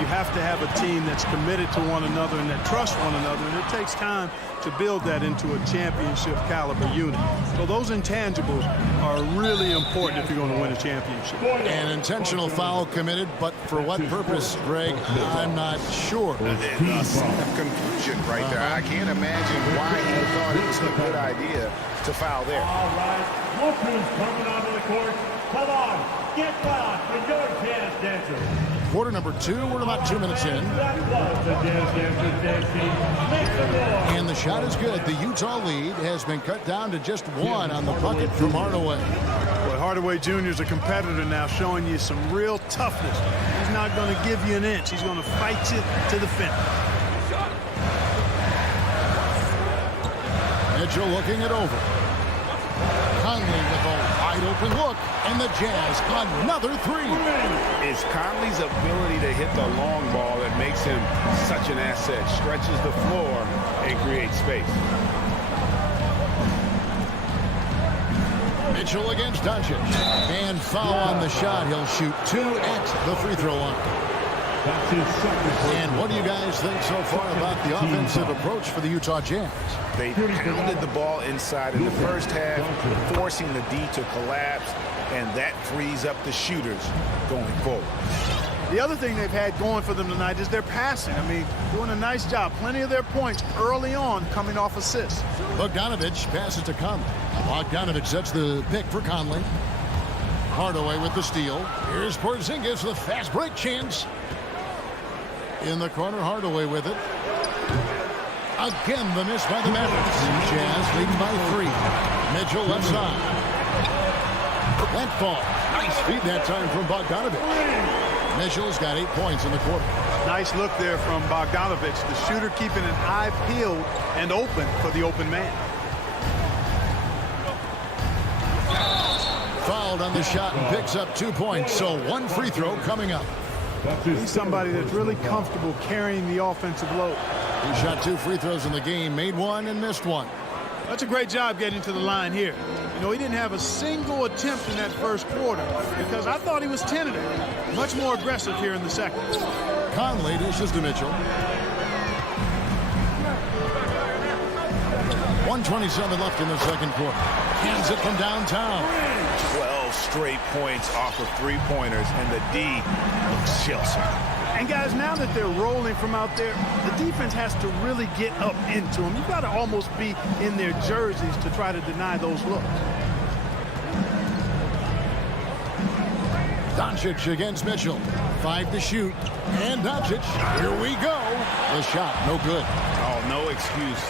You have to have a team that's committed to one another and that trusts one another, and it takes time to build that into a championship caliber unit. So those intangibles are really important if you're going to win a championship. An intentional foul committed, but for what purpose, Greg? I'm not sure. Confusion right there. I can't imagine why he thought it was a good idea to foul there. All right, look who's coming onto the court. Come on, get down for your Jazz Dancers. Quarter number 2, we're about 2 minutes in. That was the Jazz Dancers dance team. Make the ball. And the shot is good. The Utah lead has been cut down to just 1 on the bucket from Hardaway. Well, Hardaway Jr. is a competitor now, showing you some real toughness. He's not going to give you an inch. He's going to fight you to the finish. Mitchell looking it over. Conley with a wide open look, and the Jazz another 3. It's Conley's ability to hit the long ball that makes him such an asset. Stretches the floor and creates space. Mitchell against Doncic. And foul on the shot. He'll shoot 2 at the free throw line. And what do you guys think so far about the offensive approach for the Utah Jazz? They pounded the ball inside in the first half, forcing the D to collapse, and that frees up the shooters going forward. The other thing they've had going for them tonight is their passing. I mean, doing a nice job. Plenty of their points early on coming off assists. Bogdanovich passes to Conley. Bogdanovich sets the pick for Conley. Hardaway with the steal. Here's Porzingis with a fast break chance. In the corner, Hardaway with it. Again, the miss by the Mavericks. Jazz leading by 3. Mitchell left side. That fall. Nice feed that time from Bogdanovich. Mitchell's got 8 points in the quarter. Nice look there from Bogdanovich. The shooter keeping an eye peeled and open for the open man. Fouled on the shot and picks up 2 points. So 1 free throw coming up. He's somebody that's really comfortable carrying the offensive load. He shot 2 free throws in the game, made 1 and missed 1. That's a great job getting to the line here. You know, he didn't have a single attempt in that first quarter because I thought he was tentative. Much more aggressive here in the second. Conley dishes to Mitchell. 1:27 left in the second quarter. Hands it from downtown. 12 straight points off of three-pointers, and the D looks shell-shocked. And guys, now that they're rolling from out there, the defense has to really get up into them. You've got to almost be in their jerseys to try to deny those looks. Doncic against Mitchell. 5 to shoot. And Doncic, here we go. The shot, no good. Oh, no excuse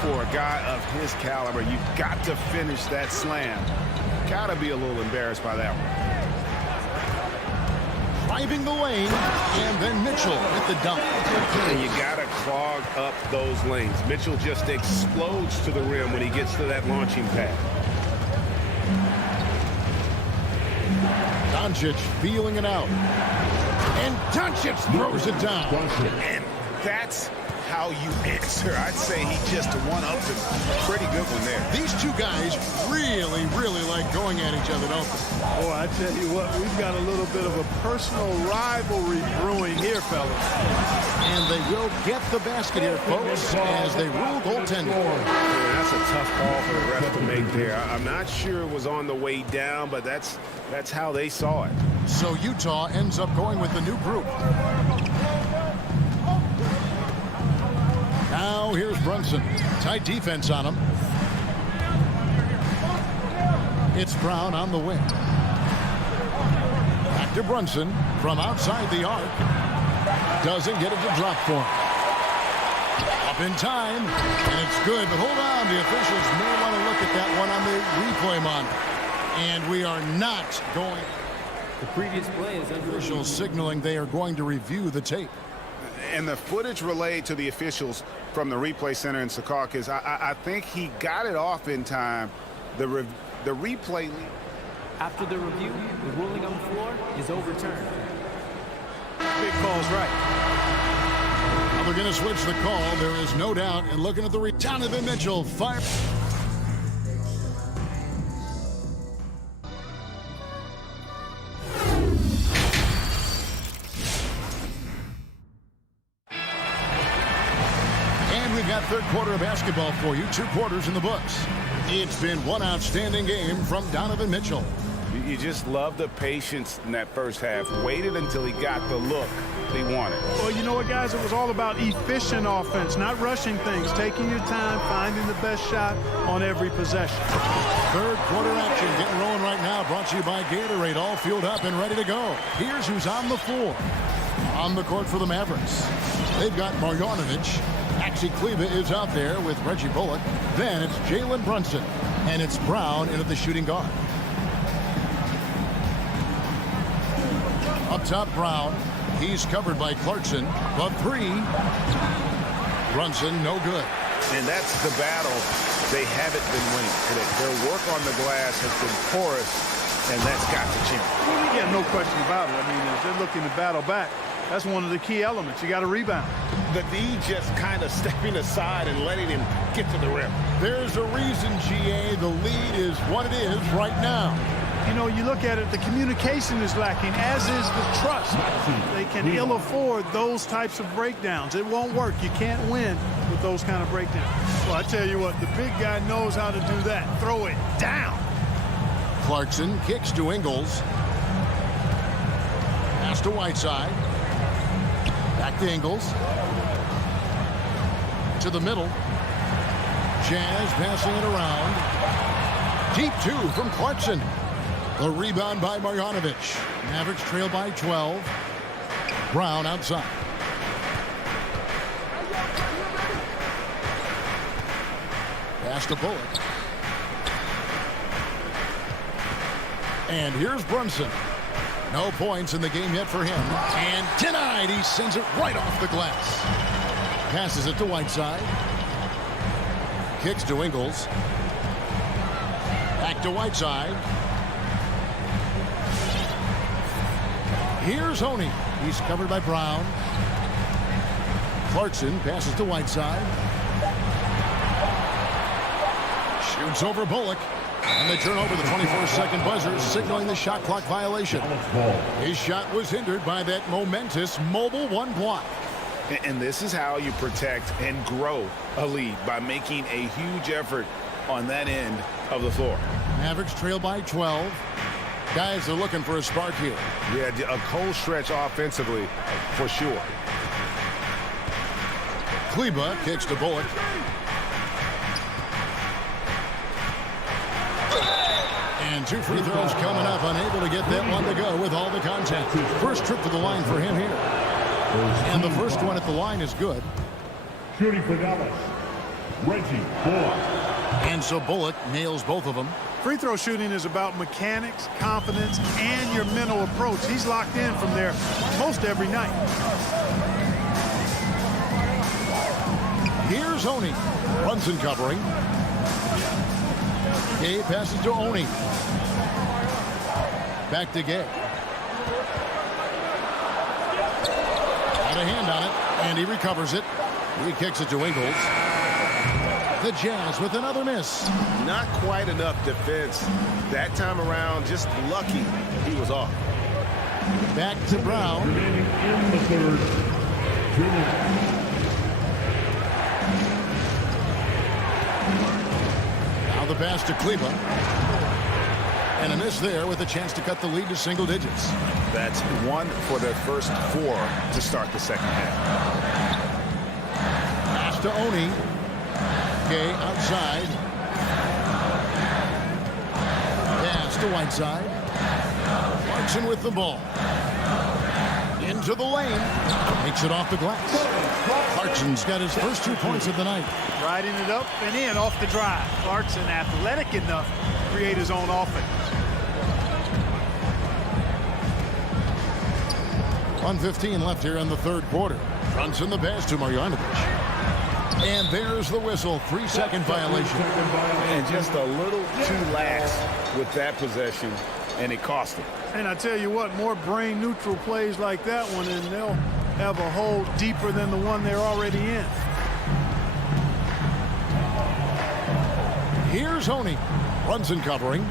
for a guy of his caliber. You've got to finish that slam. Got to be a little embarrassed by that one. Driving the lane, and then Mitchell with the dunk. And you got to clog up those lanes. Mitchell just explodes to the rim when he gets to that launching pad. Doncic feeling it out. And Doncic throws it down. And that's how you answer. I'd say he just one-ups it. Pretty good one there. These two guys really, really like going at each other, don't they? Boy, I tell you what, we've got a little bit of a personal rivalry brewing here, fellas. And they will get the basket here, folks, as they rule goaltending. Yeah, that's a tough call for the ref to make there. I'm not sure it was on the way down, but that's how they saw it. So Utah ends up going with the new group. Now here's Brunson. Tight defense on him. It's Brown on the wing. Back to Brunson from outside the arc. Doesn't get it to drop for him. Up in time, and it's good. But hold on, the officials may want to look at that one on the replay monitor. And we are not going. The previous play is under officials signaling they are going to review the tape. And the footage relayed to the officials from the replay center in Secaucus, I think he got it off in time. The replay. After the review, the ruling on the floor is overturned. Big call's right. Now they're going to switch the call. There is no doubt. And looking at the Donovan Mitchell fire. Third quarter of basketball for you. 2 quarters in the books. It's been one outstanding game from Donovan Mitchell. You just love the patience in that first half. Waited until he got the look he wanted. Well, you know what, guys? It was all about efficient offense, not rushing things, taking your time, finding the best shot on every possession. Third quarter action getting rolling right now. Brought to you by Gatorade. All fueled up and ready to go. Here's who's on the floor. On the court for the Mavericks, they've got Marjanovic. Maxi Kleber is out there with Reggie Bullock. Then it's Jalen Brunson. And it's Brown into the shooting guard. Up top, Brown. He's covered by Clarkson. The 3. Brunson, no good. And that's the battle they haven't been winning today. Their work on the glass has been porous, and that's got to change. Yeah, no question about it. I mean, as they're looking to battle back, that's one of the key elements. You got to rebound. The D just kind of stepping aside and letting him get to the rim. There's a reason, GA, the lead is what it is right now. You know, you look at it, the communication is lacking, as is the trust. They can ill afford those types of breakdowns. It won't work. You can't win with those kind of breakdowns. Well, I tell you what, the big guy knows how to do that. Throw it down. Clarkson kicks to Ingles. Pass to Whiteside. Back to Ingles. To the middle. Jazz passing it around. Deep 2 from Clarkson. The rebound by Marjanovic. Mavericks trail by 12. Brown outside. Pass to Bullock. And here's Brunson. No points in the game yet for him. And denied. He sends it right off the glass. Passes it to Whiteside. Kicks to Ingles. Back to Whiteside. Here's Honey. He's covered by Brown. Clarkson passes to Whiteside. Shoots over Bullock. And they turn over the 24-second buzzer, signaling the shot clock violation. His shot was hindered by that momentous mobile one block. And this is how you protect and grow a lead, by making a huge effort on that end of the floor. Mavericks trail by 12. Guys are looking for a spark here. Yeah, a cold stretch offensively for sure. Kleber kicks to Bullock. And 2 free throws coming up, unable to get that one to go with all the contact. First trip to the line for him here. And the first one at the line is good. Shooting for Dallas, Reggie Bullock. And so Bullock nails both of them. Free throw shooting is about mechanics, confidence, and your mental approach. He's locked in from there most every night. Here's Oni. Brunson covering. Gay passes to Oni. Back to Gay. Got a hand on it, and he recovers it. He kicks it to Ingles. The Jazz with another miss. Not quite enough defense. That time around, just lucky he was off. Back to Brown. Remaining in the third. Now the pass to Kleber. And a miss there with a chance to cut the lead to single digits. That's 1 for their first 4 to start the second half. Pass to Oni. Gay outside. Pass to Whiteside. Clarkson with the ball. Into the lane. Makes it off the glass. Clarkson's got his first 2 points of the night. Riding it up and in off the drive. Clarkson athletic enough to create his own offense. 1:15 left here in the third quarter. Brunson the pass to Marjanovic. And there's the whistle. 3-second violation. And just a little too lax with that possession, and it cost him. And I tell you what, more brain neutral plays like that one, and they'll have a hole deeper than the one they're already in. Here's Oni. Brunson covering.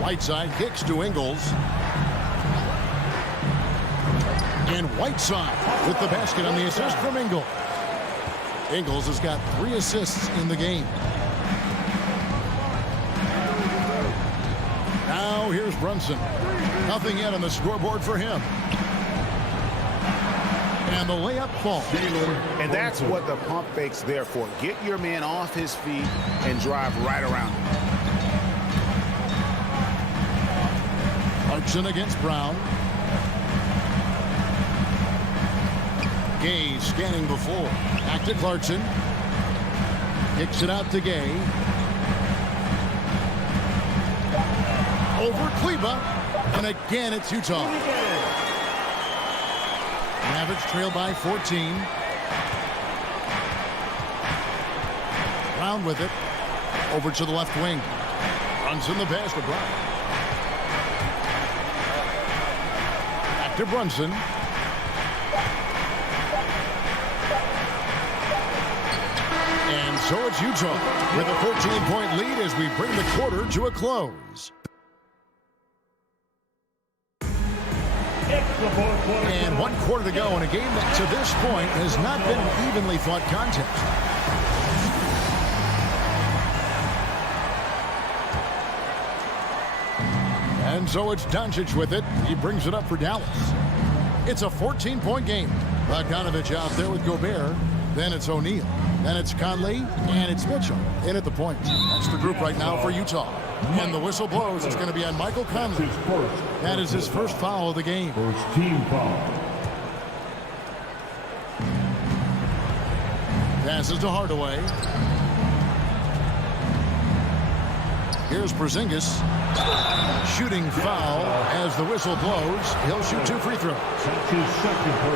Whiteside kicks to Ingles. And Whiteside with the basket on the assist from Ingles. Ingles has got 3 assists in the game. Now here's Brunson. Nothing yet on the scoreboard for him. And the layup falls. And that's what the pump fake's there for. Get your man off his feet and drive right around him. Clarkson against Brown. Gay scanning the floor. Back to Clarkson. Kicks it out to Gay. Over Kleber. And again it's Utah. Mavericks trail by 14. Brown with it. Over to the left wing. Runs in the pass to Brown. Back to Brunson. And so it's Utah with a 14-point lead as we bring the quarter to a close. And 1 quarter to go in a game that to this point has not been an evenly fought contest. And so it's Doncic with it. He brings it up for Dallas. It's a 14-point game. Bogdanovich out there with Gobert. Then it's O'Neal. Then it's Conley, and it's Mitchell in at the point. That's the group right now for Utah. And the whistle blows. It's going to be on Michael Conley. That is his first foul of the game. First team foul. Passes to Hardaway. Here's Porzingis. Shooting foul as the whistle blows. He'll shoot 2 free throws.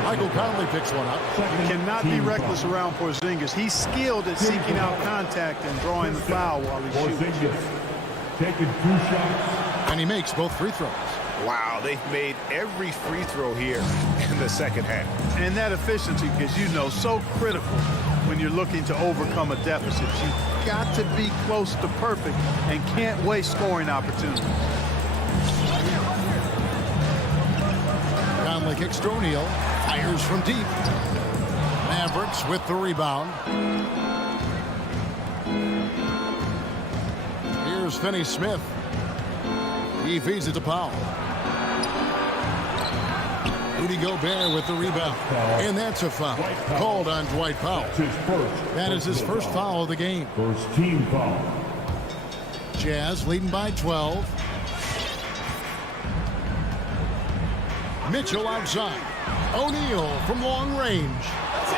Michael Conley picks one up. You cannot be reckless around Porzingis. He's skilled at seeking out contact and drawing the foul while he's shooting. Taking 2 shots. And he makes both free throws. Wow, they've made every free throw here in the second half. And that efficiency is, so critical when you're looking to overcome a deficit. You've got to be close to perfect and can't waste scoring opportunities. Conley kicks to O'Neal. Fires from deep. Mavericks with the rebound. Here's Finney-Smith. He feeds it to Powell. Rudy Gobert with the rebound. And that's a foul called on Dwight Powell. That is his first foul of the game. First team foul. Jazz leading by 12. Mitchell outside. O'Neal from long range.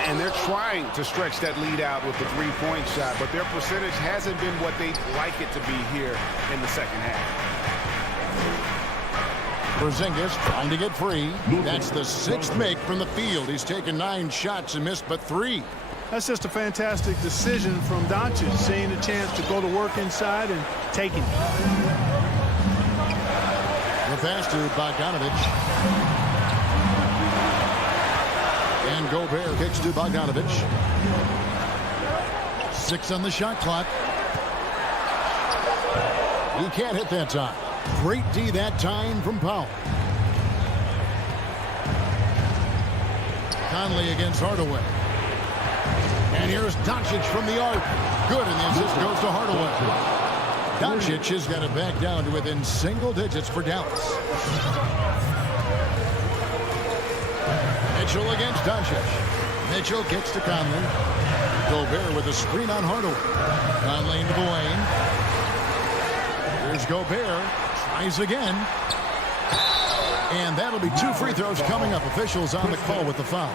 And they're trying to stretch that lead out with the three-point shot, but their percentage hasn't been what they'd like it to be here in the second half. Porzingis trying to get free. That's the 6th make from the field. He's taken 9 shots and missed but 3. That's just a fantastic decision from Doncic, seeing a chance to go to work inside and taking it. The pass to Bogdanovich. And Gobert kicks to Bogdanovich. 6 on the shot clock. He can't hit that time. Great D that time from Powell. Conley against Hardaway. And here's Doncic from the arc. Good, and the assist goes to Hardaway. Doncic has got it back down to within single digits for Dallas. Mitchell against Doncic. Mitchell kicks to Conley. Gobert with a screen on Hardaway. Conley into the lane. Here's Gobert. Tries again. And that'll be 2 free throws coming up. Officials on the call with the foul.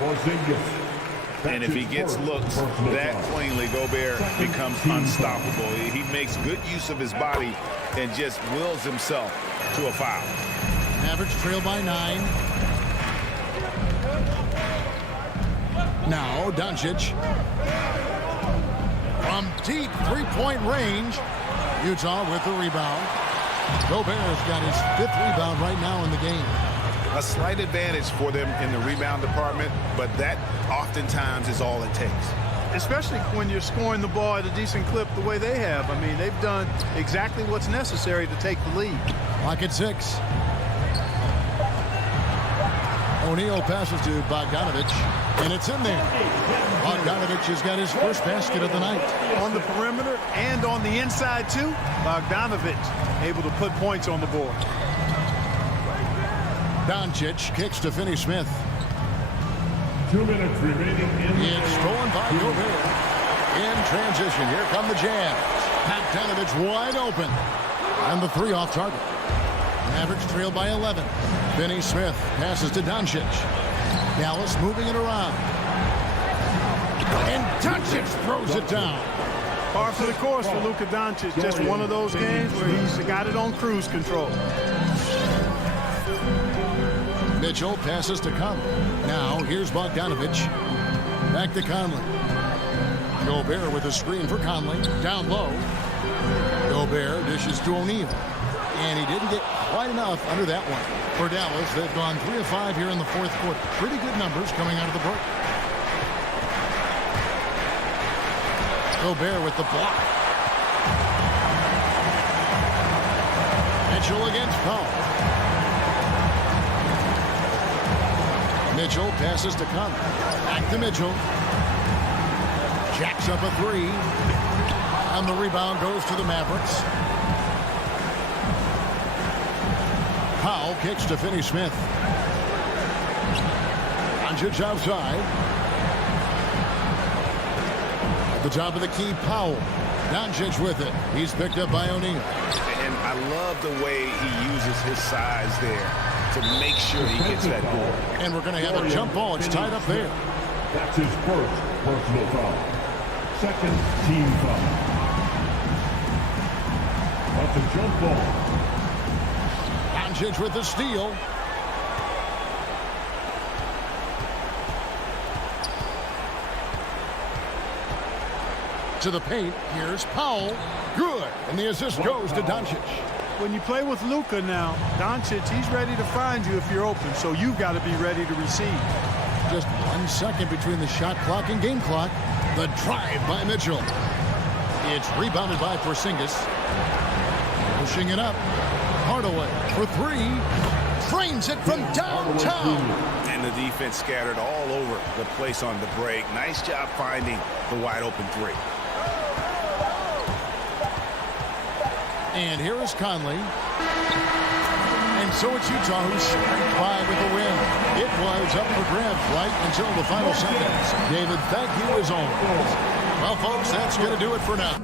And if he gets looked that cleanly, Gobert becomes unstoppable. He makes good use of his body and just wills himself to a foul. Mavericks trail by 9. Now Doncic. From deep three-point range. Utah with the rebound. Gobert's got his 5th rebound right now in the game. A slight advantage for them in the rebound department, but that oftentimes is all it takes. Especially when you're scoring the ball at a decent clip the way they have. I mean, they've done exactly what's necessary to take the lead. Clock at 6. O'Neal passes to Bogdanovich, and it's in there. Bogdanovich has got his first basket of the night. On the perimeter and on the inside, too, Bogdanovich able to put points on the board. Doncic kicks to Finney-Smith. 2 minutes remaining in the It's stolen by Gobert. In transition, here come the Jazz. Bogdanovich wide open. And the 3 off target. Mavericks trail by 11. Finney-Smith passes to Doncic. Dallas moving it around. And Doncic throws it down. Par for the course for Luka Doncic. Just one of those games where he's got it on cruise control. Mitchell passes to Conley. Now here's Bogdanovich. Back to Conley. Gobert with a screen for Conley. Down low. Gobert dishes to O'Neal. And he didn't get quite enough under that one. For Dallas, they've gone 3 of 5 here in the 4th quarter. Pretty good numbers coming out of the break. Gobert with the block. Mitchell against Powell. Mitchell passes to Conley. Back to Mitchell. Jacks up a 3. And the rebound goes to the Mavericks. Powell kicks to Finney-Smith. Doncic outside. At the top of the key, Powell. Doncic with it. He's picked up by O'Neal. And I love the way he uses his size there to make sure he gets that goal. And we're going to have a jump ball. It's tied up there. That's his first personal foul. Second team foul. That's a jump ball. Doncic with the steal. To the paint. Here's Powell. Good. And the assist goes to Doncic. when you play with Luka now, Doncic, he's ready to find you if you're open, so you've got to be ready to receive. Just 1 second between the shot clock and game clock. The drive by Mitchell. It's rebounded by Porzingis. Pushing it up. Hardaway for three. Frames it from downtown. And the defense scattered all over the place on the break. Nice job finding the wide open three. And here is Conley. And so it's Utah who scraped by with the win. It was up for grabs right until the final seconds. David, thank you as always. Well, folks, that's going to do it for now.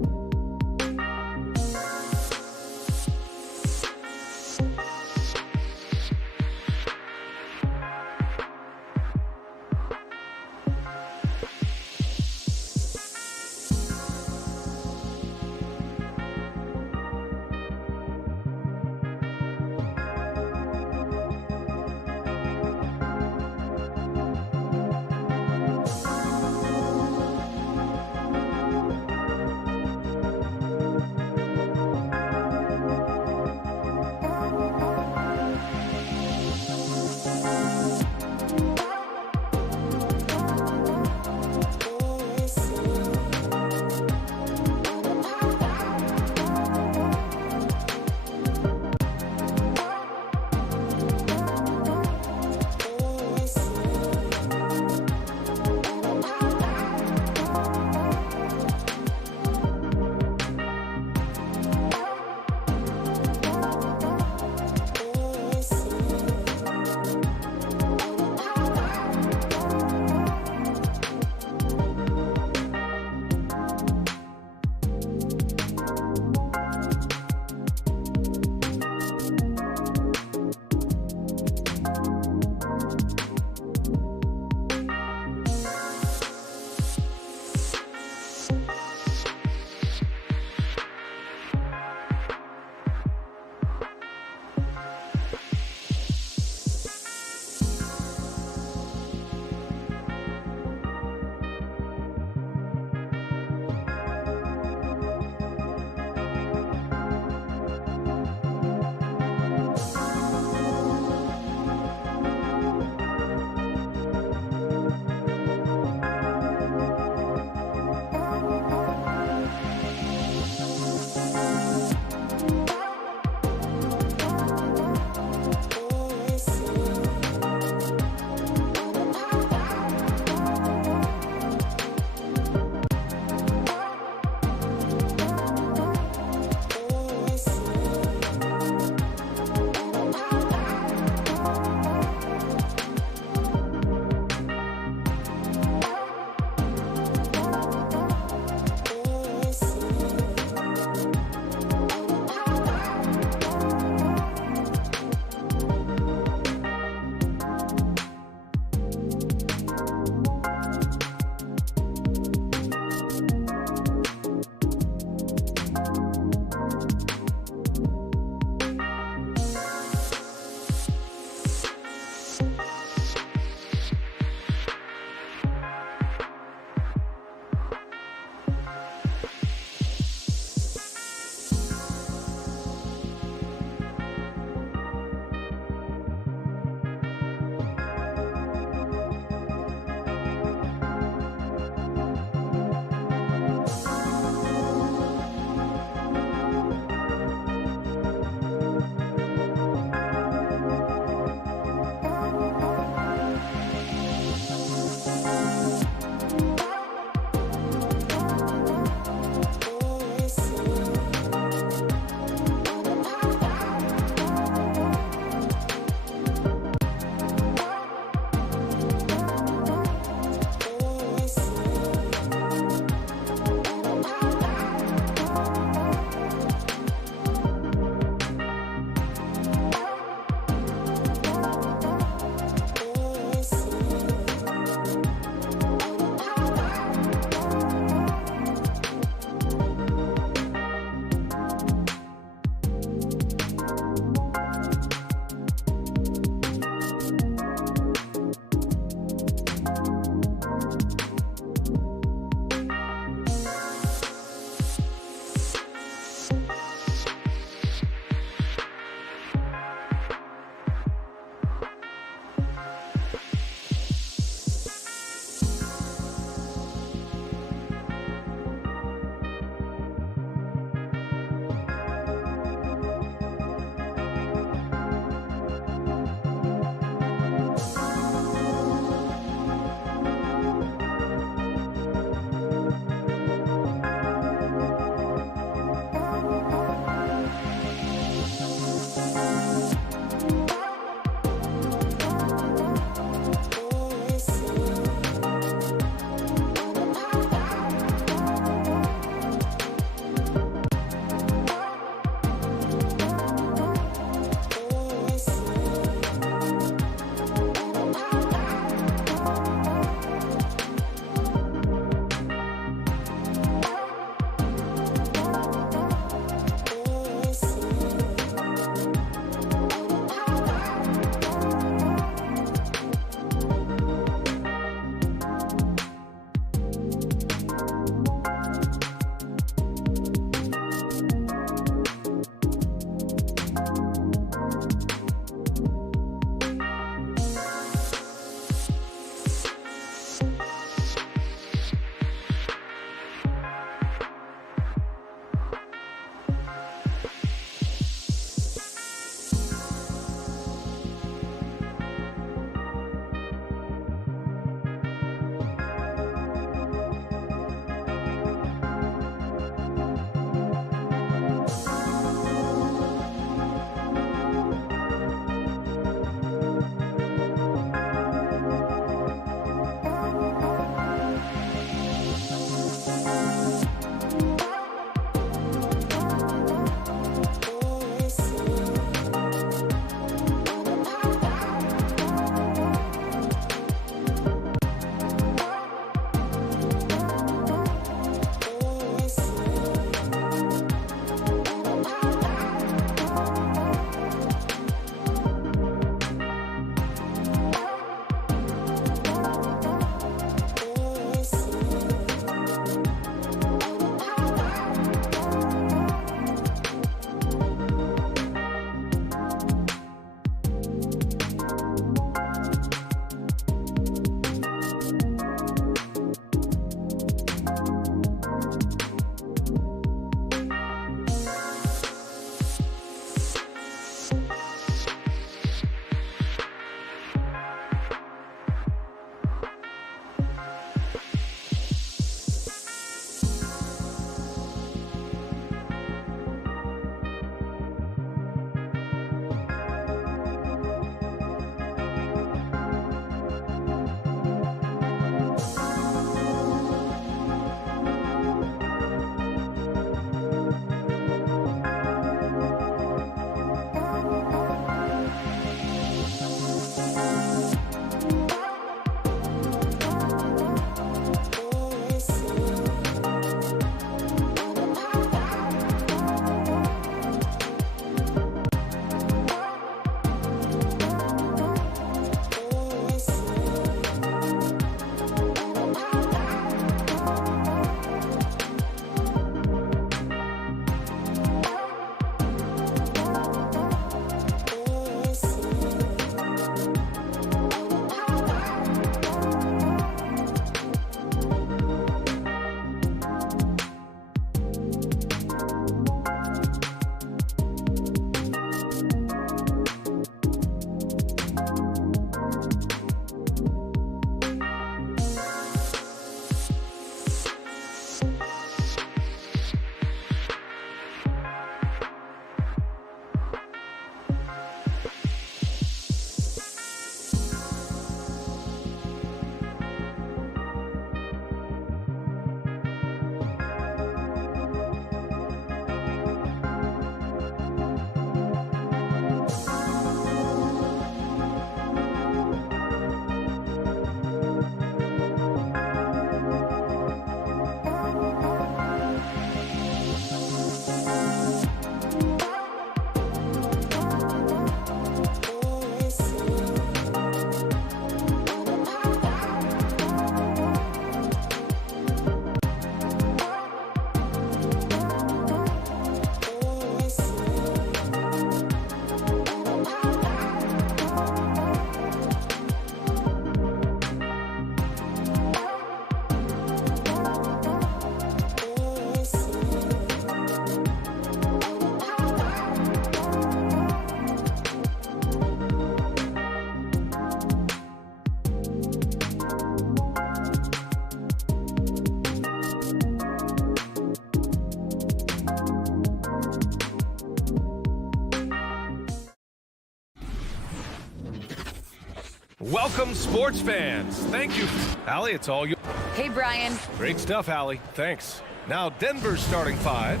Welcome, sports fans. Thank you. Allie, it's all you. Hey, Brian. Great stuff, Allie. Thanks. Now, Denver's starting 5.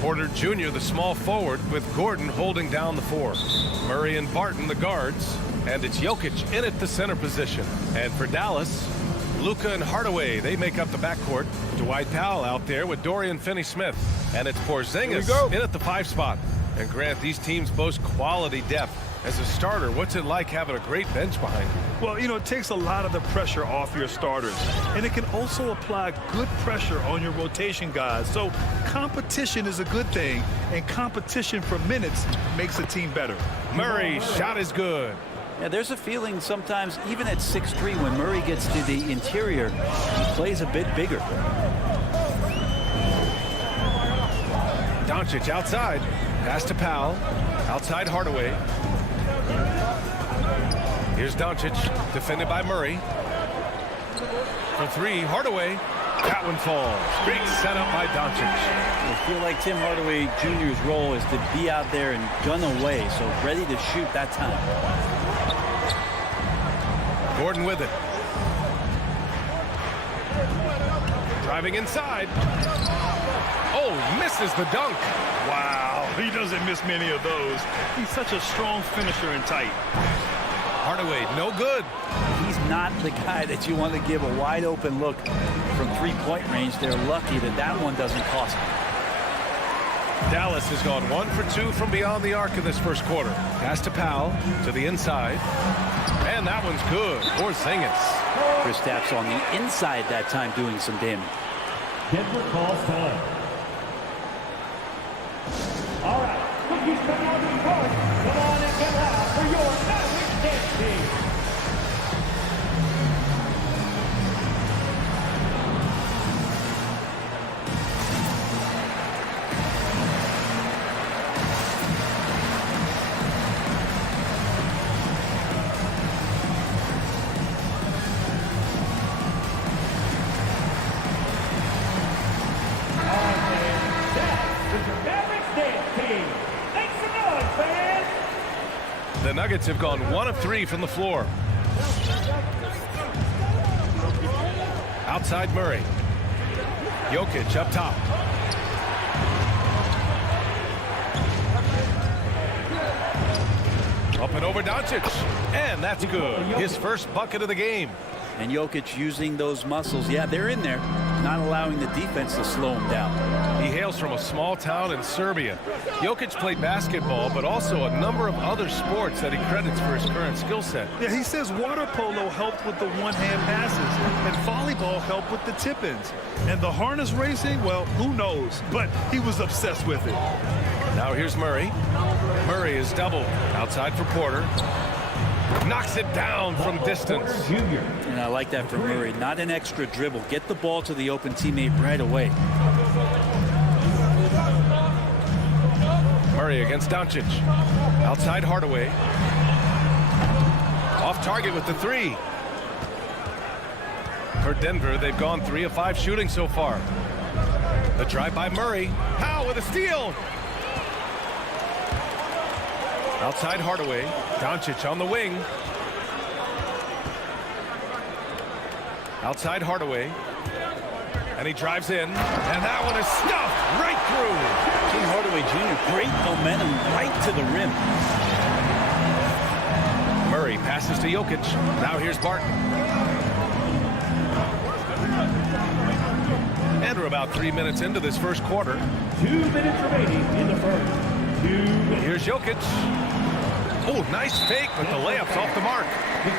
Porter Jr., the small forward, with Gordon holding down the 4. Murray and Barton, the guards. And it's Jokic in at the center position. And for Dallas, Luka and Hardaway, they make up the backcourt. Dwight Powell out there with Dorian Finney-Smith. And it's Porzingis in at the 5 spot. And Grant, these teams boast quality depth. As a starter, what's it like having a great bench behind you? Well, it takes a lot of the pressure off your starters. And it can also apply good pressure on your rotation guys. So competition is a good thing, and competition for minutes makes a team better. Murray, shot is good. Yeah, there's a feeling sometimes, even at 6'3", when Murray gets to the interior, he plays a bit bigger. Doncic outside. Pass to Powell. Outside Hardaway. Here's Doncic, defended by Murray. For 3, Hardaway. That one falls. Great setup by Doncic. I feel like Tim Hardaway Jr.'s role is to be out there and gun away, so ready to shoot that time. Gordon with it. Driving inside. Oh, misses the dunk. Wow, he doesn't miss many of those. He's such a strong finisher and tight. Hardaway, no good. He's not the guy that you want to give a wide open look from 3-point range. They're lucky that that one doesn't cost them. Dallas has gone 1 for 2 from beyond the arc in this first quarter. Pass to Powell to the inside. And that one's good. Porzingis. Kristaps on the inside that time doing some damage. Denver calls time. All right, rookies come out to the court. Come on and get loud for your Mavericks dance team. The Nuggets have gone 1 of 3 from the floor. Outside Murray. Jokic up top. Up and over Doncic. And that's good. His first bucket of the game. And Jokic using those muscles. Yeah, they're in there. Not allowing the defense to slow him down. He hails from a small town in Serbia. Jokic played basketball, but also a number of other sports that he credits for his current skill set. Yeah, he says water polo helped with the one-hand passes, and volleyball helped with the tip-ins. And the harness racing, well, who knows? But he was obsessed with it. Now here's Murray. Murray is doubled. Outside for Porter. Knocks it down from distance. And I like that from Murray. Not an extra dribble. Get the ball to the open teammate right away. Murray against Doncic. Outside Hardaway. Off target with the 3. For Denver, they've gone 3 of 5 shooting so far. The drive by Murray. Powell with a steal. Outside Hardaway. Doncic on the wing. Outside Hardaway. And he drives in. And that one is stuffed right through. Tim Hardaway Jr., great momentum right to the rim. Murray passes to Jokic. Now here's Barton. And we're about 3 minutes into this first quarter. 2 minutes remaining in the first. Here's Jokic. Oh, nice fake, but the layup's off the mark.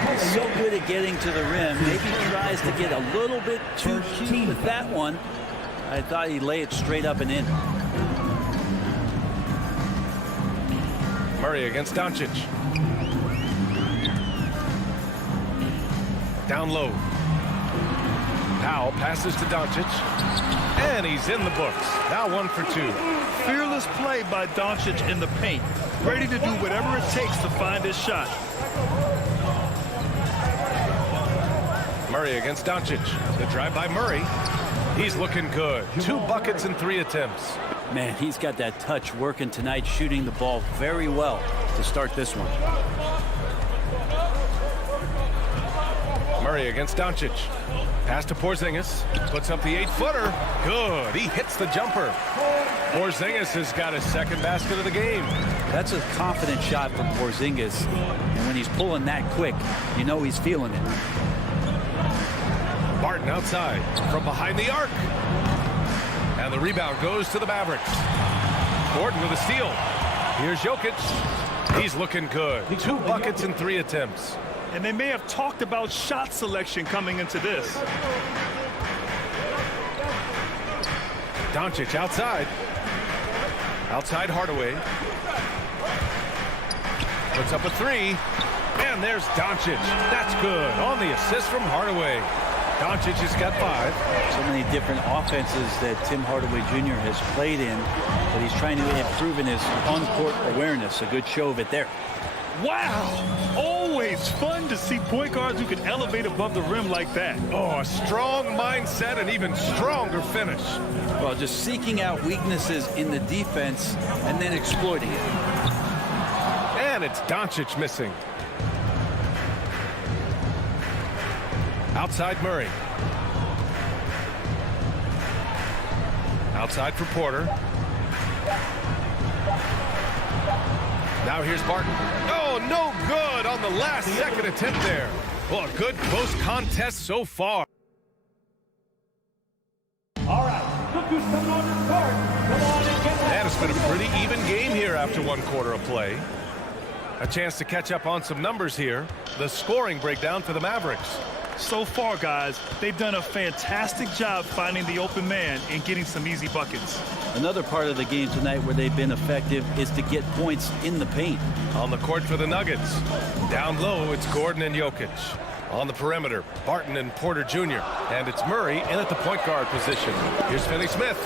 He's so good at getting to the rim. Maybe tries to get a little bit too cute with that one. I thought he'd lay it straight up and in. Murray against Doncic. Down low. Powell passes to Doncic. And he's in the books. Now 1 for 2. Fearless play by Doncic in the paint. Ready to do whatever it takes to find his shot. Murray against Doncic. The drive by Murray. He's looking good. 2 buckets in 3 attempts. Man, he's got that touch working tonight, shooting the ball very well to start this one. Murray against Doncic. Pass to Porzingis. Puts up the 8-footer. Good. He hits the jumper. Porzingis has got his second basket of the game. That's a confident shot from Porzingis. And when he's pulling that quick, you know he's feeling it. Barton outside from behind the arc. And the rebound goes to the Mavericks. Gordon with a steal. Here's Jokic. He's looking good. 2 buckets in 3 attempts. And they may have talked about shot selection coming into this. Doncic outside. Outside Hardaway. Puts up a 3. And there's Doncic. That's good. On the assist from Hardaway. Doncic has got 5. So many different offenses that Tim Hardaway Jr. has played in, but he's trying to improve in his on-court awareness. A good show of it there. Wow! Always fun to see point guards who can elevate above the rim like that. Oh, a strong mindset and even stronger finish. Well, just seeking out weaknesses in the defense and then exploiting it. And it's Doncic missing. Outside Murray. Outside for Porter. Now here's Barton. Oh, no good on the last second attempt there. Well, a good close contest so far. All right, look who's coming on the court. Come on and get that. And it's been a pretty even game here after 1 quarter of play. A chance to catch up on some numbers here. The scoring breakdown for the Mavericks. So far, guys, they've done a fantastic job finding the open man and getting some easy buckets. Another part of the game tonight where they've been effective is to get points in the paint. On the court for the Nuggets. Down low, it's Gordon and Jokic. On the perimeter, Barton and Porter Jr. And it's Murray in at the point guard position. Here's Finney-Smith.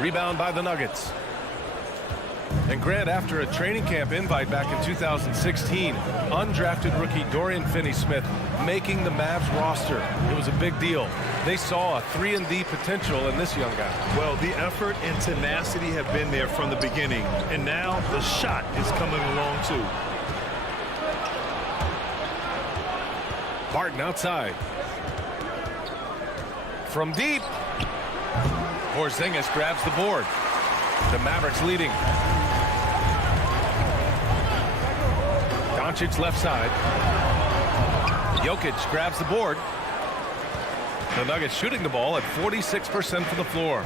Rebound by the Nuggets. And Grant, after a training camp invite back in 2016, undrafted rookie Dorian Finney-Smith making the Mavs roster. It was a big deal. They saw a 3-and-D potential in this young guy. Well, the effort and tenacity have been there from the beginning, and now the shot is coming along too. Barton outside. From deep. Porzingis grabs the board. The Mavericks leading. Doncic left side. Jokic grabs the board. The Nuggets shooting the ball at 46% from the floor.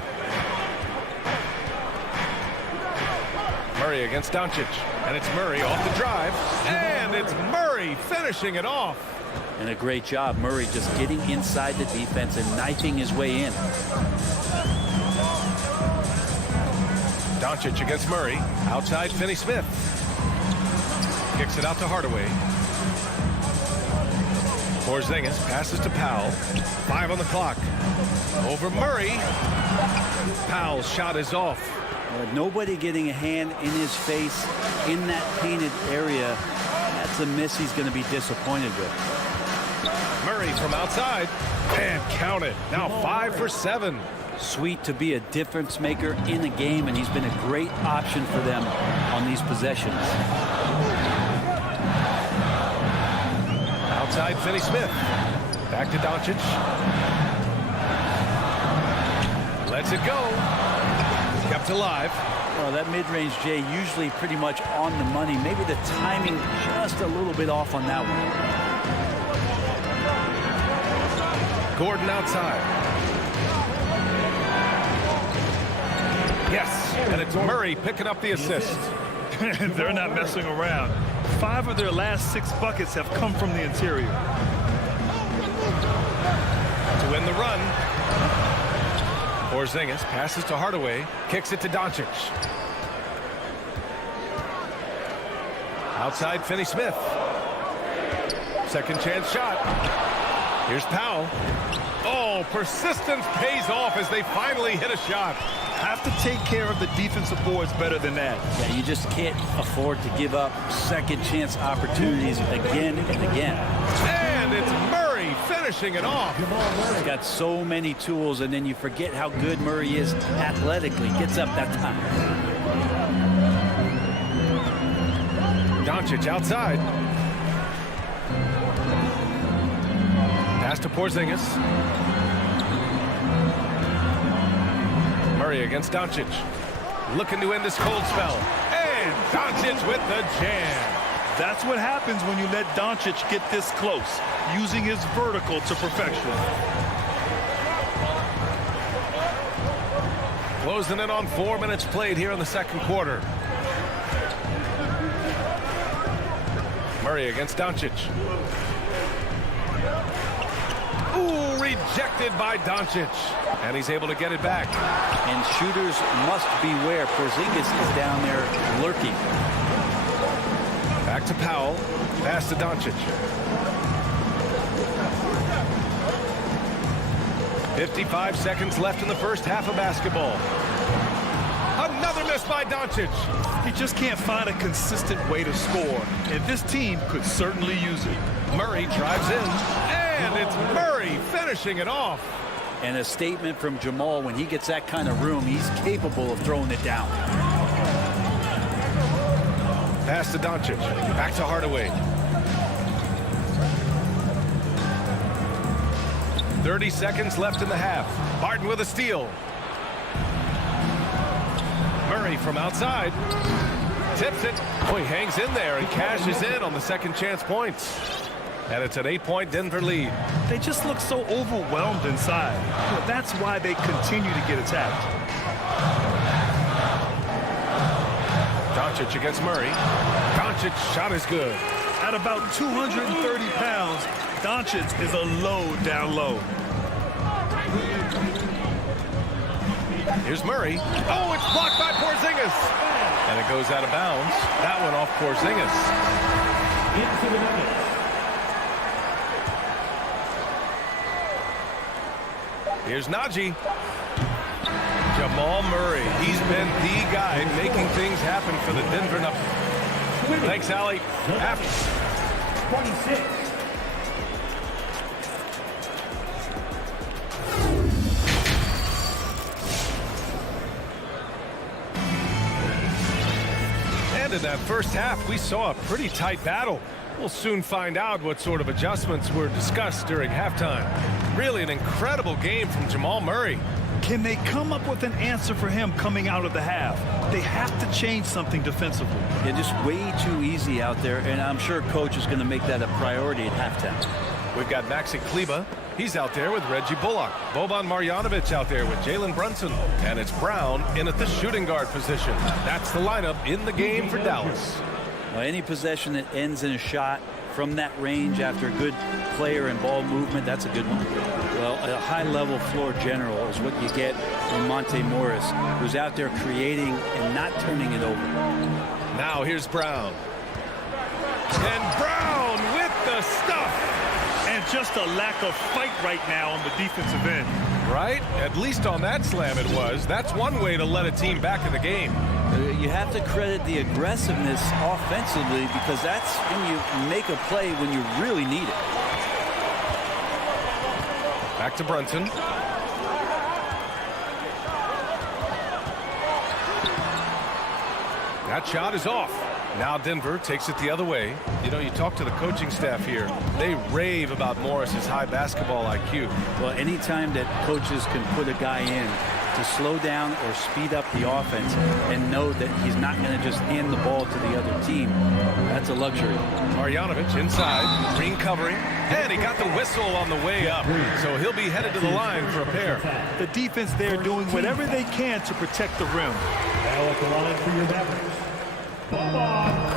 Murray against Doncic. And it's Murray off the drive. And it's Murray finishing it off. And a great job, Murray just getting inside the defense and knifing his way in. Doncic against Murray. Outside Finney-Smith. Kicks it out to Hardaway. Porzingis passes to Powell. 5 on the clock. Over Murray. Powell's shot is off. Nobody getting a hand in his face in that painted area. That's a miss he's going to be disappointed with. Murray from outside. And count it. Now 5 for 7. Sweet to be a difference maker in a game, and he's been a great option for them on these possessions. Outside Finney-Smith. Back to Doncic. Lets it go. Kept alive. Well, that mid-range, Jay, usually pretty much on the money. Maybe the timing just a little bit off on that one. Gordon outside. Yes, and it's Murray picking up the assist. They're not messing around. 5 of their last 6 buckets have come from the interior. To win the run. Porzingis passes to Hardaway, kicks it to Doncic. Outside Finney-Smith. Second chance shot. Here's Powell. Oh, persistence pays off as they finally hit a shot. Have to take care of the defensive boards better than that. Yeah, you just can't afford to give up second chance opportunities again and again. And it's Murray finishing it off. He's got so many tools, and then you forget how good Murray is athletically. Gets up that time. Doncic outside. to Porzingis. Murray against Doncic. Looking to end this cold spell. And Doncic with the jam. That's what happens when you let Doncic get this close, using his vertical to perfection. Closing in on 4 minutes played here in the second quarter. Murray against Doncic. Ooh, rejected by Doncic. And he's able to get it back. And shooters must beware. Porzingis is down there lurking. Back to Powell. Pass to Doncic. 55 seconds left in the first half of basketball. Another miss by Doncic. He just can't find a consistent way to score, and this team could certainly use it. Murray drives in, and it's Murray finishing it off. And a statement from Jamal, when he gets that kind of room, he's capable of throwing it down. Pass to Doncic. Back to Hardaway. 30 seconds left in the half. Barton with a steal. Murray from outside. Tips it. Oh, he hangs in there and cashes in on the second chance points. And it's an 8-point Denver lead. They just look so overwhelmed inside. Well, that's why they continue to get attacked. Doncic against Murray. Doncic's shot is good. At about 230 pounds, Doncic is a load down low. Here's Murray. Oh, it's blocked by Porzingis. And it goes out of bounds. That one off Porzingis. Into the Nuggets. Here's Najee. Jamal Murray. He's been the guy making things happen for the Denver Nuggets. Thanks, Allie. After 26. And in that first half, we saw a pretty tight battle. We'll soon find out what sort of adjustments were discussed during halftime. Really an incredible game from Jamal Murray. Can they come up with an answer for him coming out of the half? They have to change something defensively. Yeah, just way too easy out there, and I'm sure coach is going to make that a priority at halftime. We've got Maxi Kleber. He's out there with Reggie Bullock. Boban Marjanovic out there with Jalen Brunson. And it's Brown in at the shooting guard position. That's the lineup in the game for Dallas. Well, any possession that ends in a shot from that range after a good player and ball movement, that's a good one. Well, a high-level floor general is what you get from Monte Morris, who's out there creating and not turning it over. Now here's Brown. And Brown with the stuff. And just a lack of fight right now on the defensive end. Right? At least on that slam it was. That's one way to let a team back in the game. You have to credit the aggressiveness offensively, because that's when you make a play when you really need it. Back to Brunson. That shot is off. Now Denver takes it the other way. You know, you talk to the coaching staff here. They rave about Morris's high basketball IQ. Well, anytime that coaches can put a guy in to slow down or speed up the offense and know that he's not going to just hand the ball to the other team, that's a luxury. Marjanovic inside, Green covering, and he got the whistle on the way up. So he'll be headed to the line for a pair. The defense there doing whatever they can to protect the rim. Now at the line for your Mavericks.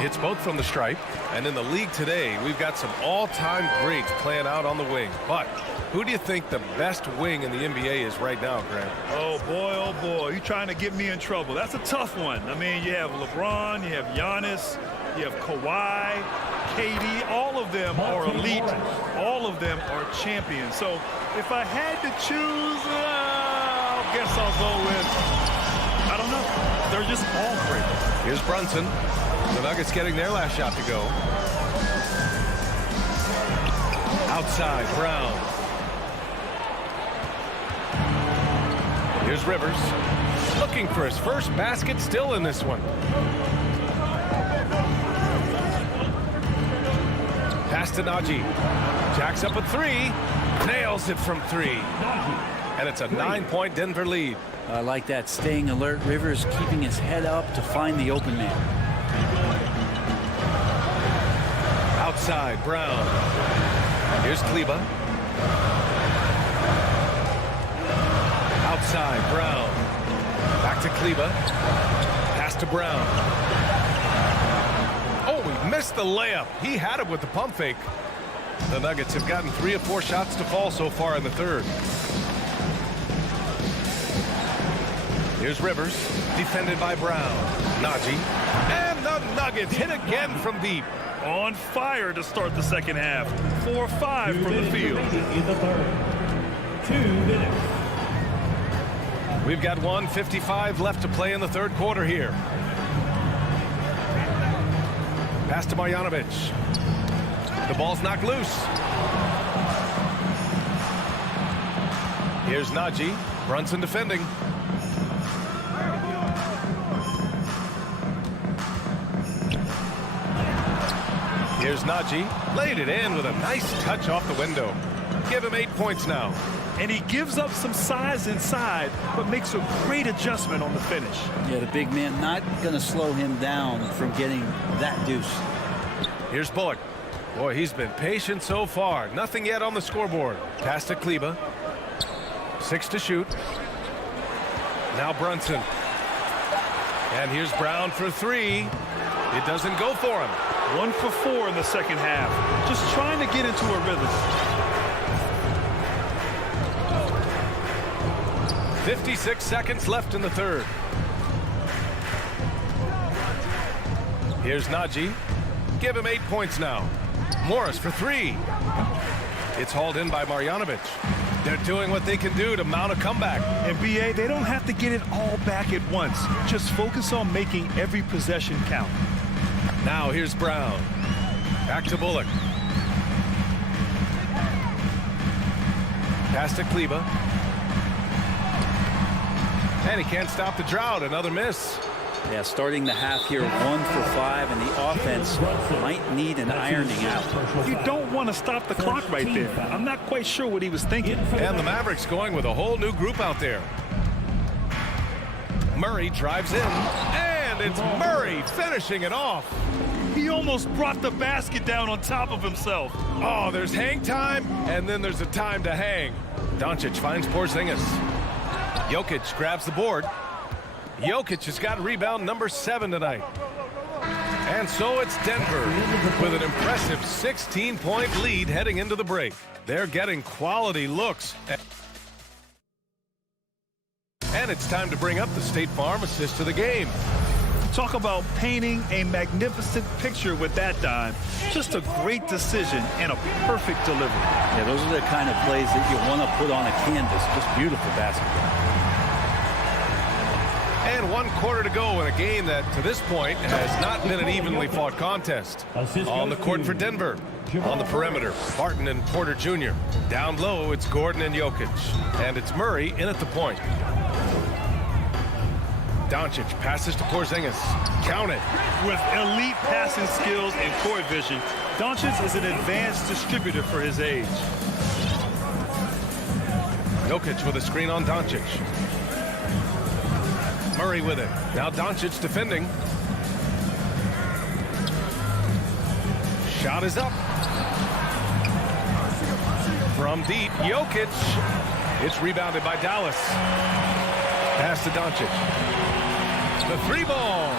It's both from the stripe, and in the league today, we've got some all-time greats playing out on the wing. But who do you think the best wing in the NBA is right now, Grant? Oh, boy, you're trying to get me in trouble. That's a tough one. I mean, you have LeBron, you have Giannis, you have Kawhi, KD. All of them are elite. All of them are champions. So if I had to choose, I guess I'll go with, I don't know. They're just all great. Here's Brunson. The Nuggets getting their last shot to go. Outside, Brown. Here's Rivers. Looking for his first basket, still in this one. Pass to Najee. Jacks up a three. Nails it from 3. And it's a 9-point Denver lead. I like that, staying alert. Rivers keeping his head up to find the open man. Outside, Brown. Here's Kleber. Outside, Brown. Back to Kleber. Pass to Brown. Oh, he missed the layup. He had it with the pump fake. The Nuggets have gotten 3 of 4 shots to fall so far in the third. Here's Rivers, defended by Brown. Najee. And the Nuggets hit again from deep. On fire to start the second half. 4-5 from the field. In the third. 2 minutes. We've got 1:55 left to play in the third quarter here. Pass to Marjanovic. The ball's knocked loose. Here's Najee. Brunson defending. Here's Najee. Laid it in with a nice touch off the window. Give him 8 points now. And he gives up some size inside, but makes a great adjustment on the finish. Yeah, the big man not going to slow him down from getting that deuce. Here's Bullock. Boy, he's been patient so far. Nothing yet on the scoreboard. Pass to Kleber. 6 to shoot. Now Brunson. And here's Brown for 3. It doesn't go for him. 1 for 4 in the second half. Just trying to get into a rhythm. 56 seconds left in the third. Here's Najee. Give him 8 points now. Morris for 3. It's hauled in by Marjanovic. They're doing what they can do to mount a comeback. And BA, they don't have to get it all back at once. Just focus on making every possession count. Now here's Brown. Back to Bullock. Pass to Kleber. And he can't stop the drought. Another miss. Yeah, starting the half here 1 for 5, and the offense might need an ironing out. You don't want to stop the clock right there. I'm not quite sure what he was thinking. And the Mavericks going with a whole new group out there. Murray drives in, and it's Murray finishing it off. He almost brought the basket down on top of himself. Oh, there's hang time, and then there's a time to hang. Doncic finds Porzingis. Jokic grabs the board. Jokic has got rebound number 7 tonight. And so it's Denver with an impressive 16-point lead heading into the break. They're getting quality looks. And it's time to bring up the State Farm assist to the game. Talk about painting a magnificent picture with that dime. Just a great decision and a perfect delivery. Yeah, those are the kind of plays that you want to put on a canvas. Just beautiful basketball. And 1 quarter to go in a game that, to this point, has not been an evenly fought contest. On the court for Denver. On the perimeter, Barton and Porter Jr. Down low, it's Gordon and Jokic. And it's Murray in at the point. Doncic passes to Porzingis. Count it. With elite passing skills and court vision, Doncic is an advanced distributor for his age. Jokic with a screen on Doncic. Murray with it. Now Doncic defending. Shot is up. From deep, Jokic. It's rebounded by Dallas. Pass to Doncic. The 3-ball.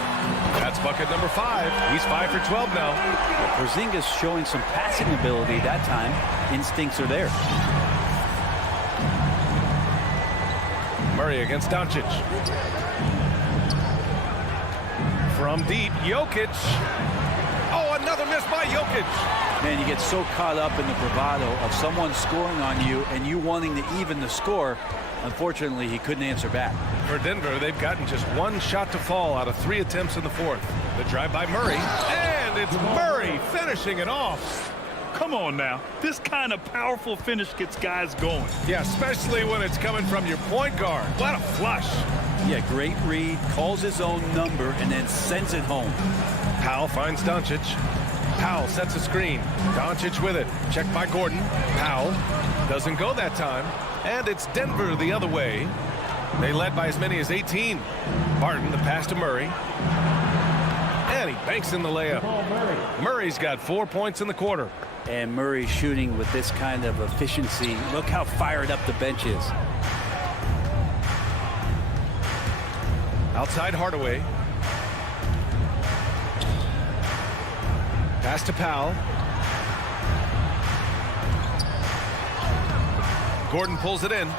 That's bucket number 5. He's 5 for 12 now. Porzingis showing some passing ability that time. Instincts are there. Murray against Doncic. From deep, Jokic. Oh, another miss by Jokic. Man, you get so caught up in the bravado of someone scoring on you and you wanting to even the score. Unfortunately, he couldn't answer back. For Denver, they've gotten just 1 shot to fall out of 3 attempts in the fourth. The drive by Murray, and it's Murray finishing it off. Come on now. This kind of powerful finish gets guys going. Yeah, especially when it's coming from your point guard. What a flush. Yeah, great read, calls his own number, and then sends it home. Powell finds Doncic. Powell sets a screen. Doncic with it. Checked by Gordon. Powell doesn't go that time. And it's Denver the other way. They led by as many as 18. Barton, the pass to Murray. And he banks in the layup. Murray's got 4 points in the quarter. And Murray shooting with this kind of efficiency. Look how fired up the bench is. Outside Hardaway. Pass to Powell. Gordon pulls it in.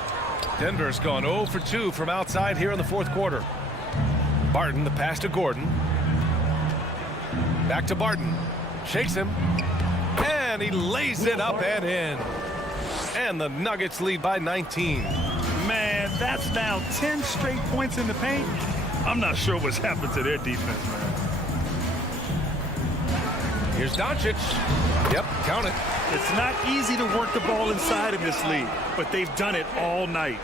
Denver's gone 0 for 2 from outside here in the fourth quarter. Barton, the pass to Gordon. Back to Barton. Shakes him. And he lays it up and in. And the Nuggets lead by 19. Man, that's now 10 straight points in the paint. I'm not sure what's happened to their defense, man. Here's Doncic. Yep, count it. It's not easy to work the ball inside in this league, but they've done it all night.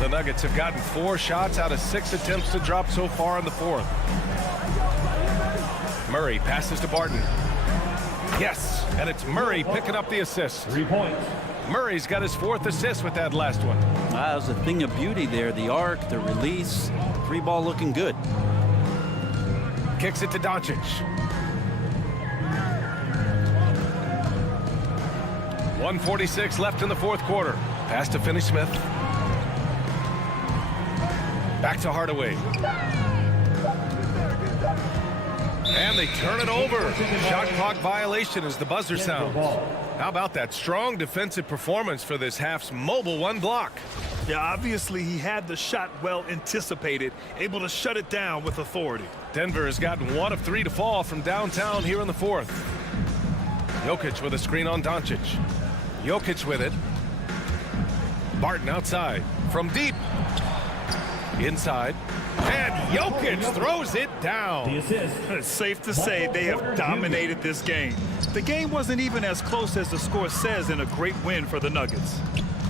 The Nuggets have gotten 4 shots out of 6 attempts to drop so far in the fourth. Murray passes to Barton. Yes, and it's Murray picking up the assist. 3 points. Murray's got his 4th assist with that last one. That was a thing of beauty there. The arc, the release, 3-ball looking good. Kicks it to Doncic. .146 left in the fourth quarter. Pass to Finney-Smith. Back to Hardaway. And they turn it over. Shot clock violation as the buzzer sounds. How about that strong defensive performance for this half's mobile 1 block? Yeah, obviously he had the shot well anticipated, able to shut it down with authority. Denver has gotten 1 of 3 to fall from downtown here in the fourth. Jokic with a screen on Doncic. Jokic with it. Barton outside. From deep. Inside. And Jokic throws it down. It's safe to say they have dominated this game. The game wasn't even as close as the score says in a great win for the Nuggets.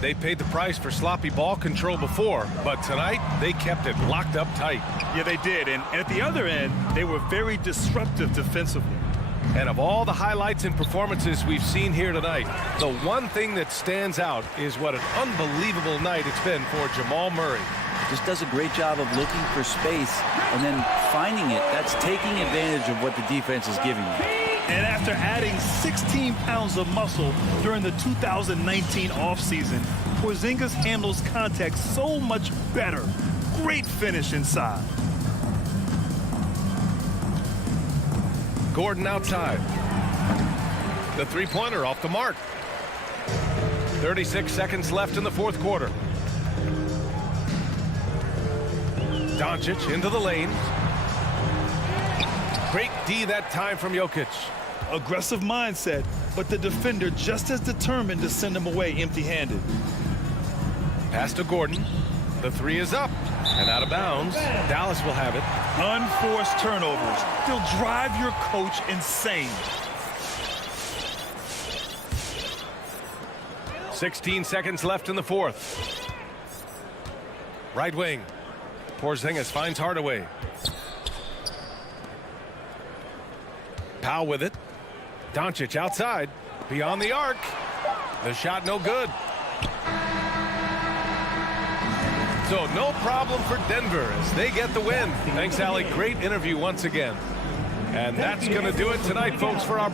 They paid the price for sloppy ball control before, but tonight they kept it locked up tight. Yeah, they did. And at the other end, they were very disruptive defensively. And of all the highlights and performances we've seen here tonight, the one thing that stands out is what an unbelievable night it's been for Jamal Murray. Just does a great job of looking for space and then finding it. That's taking advantage of what the defense is giving you. And after adding 16 pounds of muscle during the 2019 offseason, Porzingis handles contact so much better. Great finish inside. Gordon outside. The three-pointer off the mark. 36 seconds left in the fourth quarter. Doncic into the lane. Great D that time from Jokic. Aggressive mindset, but the defender just as determined to send him away empty-handed. Pass to Gordon. The 3 is up and out of bounds. Dallas will have it. Unforced turnovers. They'll drive your coach insane. 16 seconds left in the fourth. Right wing. Porzingis finds Hardaway. Powell with it. Doncic outside. Beyond the arc. The shot no good. So no problem for Denver as they get the win. Thanks, Allie. Great interview once again. And that's going to do it tonight, folks, for our